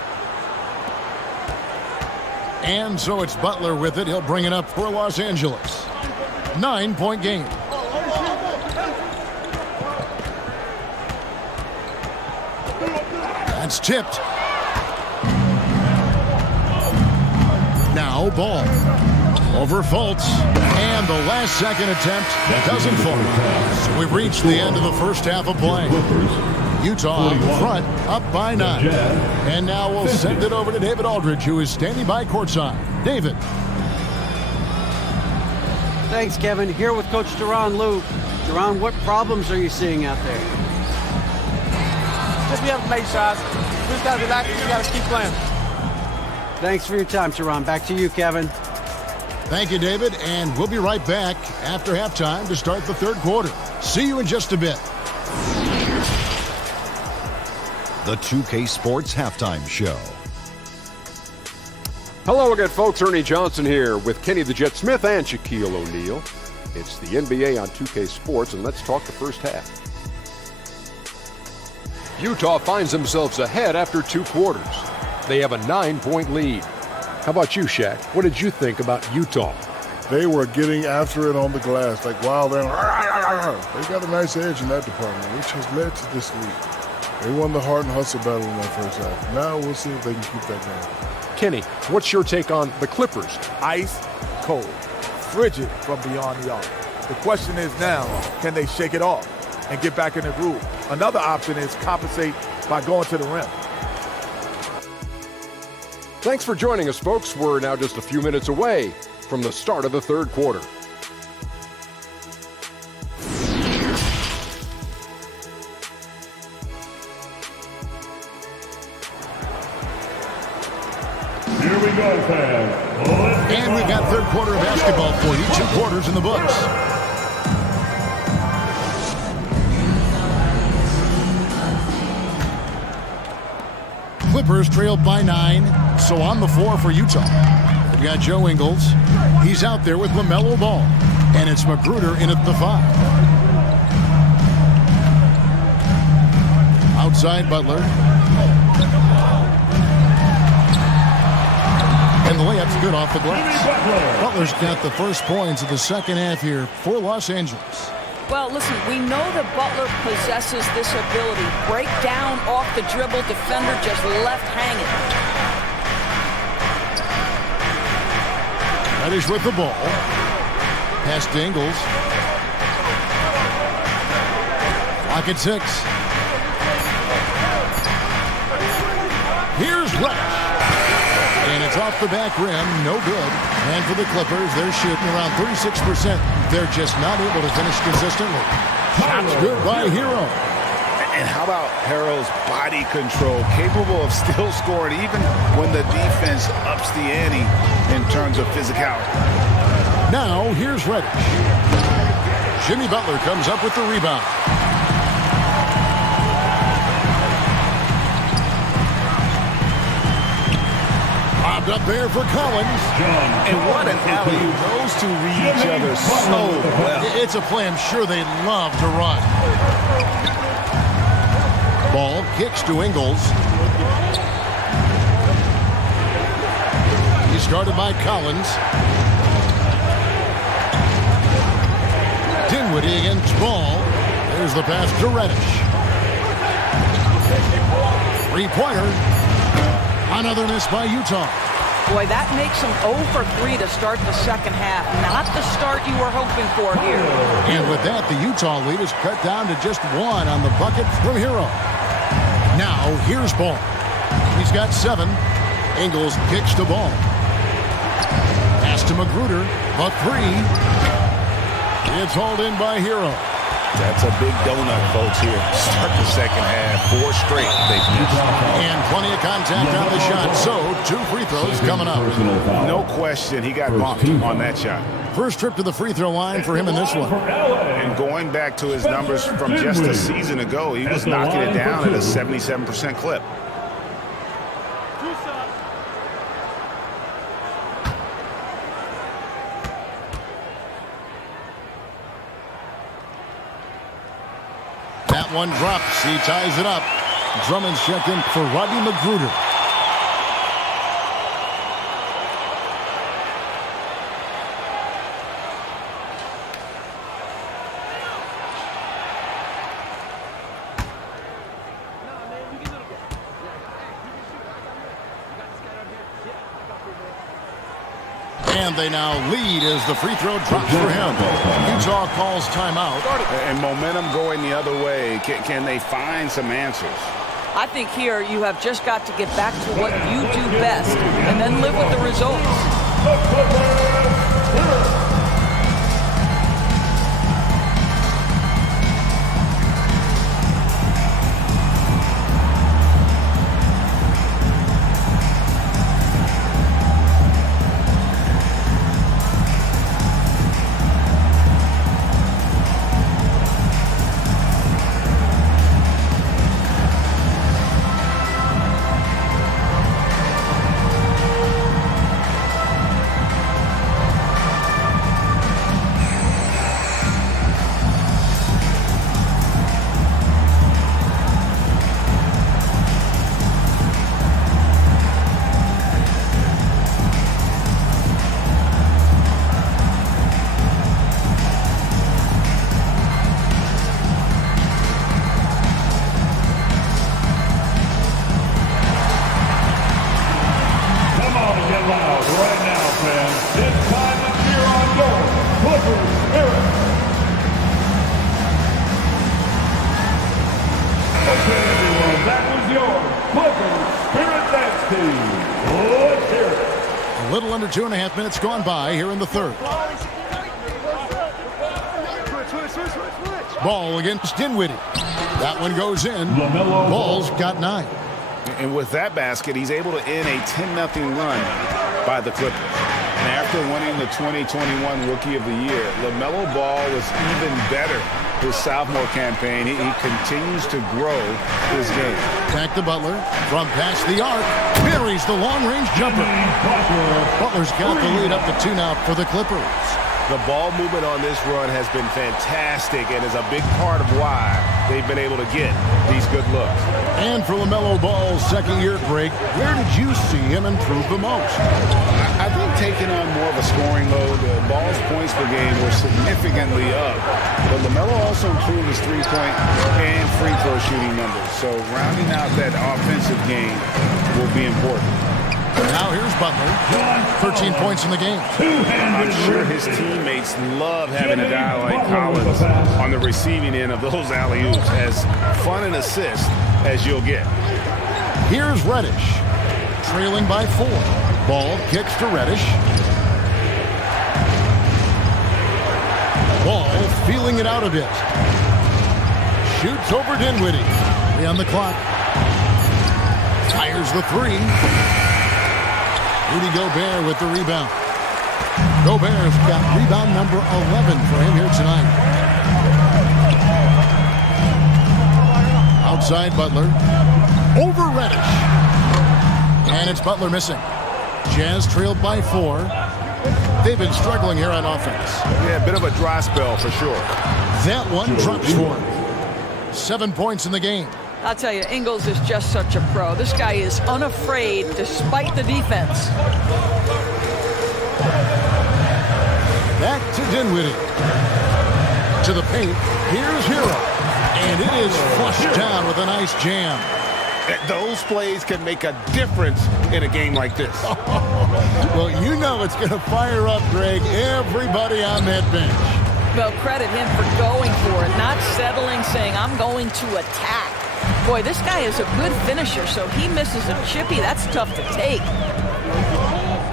And so it's Butler with it. He'll bring it up for Los Angeles. 9-point game. That's tipped. Now Ball. Over Fultz. And the last second attempt doesn't fall. So we've reached the end of the first half of play. Utah in front, up by 9. And now we'll send it over to David Aldridge, who is standing by courtside. David. Thanks, Kevin. Here with Coach Duran Lou. Duran, what problems are you seeing out there? Just be able to make shots. We just got to relax and we got to keep playing. Thanks for your time, Duran. Back to you, Kevin. Thank you, David. And we'll be right back after halftime to start the third quarter. See you in just a bit. The 2K Sports Halftime Show. Hello again, folks. Ernie Johnson here with Kenny the Jet Smith and Shaquille O'Neal. It's the NBA on 2K Sports, and let's talk the first half. Utah finds themselves ahead after 2 quarters. They have a 9-point lead. How about you, Shaq? What did you think about Utah? They were getting after it on the glass, like wild and they got a nice edge in that department, which has led to this lead. They won the hard and hustle battle in that first half. Now we'll see if they can keep that going. Kenny, what's your take on the Clippers? Ice cold, frigid from beyond the arc. The question is now, can they shake it off and get back in the groove? Another option is compensate by going to the rim. Thanks for joining us, folks. We're now just a few minutes away from the start of the third quarter. Here we go, fans. And we've got third quarter of basketball for you. 2 quarters in the books. Clippers trailed by 9. So on the floor for Utah. We've got Joe Ingles. He's out there with LaMelo Ball. And it's Magruder in at the 5. Outside Butler. And the layup's good off the glass. Butler's got the first points of the second half here for Los Angeles. Well, listen, we know that Butler possesses this ability. Break down off the dribble, defender just left hanging. Reddish with the ball. Pass to Ingles. Clock at 6. Here's Reddish. And it's off the back rim, no good. And for the Clippers, they're shooting around 36%. They're just not able to finish consistently. Shots good by Hero. And how about Harrell's body control, capable of still scoring even when the defense ups the ante in terms of physicality. Now, here's Reddish. Jimmy Butler comes up with the rebound. up there for Collins. And what an alley-oop. Those two read each other so well. It's a play I'm sure they love to run. Ball kicks to Ingles. He started by Collins. Dinwiddie against Ball. There's the pass to Reddish. Three-pointer. Another miss by Utah. Boy, that makes them 0 for 3 to start the second half. Not the start you were hoping for here. And with that, the Utah lead is cut down to just 1 on the bucket from Hero. Now, here's Ball. He's got 7. Ingles kicks to Ball. Pass to Magruder. A 3. It's hauled in by Hero. That's a big donut, folks, here. Start the second half. 4 straight they've missed. And plenty of contact on the shot. So, 2 free throws coming up. No question, he got bumped on that shot. First trip to the free throw line for him in this one. And going back to his numbers from just a season ago, he was knocking it down at a 77% clip. That one drops. He ties it up. Drummond's checked in for Rodney Magruder. And they now lead as the free throw drops for him. Utah calls timeout. And momentum going the other way. Can they find some answers? I think here you have just got to get back to what you do best and then live with the results. A little under 2.5 minutes gone by here in the third. Ball against Dinwiddie. That one goes in. Ball's got 9. And with that basket, he's able to end a 10-0 run by the Clippers. And after winning the 2021 Rookie of the Year, LaMelo Ball was even better his sophomore campaign. He continues to grow his game. Back to Butler. From past the arc. Buries the long-range jumper. Butler's got the lead up to 2 now for the Clippers. The ball movement on this run has been fantastic and is a big part of why they've been able to get these good looks. And for LaMelo Ball's second-year break, where did you see him improve the most? I think taking on more of a scoring load, Ball's points per game were significantly up. But LaMelo also improved his three-point and free throw shooting numbers. So rounding out that offensive game will be important. Now here's Butler. 13 points in the game. I'm sure his teammates love having a guy like Collins on the receiving end of those alley-oops. As fun an assist as you'll get. Here's Reddish. Trailing by 4. Ball kicks to Reddish. Ball feeling it out a bit. Shoots over Dinwiddie. 3 on the clock. Fires the 3. Rudy Gobert with the rebound. Gobert's got rebound number 11 for him here tonight. Outside Butler. Over Reddish. And it's Butler missing. Jazz trailed by 4. They've been struggling here on offense. Yeah, a bit of a dry spell for sure. That one drops for him. 7 points in the game. I'll tell you, Ingles is just such a pro. This guy is unafraid despite the defense. Back to Dinwiddie. To the paint. Here's Hero. And it is flushed down with a nice jam. Those plays can make a difference in a game like this. Well, you know it's going to fire up, Greg, everybody on that bench. Well, credit him for going for it, not settling, saying, I'm going to attack. Boy, this guy is a good finisher, so he misses a chippy. That's tough to take.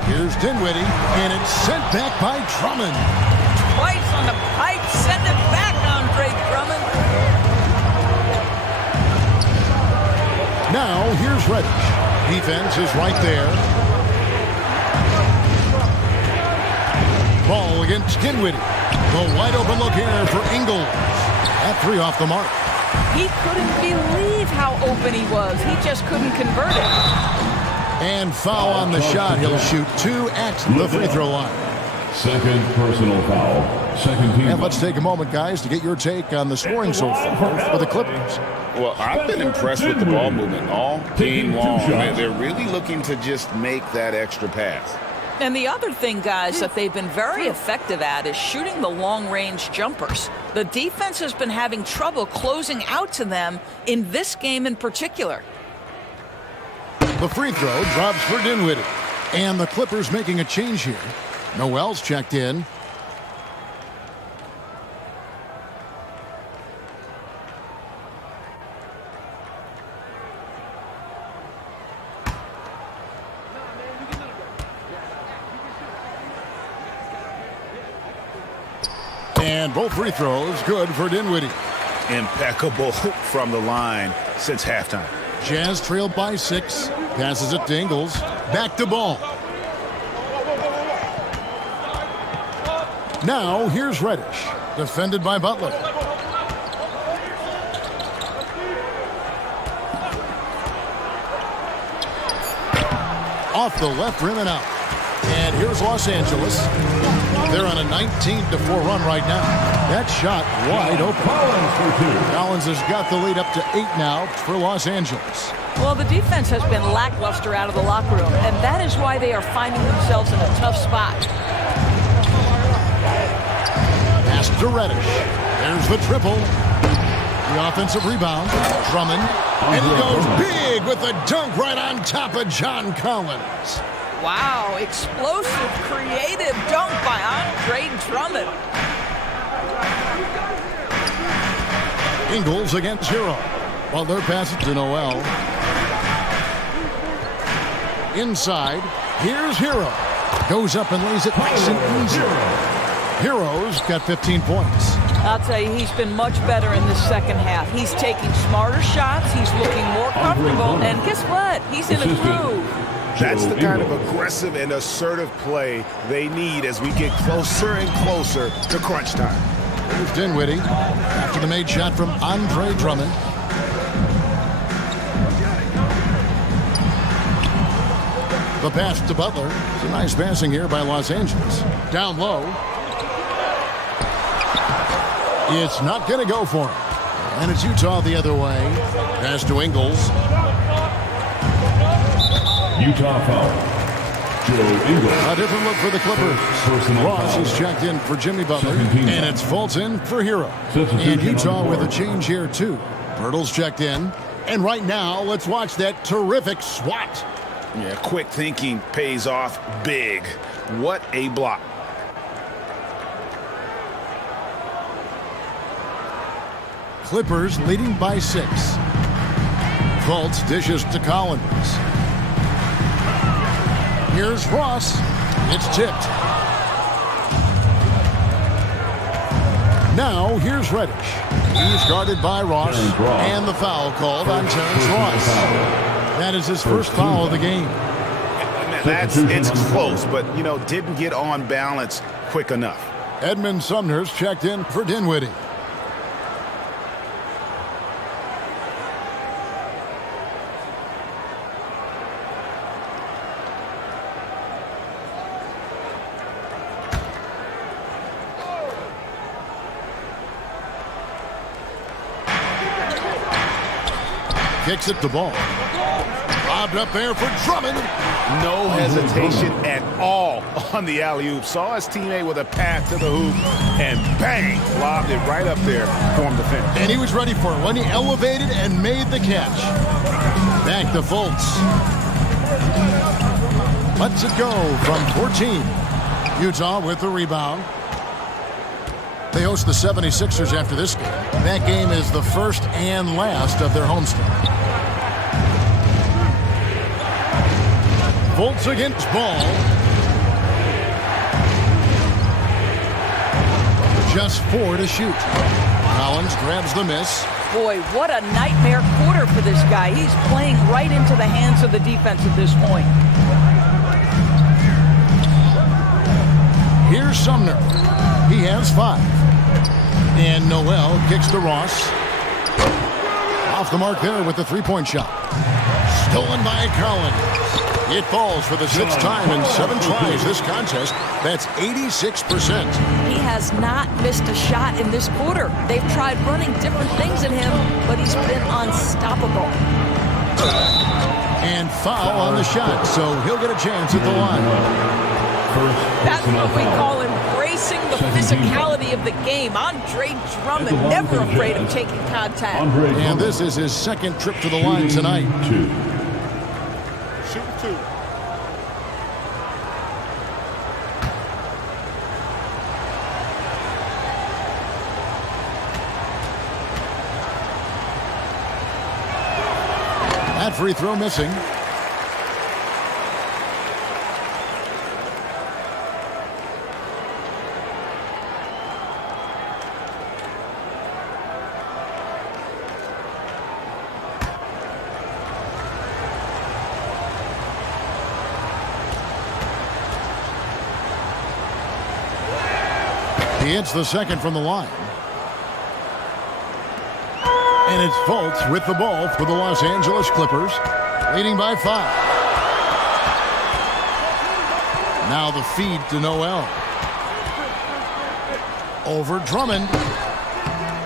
Here's Dinwiddie, and it's sent back by Drummond. Twice on the pipe, send it back, Andre Drummond. Now, here's Reddish. Defense is right there. Ball against Dinwiddie. The wide open look here for Ingles. That 3 off the mark. He couldn't believe how open he was. He just couldn't convert it. And foul on the shot. He'll shoot 2 at the free throw line. Second personal foul. Second team. And let's take a moment, guys, to get your take on the scoring so far for the Clippers. Well, I've been impressed with the ball movement all game long. They're really looking to just make that extra pass. And the other thing, guys, that they've been very effective at is shooting the long-range jumpers. The defense has been having trouble closing out to them in this game in particular. The free throw drops for Dinwiddie. And the Clippers making a change here. Noel's checked in. And both free throws good for Dinwiddie. Impeccable from the line since halftime. Jazz trailed by 6. Passes it to Ingles. Back to Ball. Now here's Reddish. Defended by Butler. Off the left rim and out. And here's Los Angeles. They're on a 19-4 run right now. That shot wide open. Collins has got the lead up to 8 now for Los Angeles. Well, the defense has been lackluster out of the locker room, and that is why they are finding themselves in a tough spot. Pass to Reddish. There's the triple. The offensive rebound. Drummond. And he goes big with a dunk right on top of John Collins. Wow, explosive, creative dunk by Andre Drummond. Ingles against Hero. Butler passes to Noel. Inside, here's Hero. Goes up and lays it nice and easy. Hero's got 15 points. I'll tell you, he's been much better in the second half. He's taking smarter shots. He's looking more comfortable. And guess what? He's in a groove. That's the kind of aggressive and assertive play they need as we get closer and closer to crunch time. Here's Dinwiddie. After the made shot from Andre Drummond. The pass to Butler. It's a nice passing here by Los Angeles. Down low. It's not going to go for him. And it's Utah the other way. Pass to Ingles. Utah foul. Joe Ingles. A different look for the Clippers. Ross is checked in for Jimmy Butler. And it's Fulton for Hero. And Utah with a change here, too. Pirtle's checked in. And right now, let's watch that terrific swat. Yeah, quick thinking pays off big. What a block. Clippers leading by 6. Fultz dishes to Collins. Here's Ross. It's tipped. Now here's Reddish. He's guarded by Ross. And the foul called on Terrence Ross. That is his first foul of the game. It's close, but, didn't get on balance quick enough. Edmund Sumner's checked in for Dinwiddie. kicks it to Ball. Lobbed up there for Drummond. No hesitation at all on the alley-oop. Saw his teammate with a pass to the hoop, and bang, lobbed it right up there for him to finish. And he was ready for it when he elevated and made the catch. Back to Fultz. Lets it go from 14. Utah with the rebound. They host the 76ers after this game. That game is the first and last of their homestand. Fultz against Ball. Just 4 to shoot. Collins grabs the miss. Boy, what a nightmare quarter for this guy. He's playing right into the hands of the defense at this point. Here's Sumner. He has 5. And Noel kicks to Ross. Off the mark there with the three-point shot. Stolen by Collins. It falls for the 6th time in 7 tries this contest. That's 86%. He has not missed a shot in this quarter. They've tried running different things at him, but he's been unstoppable. And foul on the shot, so he'll get a chance at the line. That's what we call embracing the physicality of the game. Andre Drummond, never afraid of taking contact. And this is his 2nd trip to the line tonight. Shoot 2. That free throw missing. He hits the 2nd from the line. And it's Fultz with the ball for the Los Angeles Clippers, leading by 5. Now the feed to Noel. Over Drummond.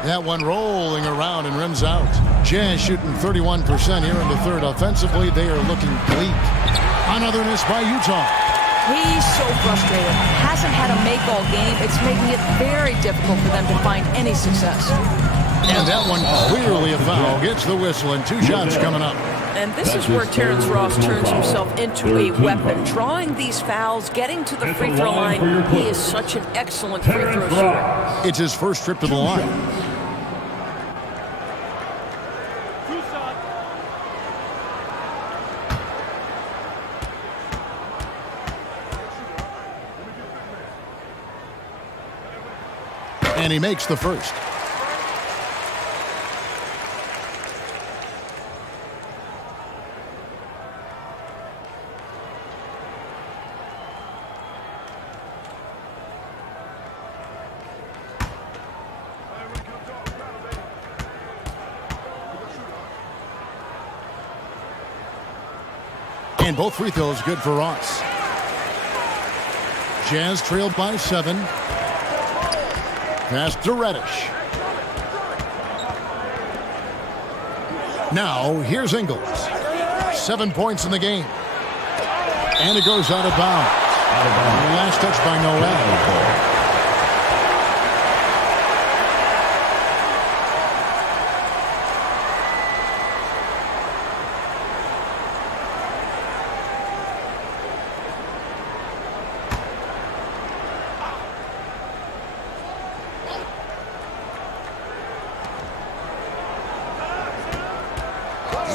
That one rolling around and rims out. Jazz shooting 31% here in the 3rd. Offensively, they are looking bleak. Another miss by Utah. He's so frustrated. Hasn't had a make all game. It's making it very difficult for them to find any success. And that one clearly a foul. Gets the whistle and 2 shots coming up. And this is where Terrence Ross turns himself into a weapon. Drawing these fouls, getting to the free throw line. He is such an excellent free throw shooter. It's his 1st trip to the line. And he makes the 1st. And both free throws good for Ross. Jazz trailed by 7. Pass to Reddish. Now, here's Ingles. 7 points in the game. And it goes out of bounds. Last touch by Noel.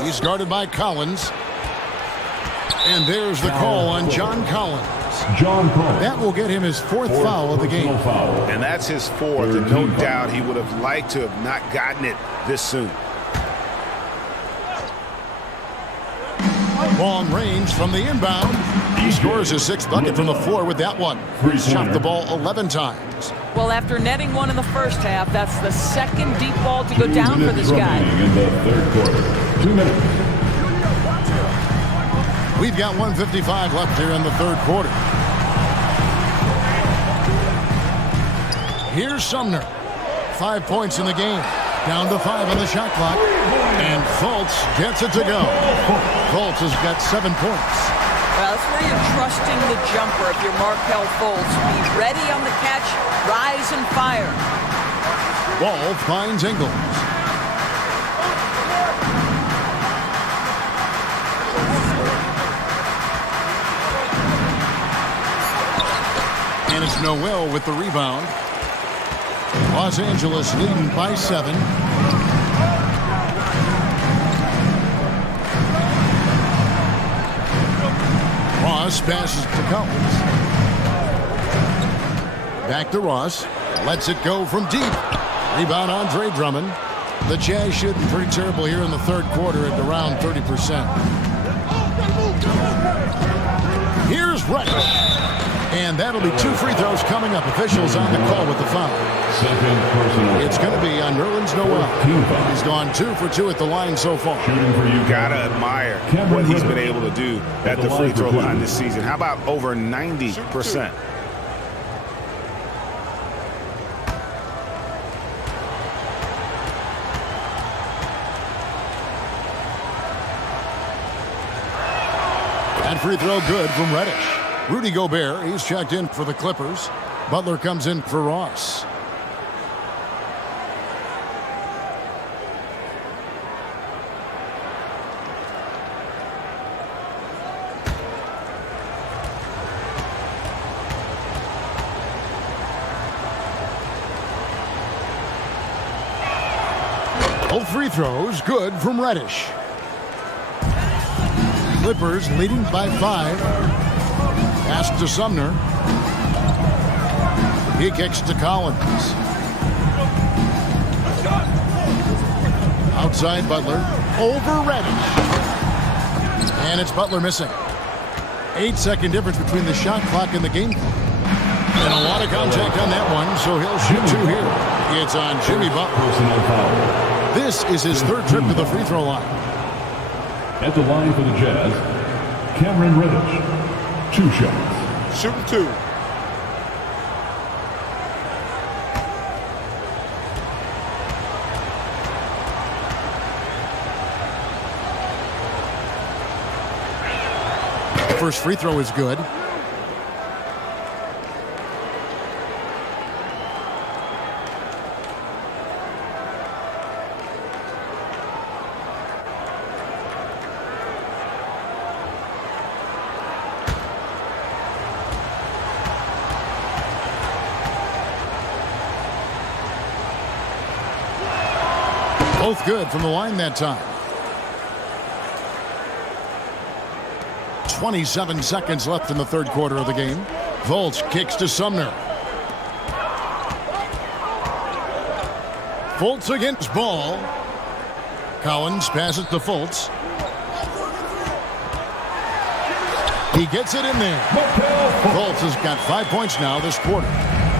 He's guarded by Collins. And there's the call on John Collins. That will get him his 4th foul of the game. And that's his 4th, and no doubt he would have liked to have not gotten it this soon. Long range from the inbound. He scores his 6th bucket from the floor with that one. He's shot the ball 11 times. Well, after netting one in the 1st half, that's the 2nd deep ball to go down for this guy. In the 3rd quarter. 2 minutes. We've got 1:55 left here in the 3rd quarter. Here's Sumner. 5 points in the game. Down to 5 on the shot clock. And Fultz gets it to go. Fultz has got 7 points. Well, that's where you're trusting the jumper if you're Markelle Fultz. Be ready on the catch, rise and fire. Ball finds Ingles. And it's Noel with the rebound. Los Angeles leading by 7. Ross passes to Collins. Back to Ross. Lets it go from deep. Rebound Andre Drummond. The Jazz shooting pretty terrible here in the third quarter at around 30%. Here's Reddish. And that'll be 2 free throws coming up. Officials on the call with the foul. It's going to be on Nerlens Noel. He's gone 2 for 2 at the line so far. You gotta admire what he's been able to do at the free throw line this season. How about over 90%? That free throw good from Reddish. Rudy Gobert, he's checked in for the Clippers. Butler comes in for Ross. Both free throws good from Reddish. Clippers leading by 5. Pass to Sumner. He kicks to Collins. Outside Butler. Over Reddish. And it's Butler missing. 8-second difference between the shot clock and the game clock. And a lot of contact on that one, so he'll shoot 2 here. It's on Jimmy Butler. This is his 3rd trip to the free throw line. At the line for the Jazz, Cameron Reddish. 2 shots. Shooting 2. First free throw is good. Both good from the line that time. 27 seconds left in the third quarter of the game. Fultz kicks to Sumner. Fultz against Ball. Collins passes to Fultz. He gets it in there. Fultz has got 5 points now this quarter.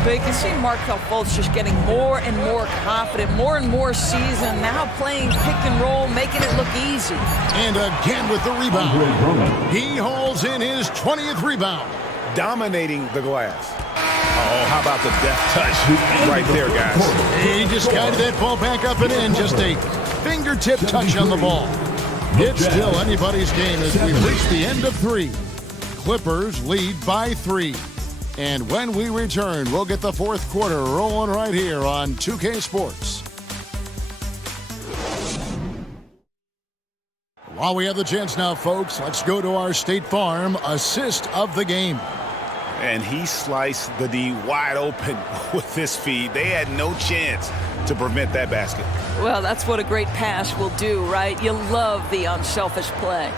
But you can see Markelle Fultz just getting more and more confident, more and more seasoned, now playing pick and roll, making it look easy. And again with the rebound. He hauls in his 20th rebound. Dominating the glass. Oh, how about the deft touch right there, guys? He just guided that ball back up and in. Just a fingertip touch on the ball. It's still anybody's game as we reach the end of 3. Clippers lead by 3. And when we return, we'll get the fourth quarter rolling right here on 2K Sports. While we have the chance now, folks, let's go to our State Farm assist of the game. And he sliced the D wide open with this feed. They had no chance to prevent that basket. Well, that's what a great pass will do, right? You love the unselfish play.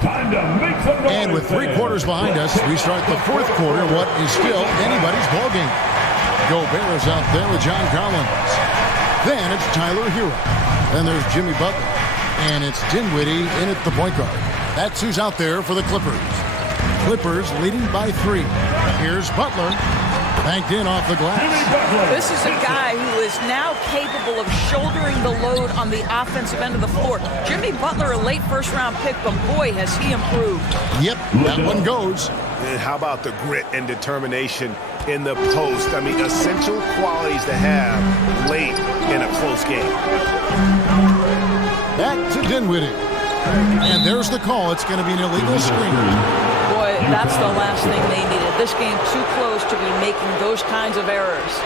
Time to make some noise. And with 3 quarters behind us, we start the fourth quarter, what is still anybody's ballgame. Gobert is out there with John Collins. Then it's Tyler Hero. Then there's Jimmy Butler. And it's Dinwiddie in at the point guard. That's who's out there for the Clippers. Clippers leading by 3. Here's Butler. Banked in off the glass. This is a guy who is now capable of shouldering the load on the offensive end of the floor. Jimmy Butler, a late first-round pick, but boy, has he improved. Yep, that one goes. And how about the grit and determination in the post? I mean, essential qualities to have late in a close game. Back to Dinwiddie. And there's the call. It's going to be an illegal screen. Boy, that's the last thing they needed. This game too close to be making those kinds of errors.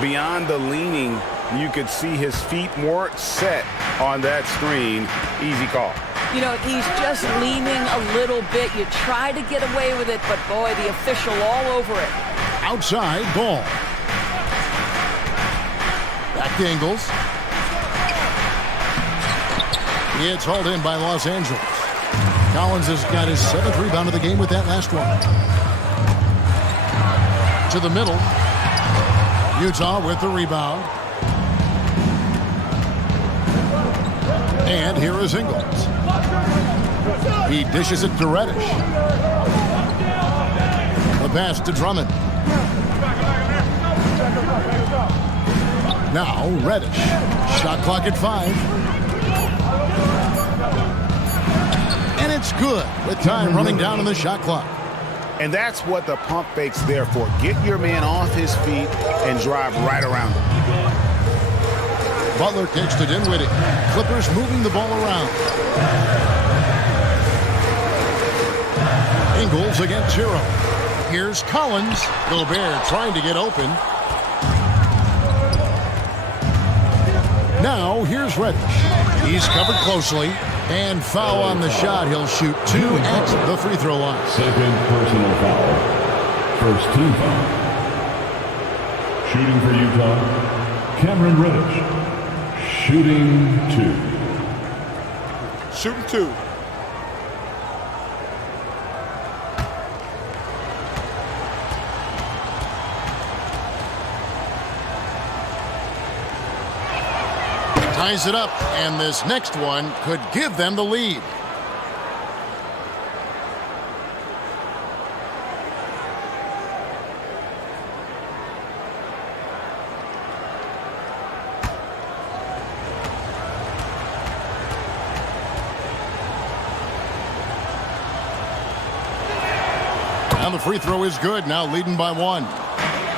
Beyond the leaning, you could see his feet more set on that screen. Easy call. You know, he's just leaning a little bit. You try to get away with it, but boy, the official all over it. Outside ball. Back to Ingles. It's hauled in by Los Angeles. Collins has got his 7th rebound of the game with that last one. To the middle. Utah with the rebound. And here is Ingles. He dishes it to Reddish. The pass to Drummond. Now Reddish. Shot clock at 5. And it's good with time running down on the shot clock. And that's what the pump fake's there for. Get your man off his feet and drive right around him. Butler kicks to Dinwiddie. Clippers moving the ball around. Ingles against Hero. Here's Collins. Gobert trying to get open. Now here's Reddish. He's covered closely. And foul on the shot. He'll shoot 2 at the free throw line. Second personal foul. First team foul. Shooting for Utah, Cameron Reddish. Shooting 2. Shooting 2. Ties it up, and this next one could give them the lead. And the free throw is good, now leading by 1.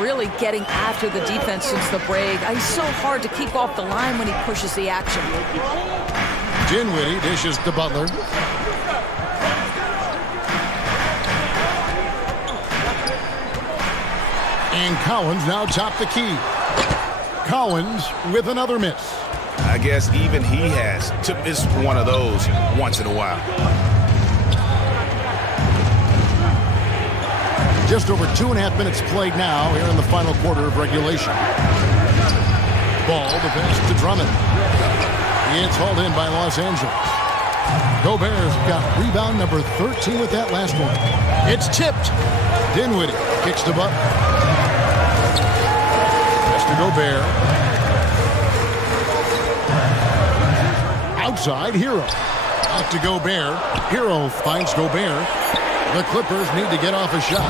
Really getting after the defense since the break. He's so hard to keep off the line when he pushes the action. Dinwiddie dishes to Butler. And Collins now top the key. Collins with another miss. I guess even he has to miss one of those once in a while. Just over 2.5 minutes played now here in the final quarter of regulation. Ball, the pass to Drummond. It's hauled in by Los Angeles. Gobert's got rebound number 13 with that last one. It's tipped. Dinwiddie kicks the Butler. Pass to Gobert. Outside, Hero. Out to Gobert. Hero finds Gobert. The Clippers need to get off a shot.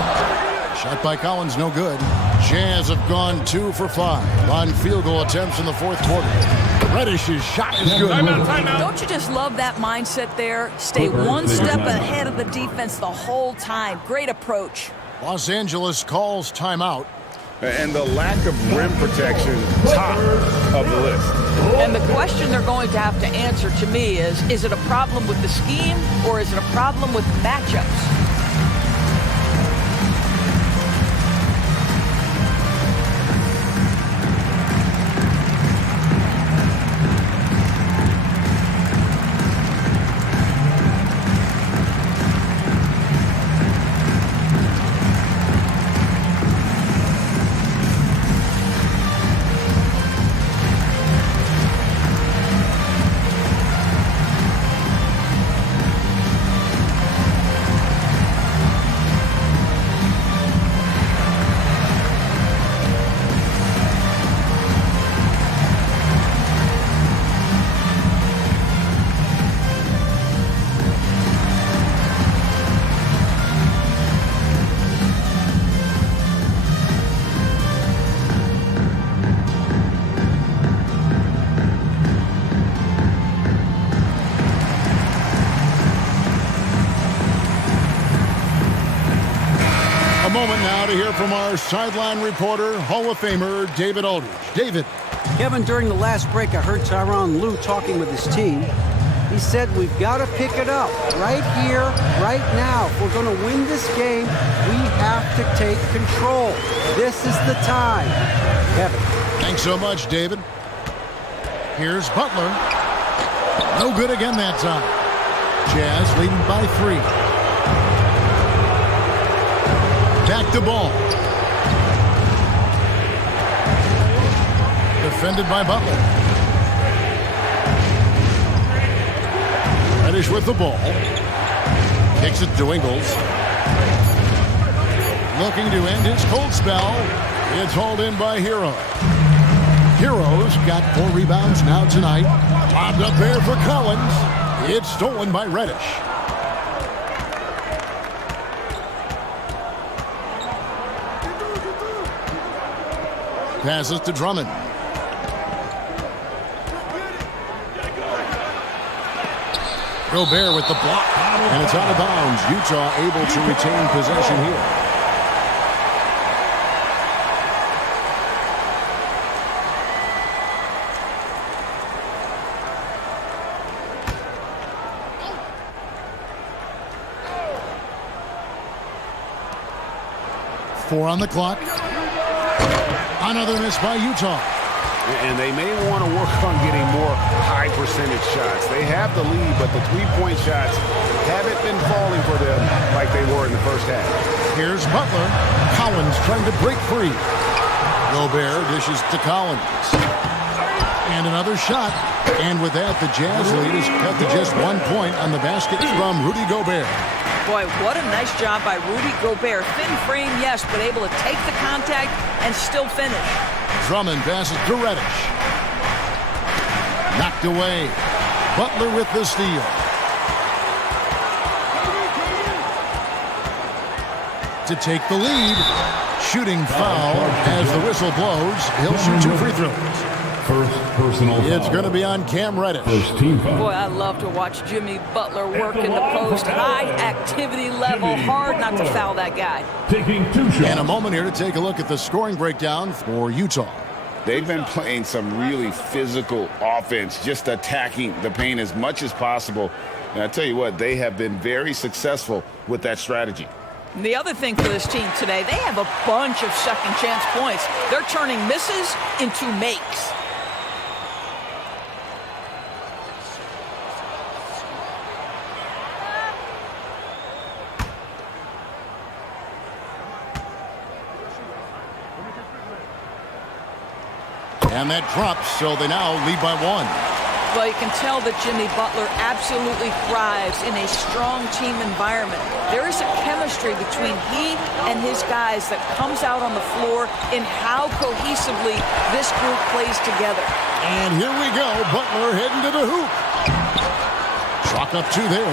Shot by Collins, no good. Jazz have gone 2 for 5 on field goal attempts in the fourth quarter. Reddish's shot is good. Don't you just love that mindset there? Stay one step ahead of the defense the whole time. Great approach. Los Angeles calls timeout. And the lack of rim protection, top of the list. And the question they're going to have to answer to me is it a problem with the scheme or is it a problem with matchups? to hear from our sideline reporter, Hall of Famer David Aldridge. David. Kevin, during the last break, I heard Tyronn Lue talking with his team. He said, we've got to pick it up right here, right now. If we're going to win this game, we have to take control. This is the time. Kevin. Thanks so much, David. Here's Butler. No good again that time. Jazz leading by 3. Back to ball. Defended by Butler. Reddish with the ball. Kicks it to Ingles. Looking to end his cold spell. It's hauled in by Hero. Hero's got 4 rebounds now tonight. Lobbed up there for Collins. It's stolen by Reddish. Passes to Drummond. Gobert with the block. And it's out of bounds. Utah able to retain possession here. Four on the clock. Another miss by Utah. And they may want to work on getting more high percentage shots. They have the lead, but the three-point shots haven't been falling for them like they were in the first half. Here's Butler. Collins trying to break free. Gobert dishes to Collins. And another shot. And with that, the Jazz lead is cut to just 1 point on the basket from Rudy Gobert. Boy, what a nice job by Rudy Gobert. Thin frame, yes, but able to take the contact and still finish. Drummond passes to Reddish. Knocked away. Butler with the steal. To take the lead. Shooting foul as the whistle blows. He'll shoot 2 free throws. First personal foul. It's going to be on Cam Reddish. First team foul. Boy, I love to watch Jimmy Butler work in the post. High activity level. Hard not to foul that guy. Taking 2 shots. And a moment here to take a look at the scoring breakdown for Utah. They've been playing some really physical offense, just attacking the paint as much as possible. And I tell you what, they have been very successful with that strategy. The other thing for this team today, they have a bunch of second chance points. They're turning misses into makes. And that drops, so they now lead by 1. Well, you can tell that Jimmy Butler absolutely thrives in a strong team environment. There is a chemistry between he and his guys that comes out on the floor in how cohesively this group plays together. And here we go. Butler heading to the hoop. Chalk up 2 there.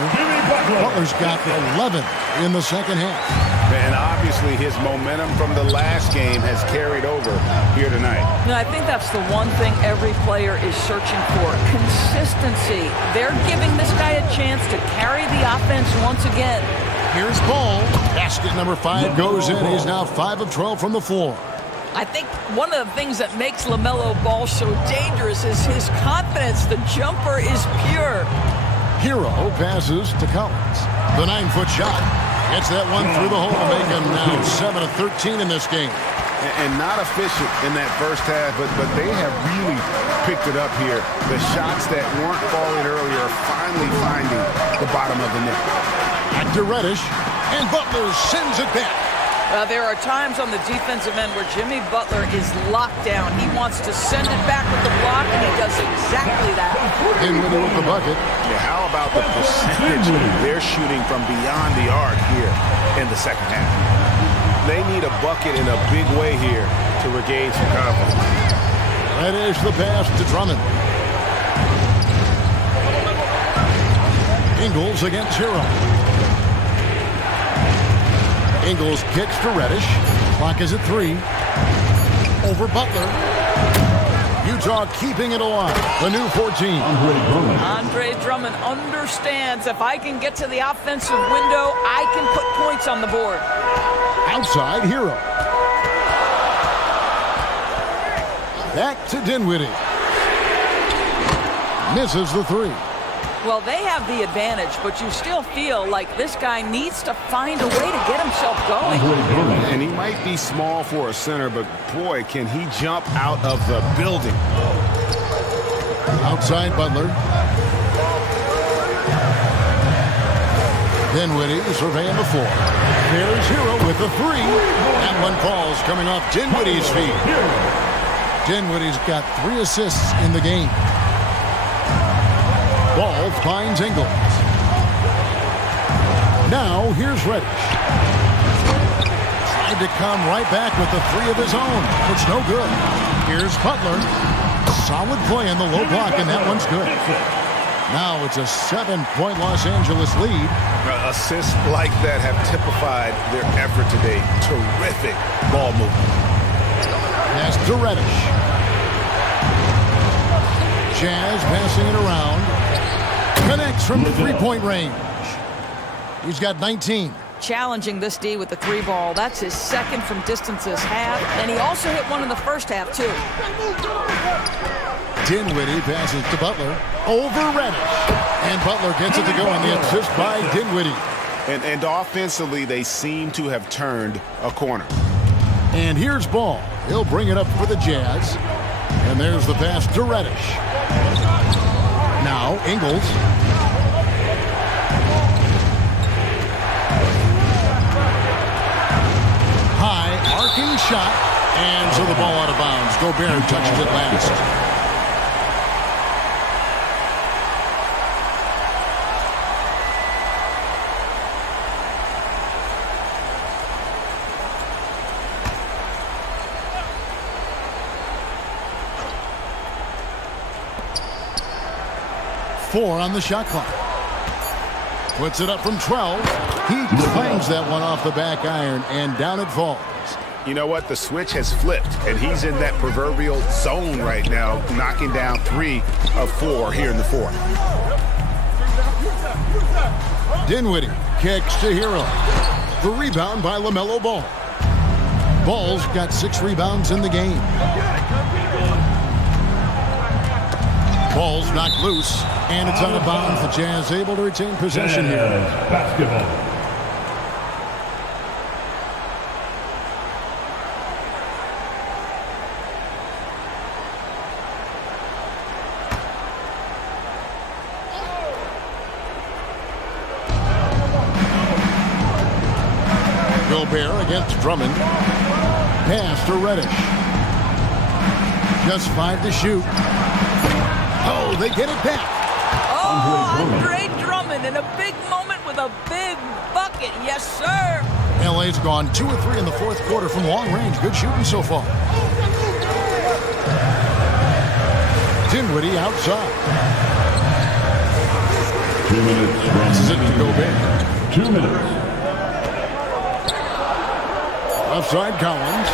Butler's got 11 in the second half. And obviously his momentum from the last game has carried over here tonight. No, I think that's the one thing every player is searching for. Consistency. They're giving this guy a chance to carry the offense once again. Here's Ball. Basket number 5 goes in. He's now 5 of 12 from the floor. I think one of the things that makes LaMelo Ball so dangerous is his confidence. The jumper is pure. Hero passes to Collins. The 9-foot shot. Gets that one through the hole to make him now 7 of 13 in this game. And not efficient in that first half, but they have really picked it up here. The shots that weren't falling earlier are finally finding the bottom of the net. Back to Reddish, and Butler sends it back. There are times on the defensive end where Jimmy Butler is locked down. He wants to send it back with the block, and he does exactly that. Dinwiddie with the bucket. Yeah, how about the percentage they're shooting from beyond the arc here in the second half? They need a bucket in a big way here to regain some confidence. That is the pass to Drummond. Ingles against Hero. Ingles kicks to Reddish. Clock is at 3. Over Butler. Utah Utah keeping it alive. The new 14. Andre Drummond understands if I can get to the offensive window, I can put points on the board. Outside Hero. Back to Dinwiddie. Misses the three. Well, they have the advantage, but you still feel like this guy needs to find a way to get himself going. And he might be small for a center, but boy, can he jump out of the building. Outside Butler. Dinwiddie surveying the floor. There's Hero with the three. That one falls coming off Dinwiddie's feet. Dinwiddie's got 3 assists in the game. Ball finds Ingles. Now here's Reddish. Tried to come right back with the three of his own. It's no good. Here's Butler. Solid play in the low block, and that one's good. Now it's a 7-point Los Angeles lead. Assists like that have typified their effort today. Terrific ball movement. Pass to Reddish. Jazz passing it around. Connects from the three-point range. He's got 19. Challenging this D with the 3 ball. That's his second from distance this half, and he also hit one in the first half, too. Dinwiddie passes to Butler. Over Reddish. And Butler gets it to go on the assist by Dinwiddie. And offensively, they seem to have turned a corner. And here's Ball. He'll bring it up for the Jazz. And there's the pass to Reddish. Now Ingles. High arcing shot. And so the ball out of bounds. Gobert touches it last. Four on the shot clock. Puts it up from 12. He clangs that one off the back iron, and down it falls. You know what? The switch has flipped, and he's in that proverbial zone right now, knocking down 3 of 4 here in the fourth. Dinwiddie kicks to Hero. The rebound by LaMelo Ball. Ball's got 6 rebounds in the game. Ball's knocked loose, and it's out of bounds. The Jazz able to retain possession here. Basketball. Gobert against Drummond. Pass to Reddish. Just 5 to shoot. Oh, they get it back. Oh, Andre Drummond in a big moment with a big bucket. Yes, sir. LA's gone 2 of 3 in the fourth quarter from long range. Good shooting so far. Dinwiddie outside. 2 minutes. Passes it to Gobert. 2 minutes. Offside Collins.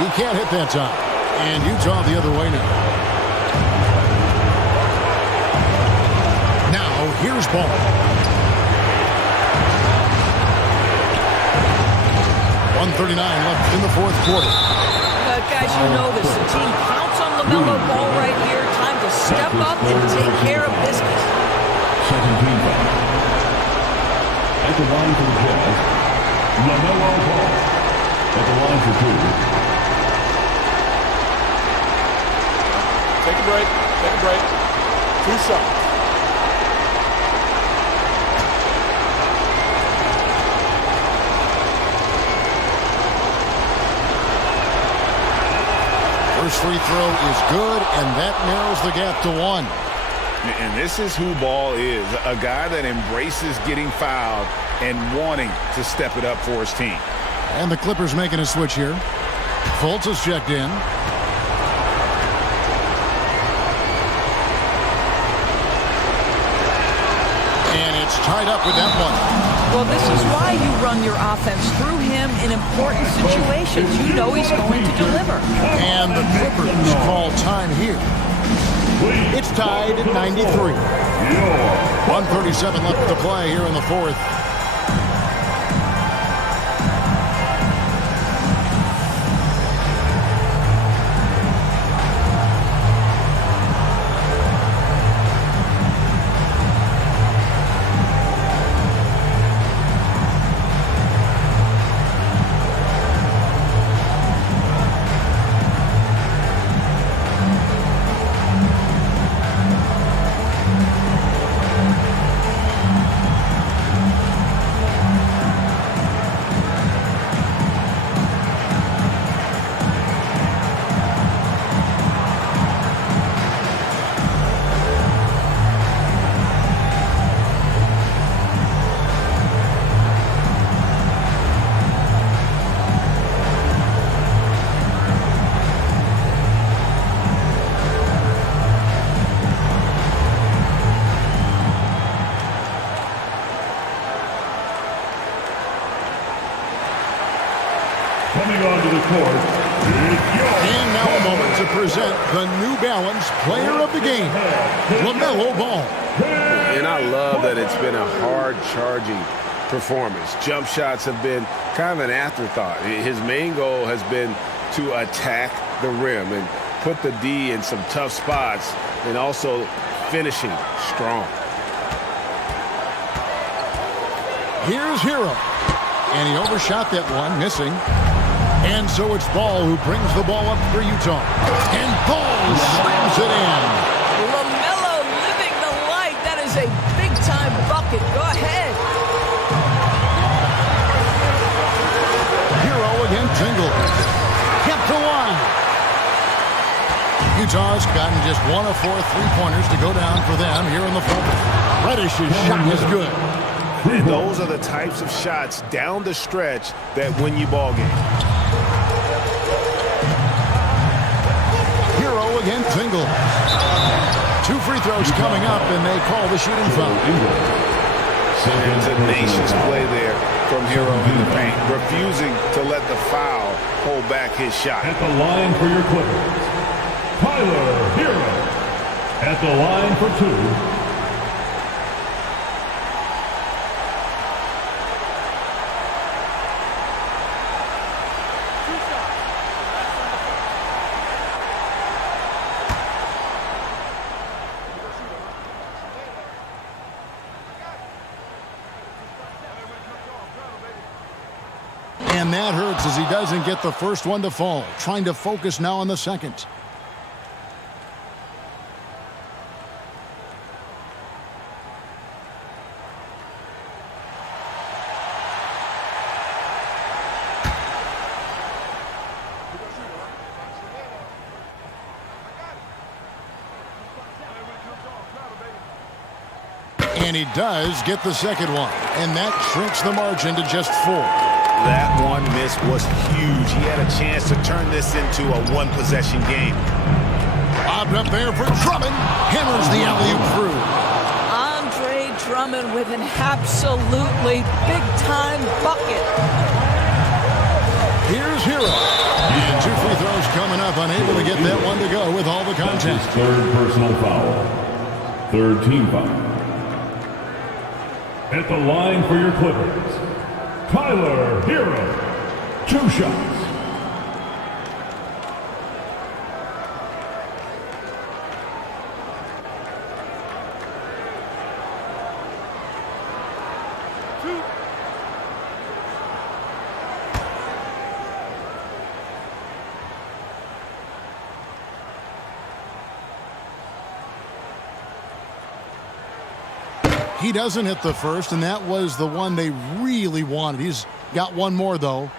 He can't hit that time. And Utah the other way now. Here's Ball. 1:39 left in the fourth quarter. Guys, you know this. The team counts on LaMelo Ball right here. Time to step up and take care of business. Second team foul. At the line for the Jazz, LaMelo Ball. At the line for 2. Take a break. Take a break. 2 shots. First free throw is good, and that narrows the gap to 1. And this is who Ball is, a guy that embraces getting fouled and wanting to step it up for his team. And the Clippers making a switch here. Fultz is checked in. And it's tied up with that one. Well, this is why you run your offense through him in important situations. You know he's going to deliver. And the Clippers call time here. It's tied at 93. 1:37 left to play here in the fourth. Coming onto the court, and now a moment to present the New Balance Player of the Game, LaMelo Ball. And I love that it's been a hard-charging performance. Jump shots have been kind of an afterthought. His main goal has been to attack the rim and put the D in some tough spots and also finishing strong. Here's Hero. And he overshot that one, missing. And so it's Ball who brings the ball up for Utah. And Ball slams it in. LaMelo living the light. That is a big-time bucket. Go ahead. Hero against Jingle. Kept to one. Utah's gotten just 1 of 4 three-pointers to go down for them here in the fourth. Reddish's shot is good. And those are the types of shots down the stretch that win you ball games. Hero against Jingle. 2 free throws coming up, and they call the shooting foul. And tenacious play there from Hero in the paint, refusing to let the foul hold back his shot. At the line for your Clippers, Tyler Hero. At the line for 2. And that hurts as he doesn't get the first one to fall. Trying to focus now on the second. And he does get the second one. And that shrinks the margin to just 4. That one miss was huge. He had a chance to turn this into a one-possession game. Lobbed up there for Drummond. Hammers the alley-oop through. Andre Drummond with an absolutely big-time bucket. Here's Hero. And 2 free throws coming up. Unable to get that one to go with all the contact. That's his 3rd personal foul. 3rd team foul. At the line for your Clippers, Tyler Hero. 2 shots. He doesn't hit the first, and that was the one they really wanted. He's got one more, though.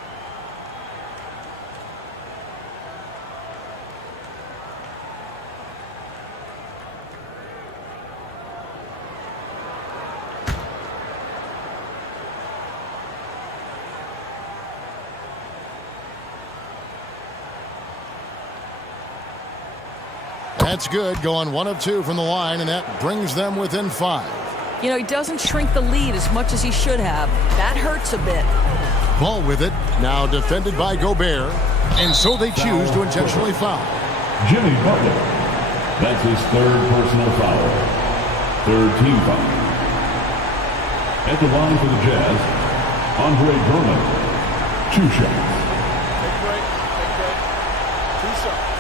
That's good, going 1 of 2 from the line, and that brings them within 5. You know, he doesn't shrink the lead as much as he should have. That hurts a bit. Ball with it, now defended by Gobert, and so they choose to intentionally foul. Jimmy Butler. That's his third personal foul. Third team foul. At the line for the Jazz, Andre Drummond. 2 shots. Take a break. 2 shots.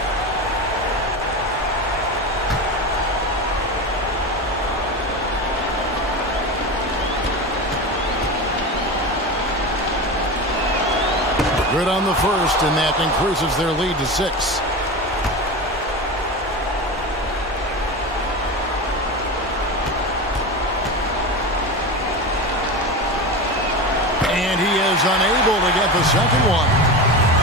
Good on the first, and that increases their lead to 6. And he is unable to get the second one.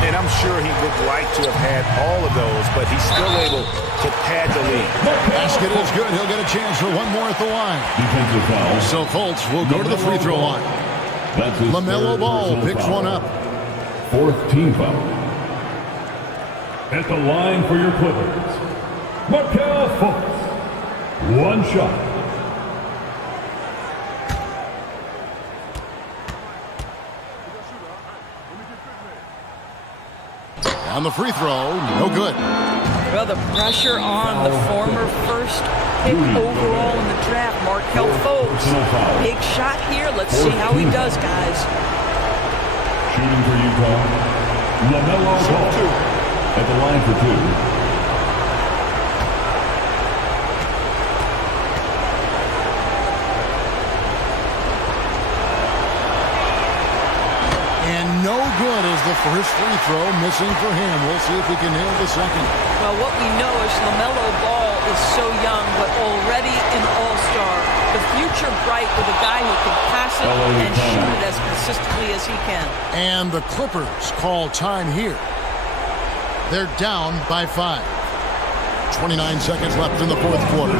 And I'm sure he would like to have had all of those, but he's still able to pad the lead. Basket is good. He'll get a chance for one more at the line. Defensive foul. So Fultz will go to the free throw line. That's his LaMelo third Ball personal picks foul. one up. 4th team foul. At the line for your Clippers, Markelle Fultz. 1 shot. On the free throw, no good. Well, the pressure on the former first pick overall in the draft, Markelle Fultz. Big shot here. Let's see how he does, guys. Shooting for Utah, LaMelo Ball. At the line for 2. And no good as the first free throw missing for him. We'll see if he can nail the second. Well, what we know is LaMelo Ball is so young, but already an all-star. The future bright with a guy who can pass it and shoot it as consistently as he can. And the Clippers call time here. They're down by 5. 29 seconds left in the fourth quarter.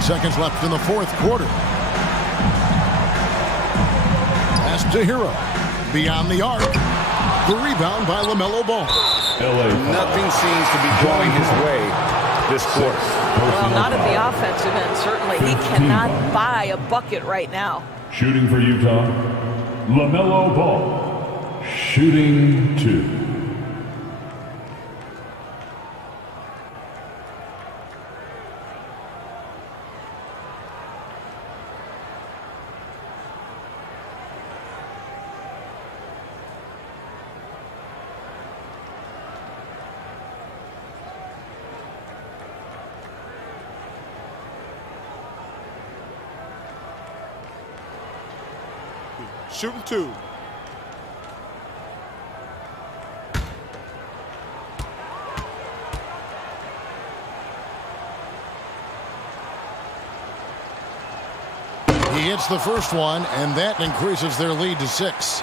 Seconds left in the fourth quarter. Pass to Hero. Beyond the arc. The rebound by LaMelo Ball. Nothing seems to be going his way this quarter. Well, not at the offensive end, certainly. He cannot buy a bucket right now. Shooting for Utah, LaMelo Ball. Shooting 2. Shooting 2. He hits the first one, and that increases their lead to 6.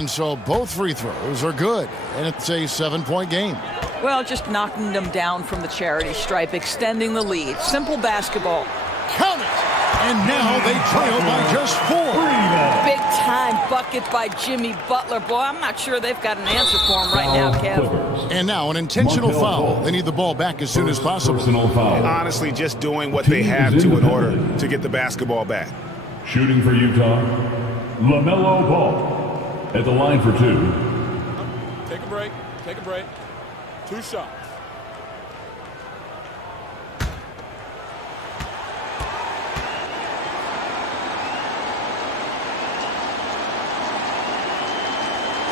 And so both free throws are good, and it's a 7-point game. Well, just knocking them down from the charity stripe, extending the lead. Simple basketball. Count it! And now they trail by just 4. Big-time bucket by Jimmy Butler. Boy, I'm not sure they've got an answer for him right now, Kev. And now an intentional foul. They need the ball back as soon as possible. Honestly, just doing what they have to in order to get the basketball back. Shooting for Utah, LaMelo Ball at the line for 2. Take a break. Take a break. 2 shots.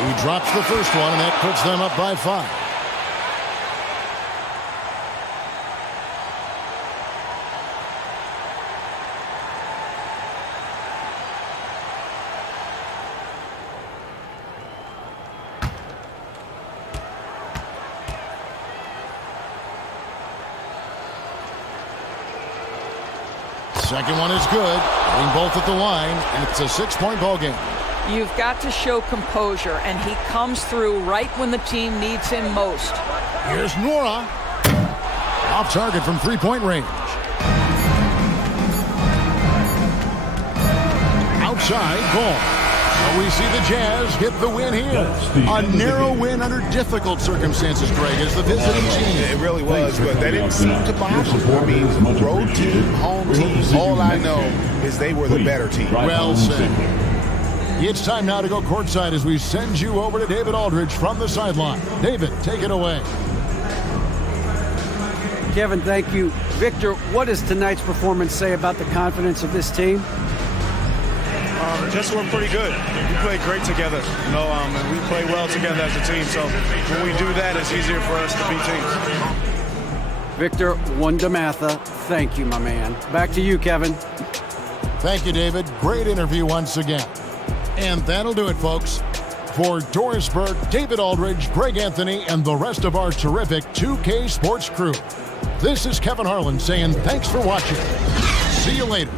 He drops the first one, and that puts them up by 5. Second one is good. Hitting both at the line, and it's a 6-point ball game. You've got to show composure, and he comes through right when the team needs him most. Here's Nora. Off target from 3-point range. Outside, ball. So we see the Jazz get the win here. A narrow win under difficult circumstances, Greg, as the visiting team. It really was, but that didn't seem to bother them. I mean, road team, home team, all I know is they were the better team. Well said. It's time now to go courtside as we send you over to David Aldridge from the sideline. David, take it away. Kevin, thank you. Victor, what does tonight's performance say about the confidence of this team? Just we're pretty good. We play great together, and we play well together as a team. So when we do that, it's easier for us to beat teams. Victor Wondermatha, thank you, my man. Back to you, Kevin. Thank you, David. Great interview once again. And that'll do it, folks. For Doris Burke, David Aldridge, Greg Anthony, and the rest of our terrific 2K Sports crew, this is Kevin Harlan saying thanks for watching. See you later.